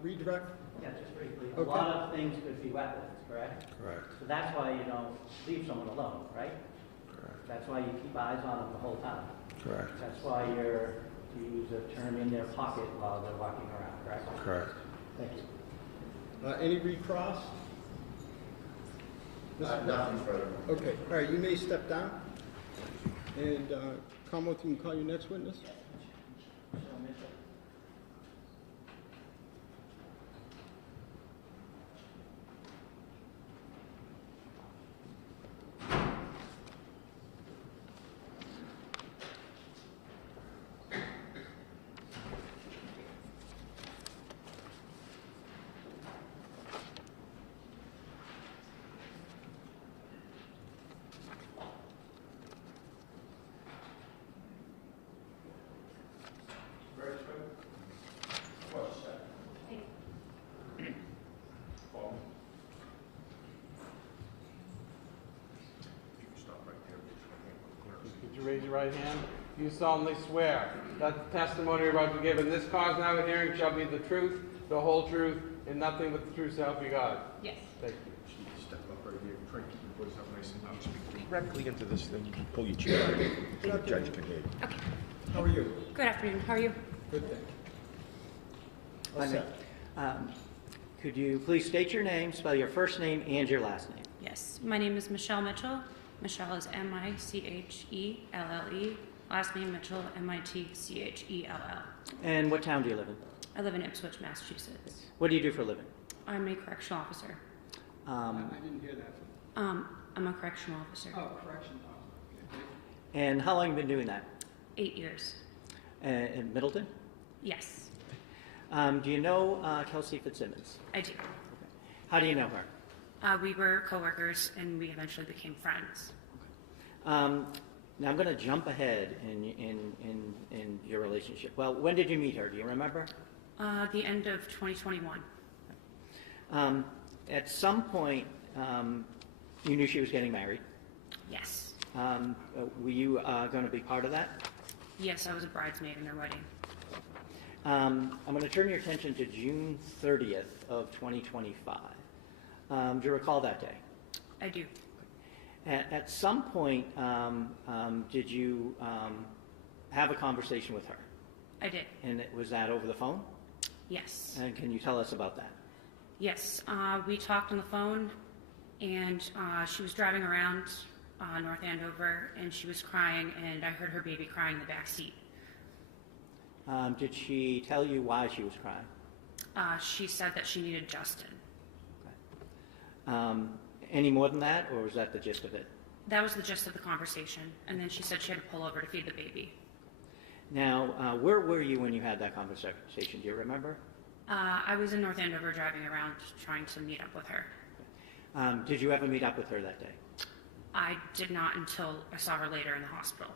redirect? Yeah, just briefly. A Okay. lot of things could be weapons, correct? Correct. So that's why you don't leave someone alone, right? Correct. That's why you keep eyes on them the whole time. Correct. That's why you're, to use a term, in their pocket while they're walking around, correct? Correct. Thank you. Any recross? Nothing further. Okay, all right, you may step down. And Commonwealth, you can call your next witness. Michelle Mitchell. Could you raise your right hand? Do you solemnly swear that the testimony you're about to give in this cause now in hearing shall be the truth, the whole truth, and nothing but the truth, so help you God? Yes. Thank you. Step up right here, try to keep your voice up nice and loud. Speak directly into this thing. Pull your chair out so the judge can hear you. Okay. How are you? Good afternoon. How are you? Good, thank you. All Let me- set. Could you please state your name, spell your first name and your last name? Yes, my name is Michelle Mitchell. Michelle is Michelle. Last name Mitchell, Mitchell. And what town do you live in? I live in Ipswich, Massachusetts. What do you do for a living? I'm a correctional officer. I didn't hear that. I'm a correctional officer. Oh, correction officer. And how long have you been doing that? 8 years. In Middleton? Yes, Do you know Kelsey Fitzsimmons? I do. How do you know her? We were coworkers and we eventually became friends. Now I'm going to jump ahead in your relationship. Well, when did you meet her? Do you remember? The end of 2021. At some point, you knew she was getting married. Yes. Were you going to be part of that? Yes, I was a bridesmaid in their wedding. I'm going to turn your attention to June 30th of 2025. Do you recall that day? I do. At some point, did you have a conversation with her? I did. And was that over the phone? Yes. And can you tell us about that? Yes, we talked on the phone, and she was driving around North Andover, and she was crying, and I heard her baby crying in the back seat. Did she tell you why she was crying? She said that she needed Justin. Any more than that, or was that the gist of it? That was the gist of the conversation, and then she said she had to pull over to feed the baby. Now, where were you when you had that conversation? Do you remember? I was in North Andover driving around trying to meet up with her. Did you ever meet up with her that day? I did not until I saw her later in the hospital.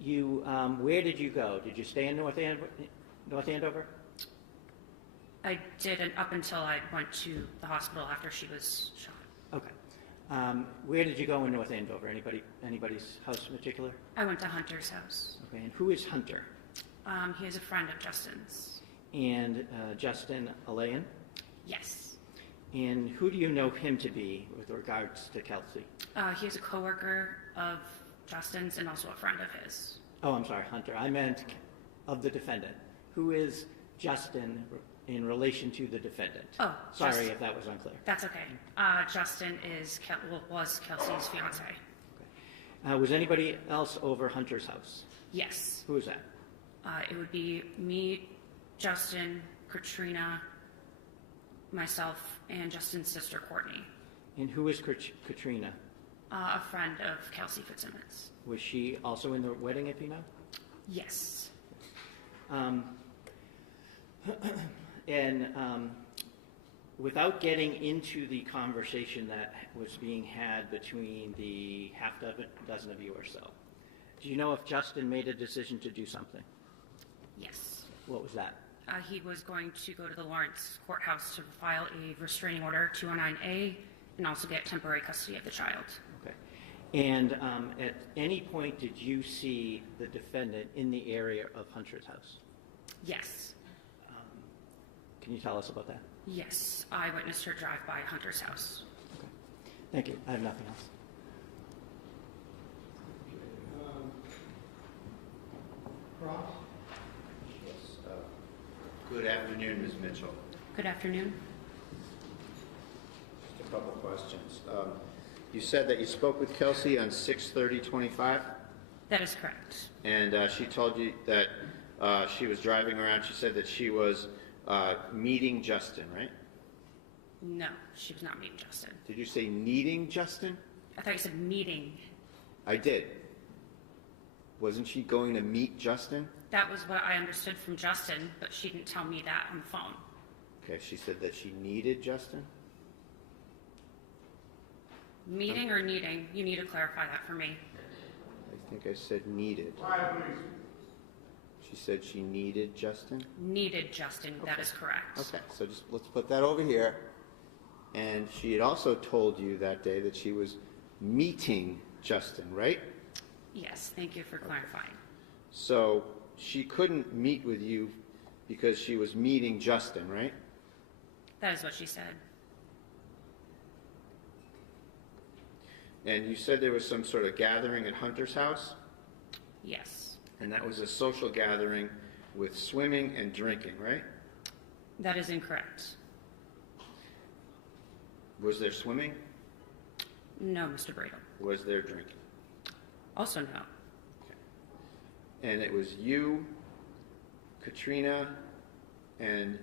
You, where did you go? Did you stay in North Andover? I did up until I went to the hospital after she was shot. Okay. Where did you go in North Andover? Anybody's house in particular? I went to Hunter's house. Okay, and who is Hunter? He is a friend of Justin's. And Justin Alayan? Yes. And who do you know him to be with regards to Kelsey? He is a coworker of Justin's and also a friend of his. Oh, I'm sorry, Hunter. I meant of the defendant. Who is Justin in relation to the defendant? Oh, sorry if that was unclear. That's okay. Justin was Kelsey's fiance. Okay. Was anybody else over Hunter's house? Yes. Who is that? It would be me, Justin, Katrina, myself, and Justin's sister, Courtney. And who is Katrina? A friend of Kelsey Fitzsimmons. Was she also in the wedding, if you know? Yes. And without getting into the conversation that was being had between the half dozen of you or so, do you know if Justin made a decision to do something? Yes. What was that? He was going to go to the Lawrence courthouse to file a restraining order, 209A, and also get temporary custody of the child. Okay. And at any point did you see the defendant in the area of Hunter's house? Yes. Can you tell us about that? Yes, I witnessed her drive by Hunter's house. Thank you. I have nothing else. Ross? Good afternoon, Ms. Mitchell. Good afternoon. Just a couple questions. You said that you spoke with Kelsey on 6/30/25, That is correct. and she told you that she was driving around. She said that she was meeting Justin, right? No, she was not meeting Justin. Did you say needing Justin? I thought you said meeting. I did. Wasn't she going to meet Justin? That was what I understood from Justin, but she didn't tell me that on the phone. Okay, she said that she needed Justin? Meeting or needing? You need to clarify that for me. I think I said needed. Quiet, please. She said she needed Justin? Needed Justin, that is correct. Okay, so just let's put that over here. And she had also told you that day that she was meeting Justin, right? Yes, thank you for clarifying. So she couldn't meet with you because she was meeting Justin, right? That is what she said. And you said there was some sort of gathering at Hunter's house? Yes, And that was a social gathering with swimming and drinking, right? that is incorrect. Was there swimming? No, Mr. Bradle. Was there drinking? Also no. And it was you, Katrina, and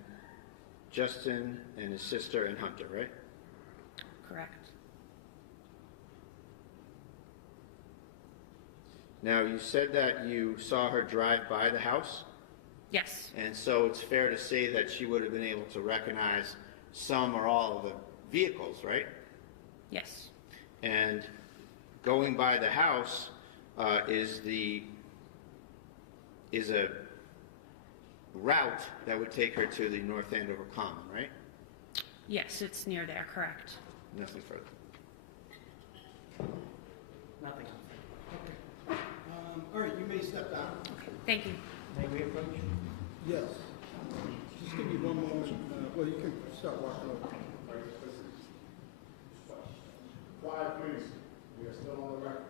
Justin and his sister and Hunter, right? Correct. Now, you said that you saw her drive by the house, Yes, and so it's fair to say that she would have been able to recognize some or all of the vehicles, right? yes, And going by the house is a route that would take her to the North Andover Common, right? yes, it's near there, correct. Nothing further. Nothing. All right, you may step down. Thank you. May we approach? Yes. Just give me one moment. Well, you can start walking over. Quiet, please. We are still on the record.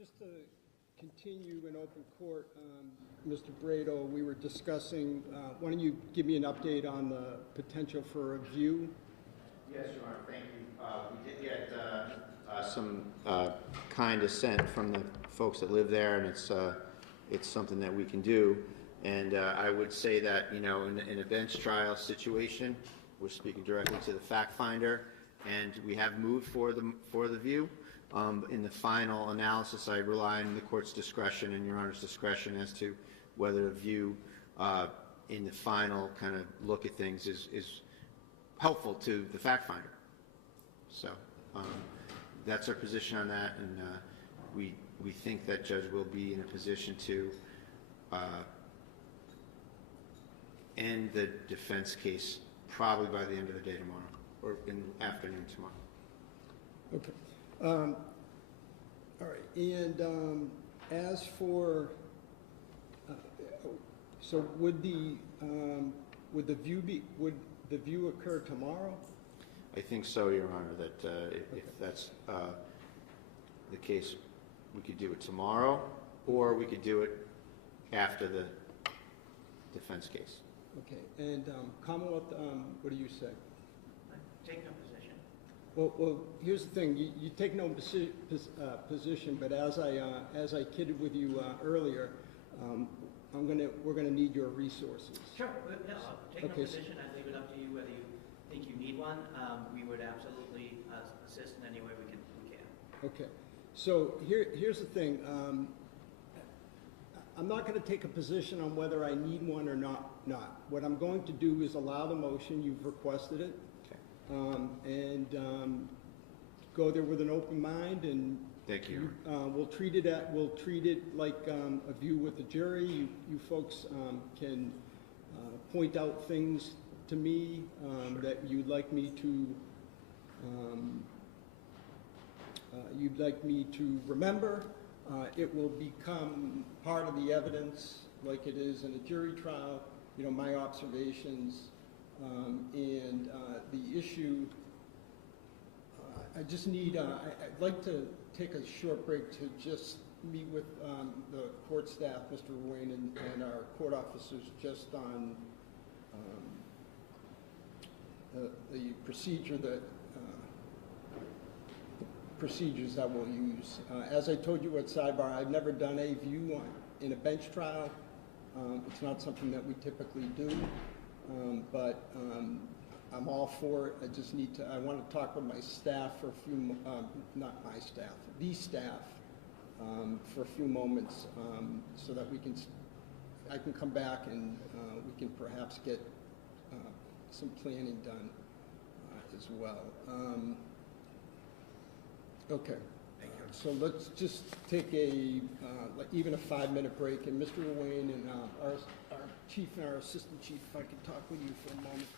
Just to continue in open court, Mr. Brado, we were discussing, why don't you give me an update on the potential for a view? Yes, Your Honor, thank you. We did get some kind assent from the folks that live there, and it's it's something that we can do. And I would say that, you know, in a bench trial situation, we're speaking directly to the fact finder, and we have moved for the view. In the final analysis, I rely on the court's discretion and Your Honor's discretion as to whether a view in the final kind of look at things is helpful to the fact finder. So that's our position on that, and we think that judge will be in a position to end the defense case probably by the end of the day tomorrow, or in the afternoon tomorrow. Okay. All right. And as for, so would the view occur tomorrow? I think so, Your Honor, that if that's the case, we could do it tomorrow, or we could do it after the defense case. Okay. And Commonwealth, what do you say? Take no position. Well, here's the thing. You take no position, but as I kidded with you earlier, we're gonna need your resources. Sure. No, I'll take no position. I'd leave it up to you whether you think you need one. We would absolutely assist in any way we can. Okay. So here's the thing. I'm not going to take a position on whether I need one or not. What I'm going to do is allow the motion. You've requested it. Okay. And go there with an open mind, and thank you. We'll treat it like a view with the jury. You folks can point out things to me that you'd like me to remember. It will become part of the evidence, like it is in a jury trial. You know, my observations and the issue. I just need. I'd like to take a short break to just meet with the court staff, Mr. Wayne, and our court officers, just on the procedures that we'll use. As I told you at sidebar, I've never done a view in a bench trial. It's not something that we typically do, but I'm all for it. I want to talk with my staff for a few, not my staff, the staff, for a few moments, so that I can come back and we can perhaps get some planning done as well. Okay. So let's just take even a 5-minute break, and Mr. Wayne and our chief and our assistant chief, if I could talk with you for a moment.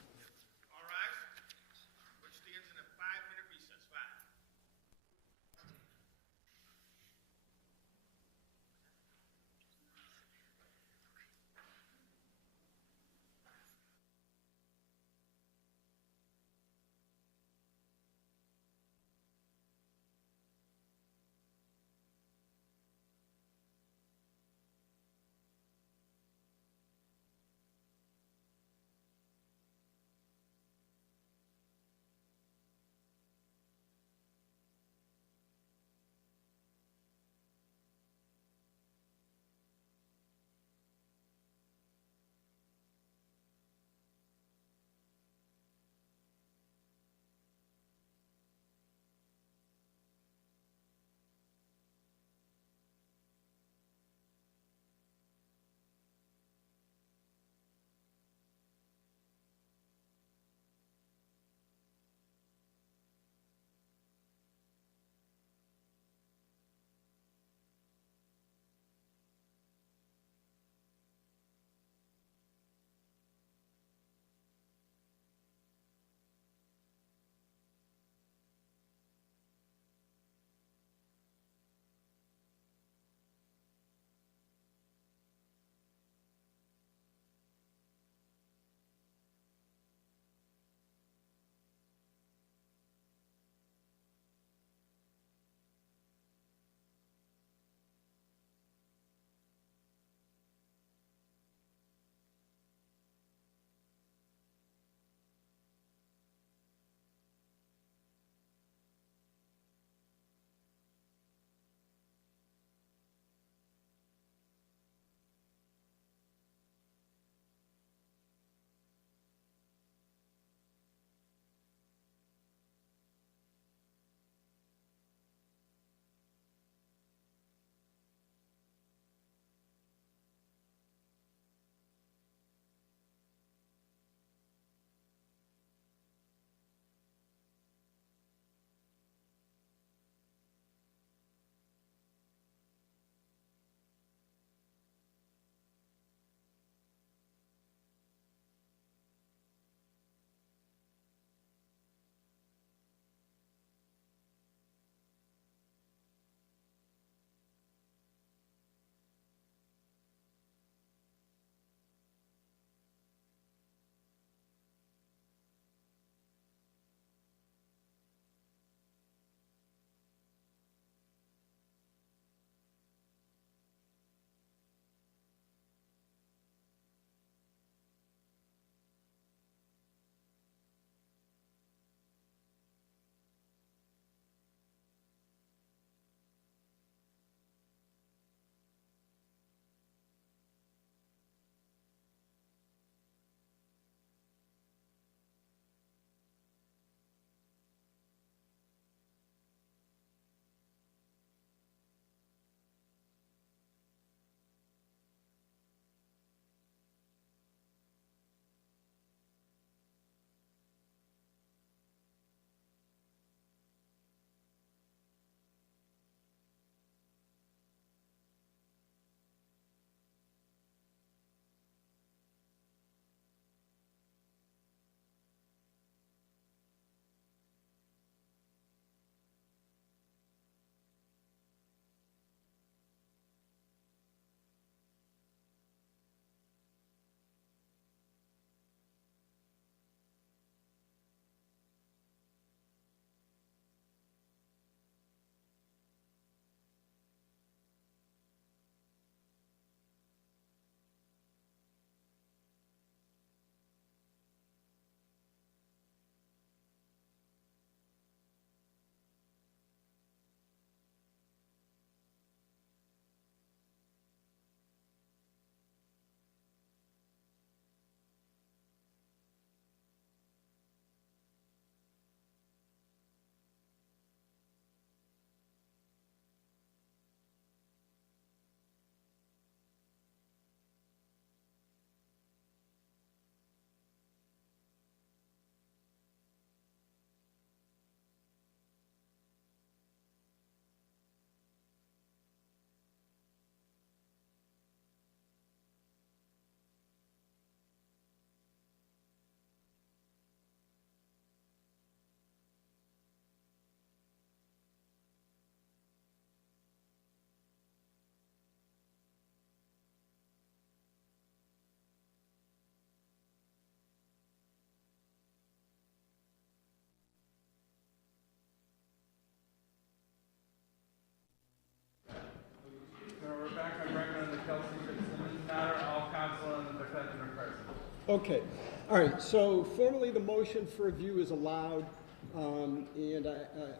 Okay, all right, so formally the motion for review is allowed, and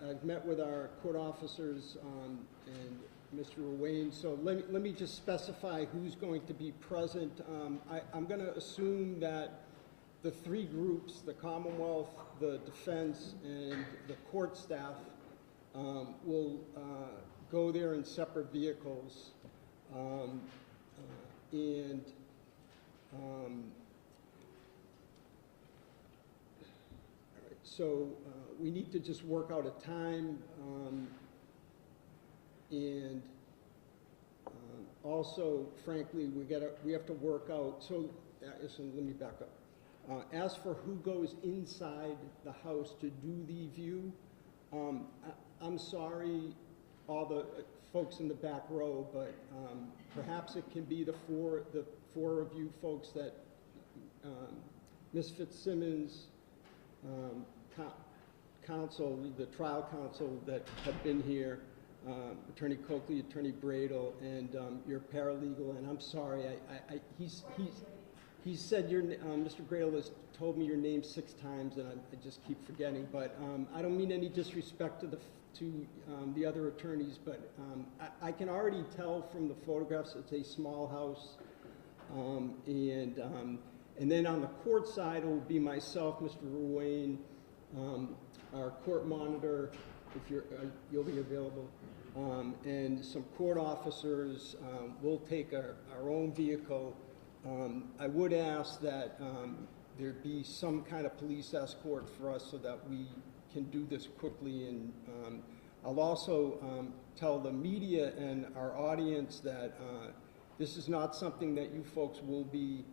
I've met with our court officers and Mr. Ruane, so let me just specify who's going to be present. I'm going to assume that the three groups, the Commonwealth, the defense, and the court staff, will go there in separate vehicles. So we need to just work out a time, and also, frankly, we have to work out. So, listen, let me back up. As for who goes inside the house to do the view, I'm sorry, all the folks in the back row, but perhaps it can be the four of you folks that Ms. Fitzsimmons, counsel, the trial counsel that have been here, Attorney Coakley, Attorney Bradle, and your paralegal. And I'm sorry, he said your Mr. Bradle has told me your name 6 times, and I just keep forgetting. But I don't mean any disrespect to the other attorneys, but I can already tell from the photographs it's a small house, and then on the court side it will be myself, Mr. Ruane, our court monitor, if you'll be available, and some court officers. We'll take our own vehicle. I would ask that there be some kind of police escort for us so that we can do this quickly, and I'll also tell the media and our audience that this is not something that you folks will be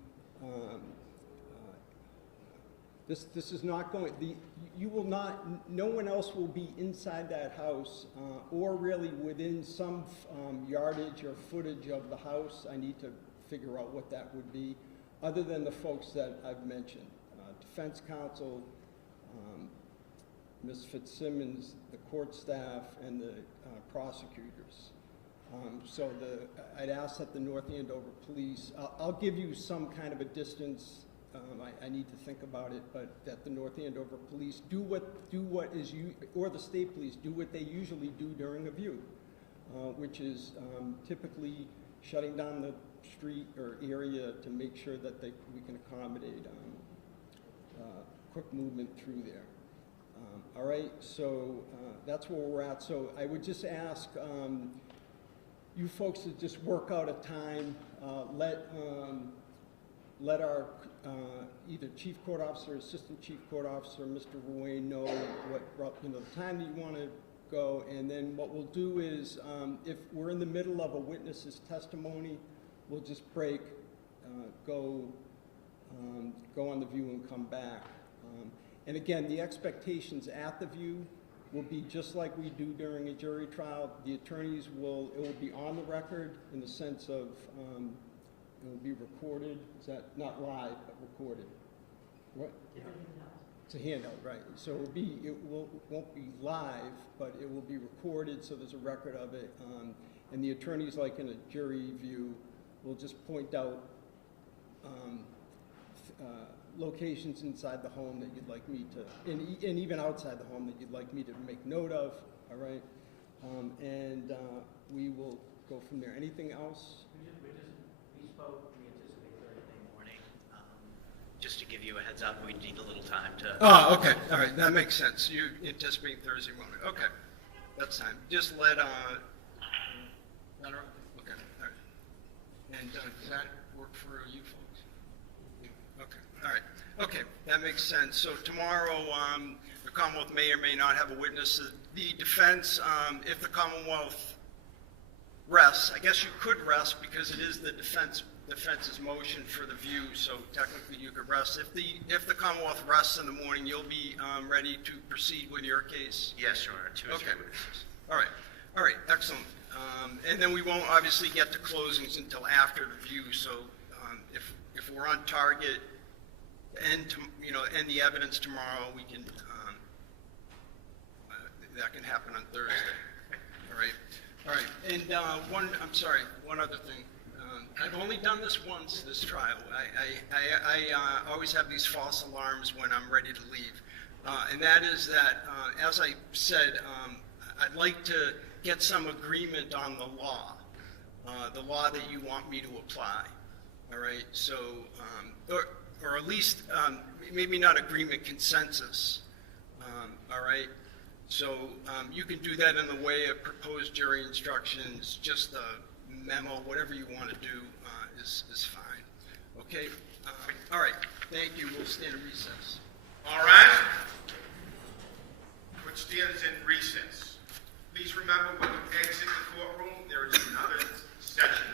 this is not going, you will not, no one else will be inside that house or really within some yardage or footage of the house. I need to figure out what that would be, other than the folks that I've mentioned. Defense counsel, Ms. Fitzsimmons, the court staff, and the prosecutors. So I'd ask that the North Andover police, I'll give you some kind of a distance. I need to think about it, but that the North Andover police do what is or the state police do what they usually do during a view, which is typically shutting down the street or area to make sure that we can accommodate quick movement through there. All right, so that's where we're at. So I would just ask you folks to just work out a time. Let our either chief court officer, assistant chief court officer, Mr. Ruane know the time that you want to go, and then what we'll do is if we're in the middle of a witness's testimony, we'll just break, go on the view and come back. And again, the expectations at the view will be just like we do during a jury trial. The attorneys it will be on the record in the sense of it will be recorded. Is that not live, but recorded? What? It's a handout, right? So it won't be live, but it will be recorded, so there's a record of it. And the attorneys, like in a jury view, will just point out locations inside the home that you'd like me to, and even outside the home that you'd like me to make note of. All right, and we will go from there. Anything else? We spoke. We anticipate Thursday morning. Just to give you a heads up, we need a little time to. Oh, okay. All right, that makes sense. You anticipate Thursday morning. Okay, that's time. Just let her. Okay. All right. And does that work for you folks? Yeah. Okay. All right. Okay, that makes sense. So tomorrow, the Commonwealth may or may not have a witness. The defense, if the Commonwealth rests, I guess you could rest because it is the defense's motion for the view. So technically, you could rest. If the Commonwealth rests in the morning, you'll be ready to proceed with your case. Yes, Your Honor. Tuesday witnesses. All right. All right. Excellent. And then we won't obviously get to closings until after the view. So if we're on target. And the evidence tomorrow, we can, that can happen on Thursday. All right. And one other thing. I've only done this once, this trial. I always have these false alarms when I'm ready to leave. And that is that, as I said, I'd like to get some agreement on the law that you want me to apply. All right, so, or at least maybe not agreement, consensus. All right, so you can do that in the way of proposed jury instructions, just a memo, whatever you want to do is fine. Okay, all right, thank you. We'll stand in recess. All right. Which stands in recess. Please remember when you exit the courtroom, there is another session